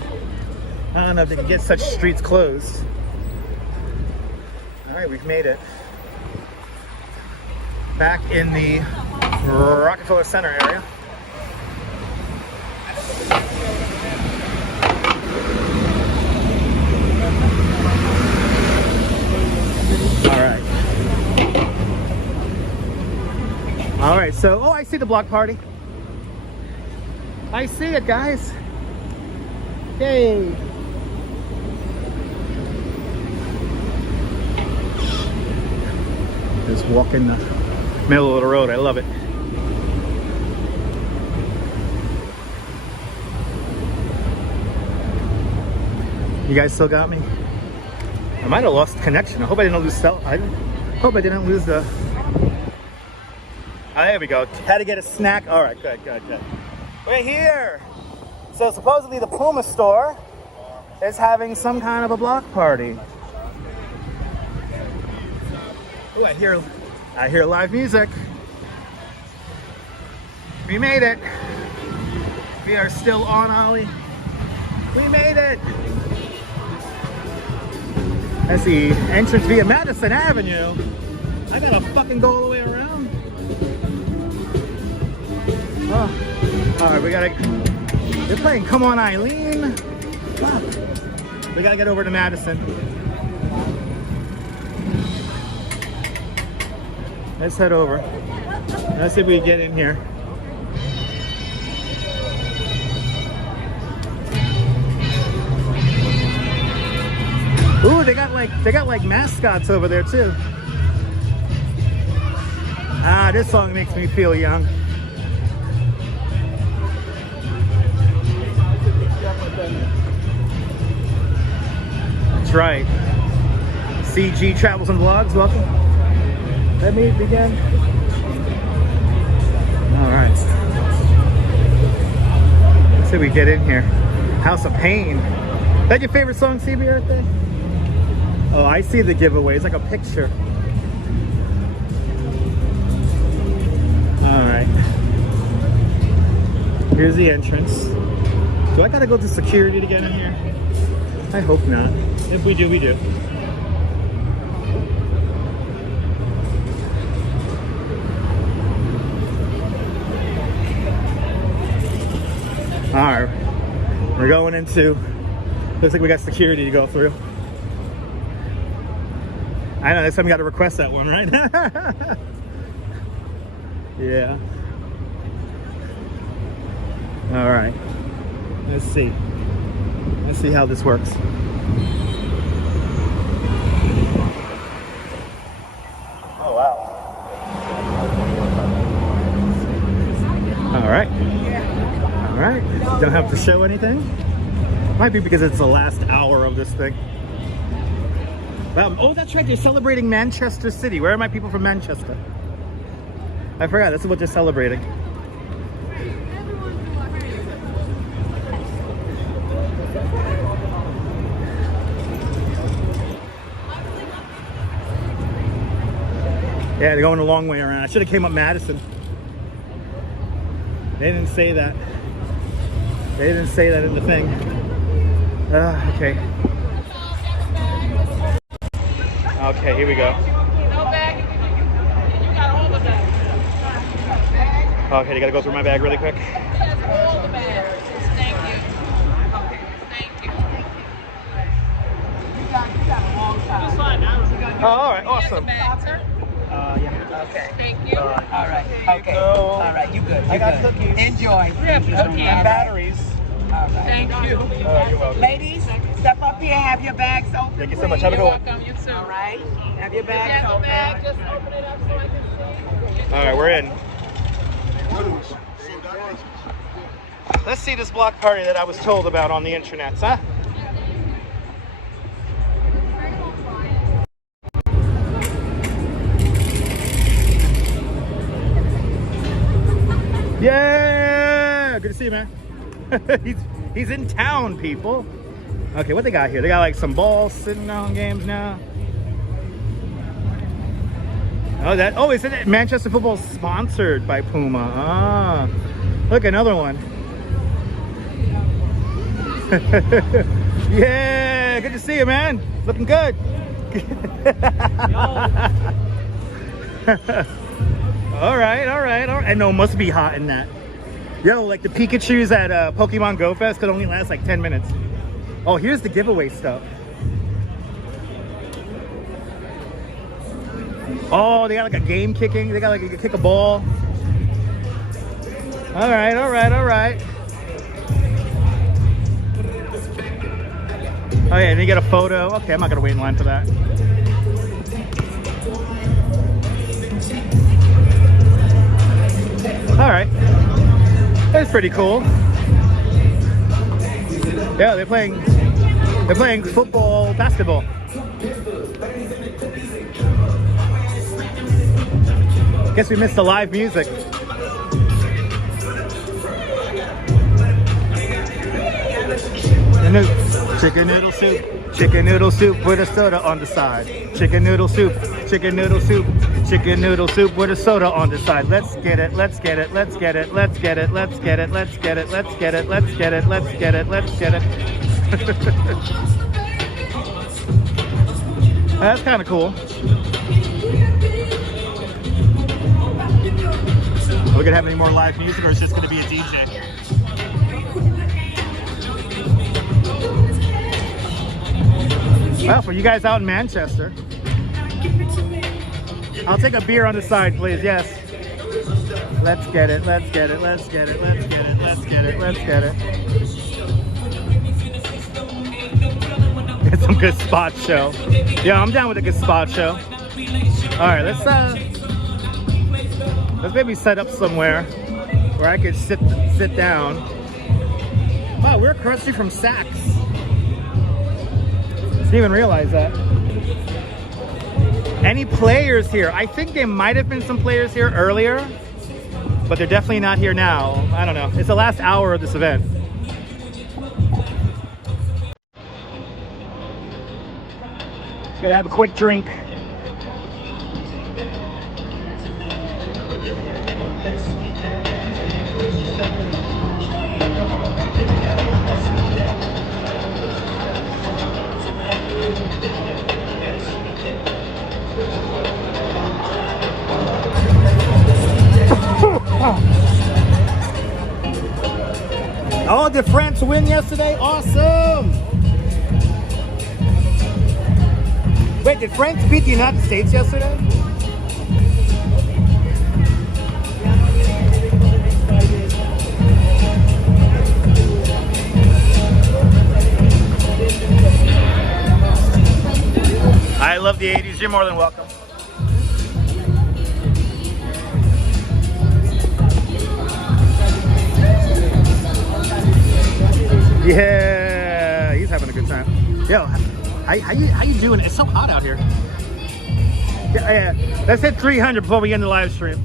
I don't know if they can get such streets closed. All right, we've made it. Back in the Rockefeller Center area. All right, so, oh, I see the block party. I see it, guys. Yay. Just walk in the middle of the road. I love it. You guys still got me? I might have lost connection. I hope I didn't lose I hope I didn't lose the... Oh, there we go. Had to get a snack. All right, good. We're here. So supposedly the Puma store is having some kind of a block party. Oh, I hear live music. We made it. We are still on Ollie. We made it. That's the entrance via Madison Avenue. I gotta fucking go all the way around. Oh, all right, they're playing Come On Eileen. Fuck. We gotta get over to Madison. Let's head over. Let's see if we can get in here. Ooh, they got like mascots over there too. Ah, this song makes me feel young. That's right. CG Travels and Vlogs, welcome. Let me begin. All right. Let's see if we get in here. House of Paine. Is that your favorite song, CB Birthday? Oh, I see the giveaway. It's like a picture. All right. Here's the entrance. Do I gotta go to security to get in here? I hope not. If we do, we do. All right. We're going into, looks like we got security to go through. I know, next time we got to request that one, right? Yeah. All right. Let's see. Let's see how this works. Oh, wow. All right. All right. Don't have to show anything. Might be because it's the last hour of this thing. Wow. Oh, that's right. They're celebrating Manchester City. Where are my people from Manchester? I forgot. This is what they're celebrating. Yeah, they're going a long way around. I should have came up Madison. They didn't say that. They didn't say that in the thing. Okay. Okay, here we go. Okay, you gotta go through my bag really quick. All the bags. Thank you. Thank you. You got a long time. Oh, all right, awesome. Bag, sir. Yeah. Okay. Thank you. All right. Okay. All right. You good. I got cookies. Enjoy. Yeah, And batteries. All right. Thank you. You're welcome. Ladies, step up here. Have your bags open. Thank you so much. Have a good one. You're welcome. You too. All right. Have your bags open. Just open it up so I can see. All right, we're in. Let's see this block party that I was told about on the internet, huh? Yeah, good to see you, man. he's in town, people. Okay, what they got here? They got like some balls sitting on games now. Oh, is it Manchester Football sponsored by Puma? Ah, look, another one. Yeah, good to see you, man. Looking good. All right. I know, it must be hot in that. Yo, like the Pikachus at Pokemon Go Fest could only last like 10 minutes. Oh, here's the giveaway stuff. Oh, they got like a game kicking. They got like a kick a ball. All right. Oh yeah, and you get a photo. Okay, I'm not gonna wait in line for that. All right, that's pretty cool. Yeah, they're playing football, basketball. Guess we missed the live music. Chicken noodle soup. Chicken noodle soup with a soda on the side. Chicken noodle soup. Chicken noodle soup. Chicken noodle soup with a soda on the side. Let's get it. Let's get it. Let's get it. Let's get it. Let's get it. Let's get it. Let's get it. Let's get it. Let's get it. Let's get it. That's kind of cool. Are we gonna have any more live music, or is it just gonna be a DJ? Well, for you guys out in Manchester, I'll take a beer on the side, please. Yes. Let's get it. Let's get it. Let's get it. Let's get it. Let's get it. Let's get it. Get some good spot show. Yeah, I'm down with a good spot show. All right, let's maybe set up somewhere where I could sit down. Wow, we're across the street from Saks. Didn't even realize that. Any players here? I think there might have been some players here earlier, but they're definitely not here now. I don't know. It's the last hour of this event. Gotta have a quick drink. Oh, did France win yesterday? Awesome! Wait, did France beat the United States yesterday? I love the 80s. You're more than welcome. Yeah, he's having a good time. Yo, how you doing? It's so hot out here. Yeah, let's hit 300 before we end the live stream.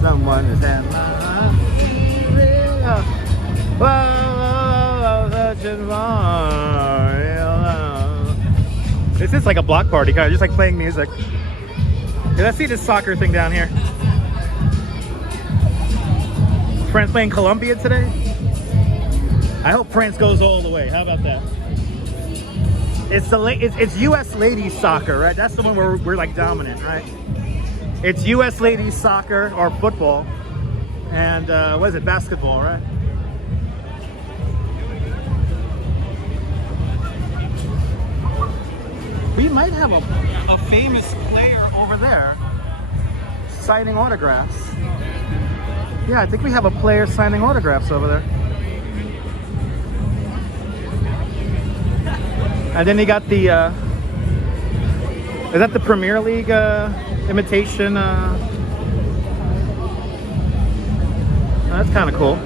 Someone is in This is like a block party, kind of just like playing music. Yeah, let's see this soccer thing down here. France playing Colombia today? I hope France goes all the way. How about that? It's U.S. ladies soccer, right? That's the one where we're like dominant, right? It's U.S. ladies soccer or football, and what is it? Basketball, right? We might have a famous player over there signing autographs. Yeah, I think we have a player signing autographs over there. And then you got the, is that the Premier League imitation? That's kind of cool.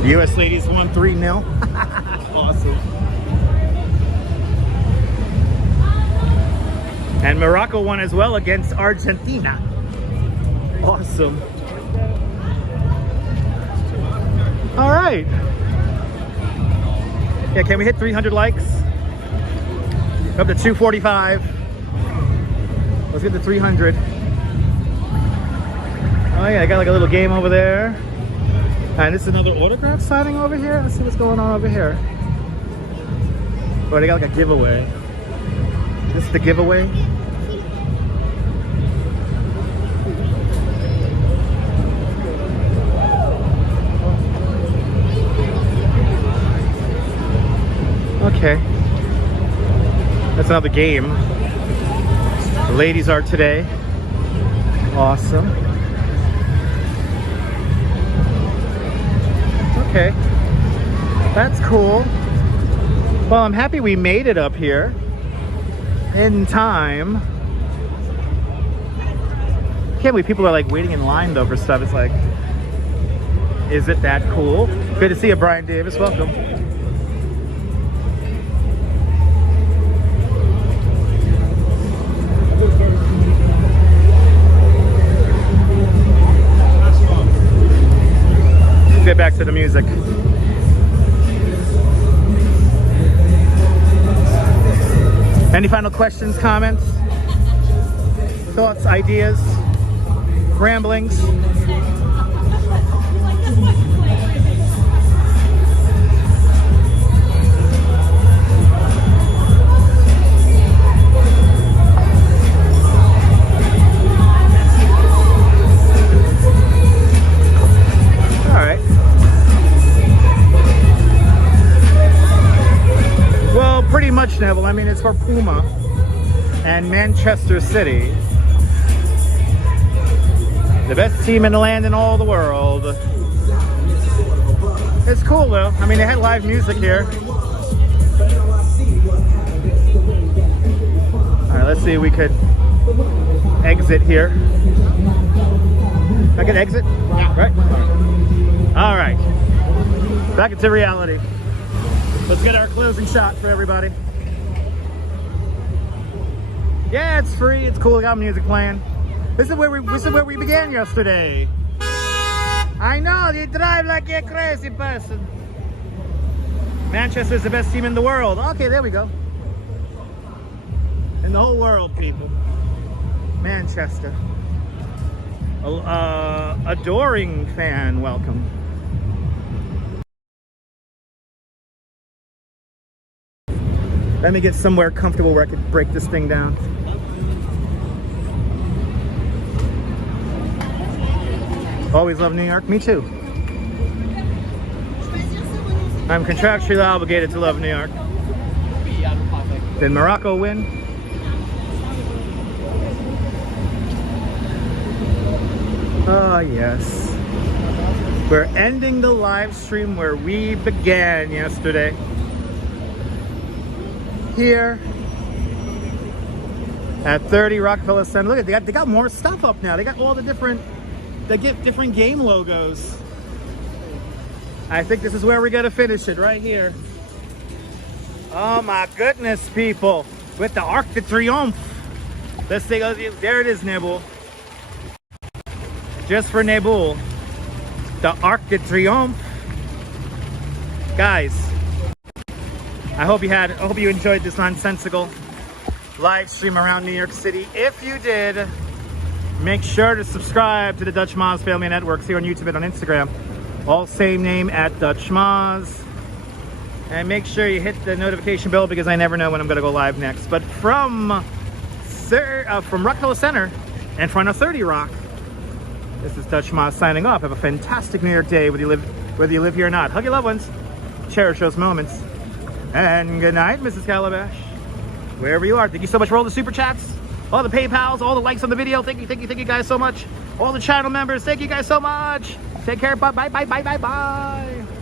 The U.S. ladies won 3-0. Awesome. And Morocco won as well against Argentina. Awesome. All right. Yeah, can we hit 300 likes? Up to 245. Let's get to 300. Oh yeah, I got like a little game over there. And this is another autograph signing over here. Let's see what's going on over here. Oh, they got like a giveaway. This is the giveaway. Okay. That's another game. The ladies are today. Awesome. Okay. That's cool. Well, I'm happy we made it up here in time. Can't believe people are like waiting in line though for stuff. It's like, is it that cool? Good to see you, Brian Davis. Welcome. Get back to the music. Any final questions, comments, thoughts, ideas, ramblings? Pretty much, Neville. I mean, it's for Puma and Manchester City. The best team in the land and all the world. It's cool though. I mean, they had live music here. Alright, let's see if we could exit here. I can exit? Yeah. Right? Alright. Back into reality. Let's get our closing shot for everybody. Yeah, it's free. It's cool. We got music playing. This is where we began yesterday. I know you drive like a crazy person. Manchester's the best team in the world. Okay, there we go. In the whole world, people. Manchester. Adoring fan, welcome. Let me get somewhere comfortable where I can break this thing down. Always love New York. Me too. I'm contractually obligated to love New York. Did Morocco win? Oh yes. We're ending the live stream where we began yesterday. Here at 30 Rockefeller Center. Look at they got more stuff up now. They got all the different game logos. I think this is where we gotta finish it, right here. Oh my goodness, people. With the Arc de Triomphe. Let's take a look. There it is, Nebul. Just for Nebul. The Arc de Triomphe. Guys, I hope you enjoyed this nonsensical live stream around New York City. If you did, make sure to subscribe to the Dutch Moz Family Networks here on YouTube and on Instagram. All same name at Dutch Moz. And make sure you hit the notification bell because I never know when I'm gonna go live next. But from Rockefeller Center in front of 30 Rock, this is Dutch Moz signing off. Have a fantastic New York day, whether you live here or not. Hug your loved ones. cherish those moments. And good night, Mrs. Calabash. Wherever you are, thank you so much for all the super chats, all the PayPals, all the likes on the video. Thank you guys so much. All the channel members, thank you guys so much. Take care. Bye.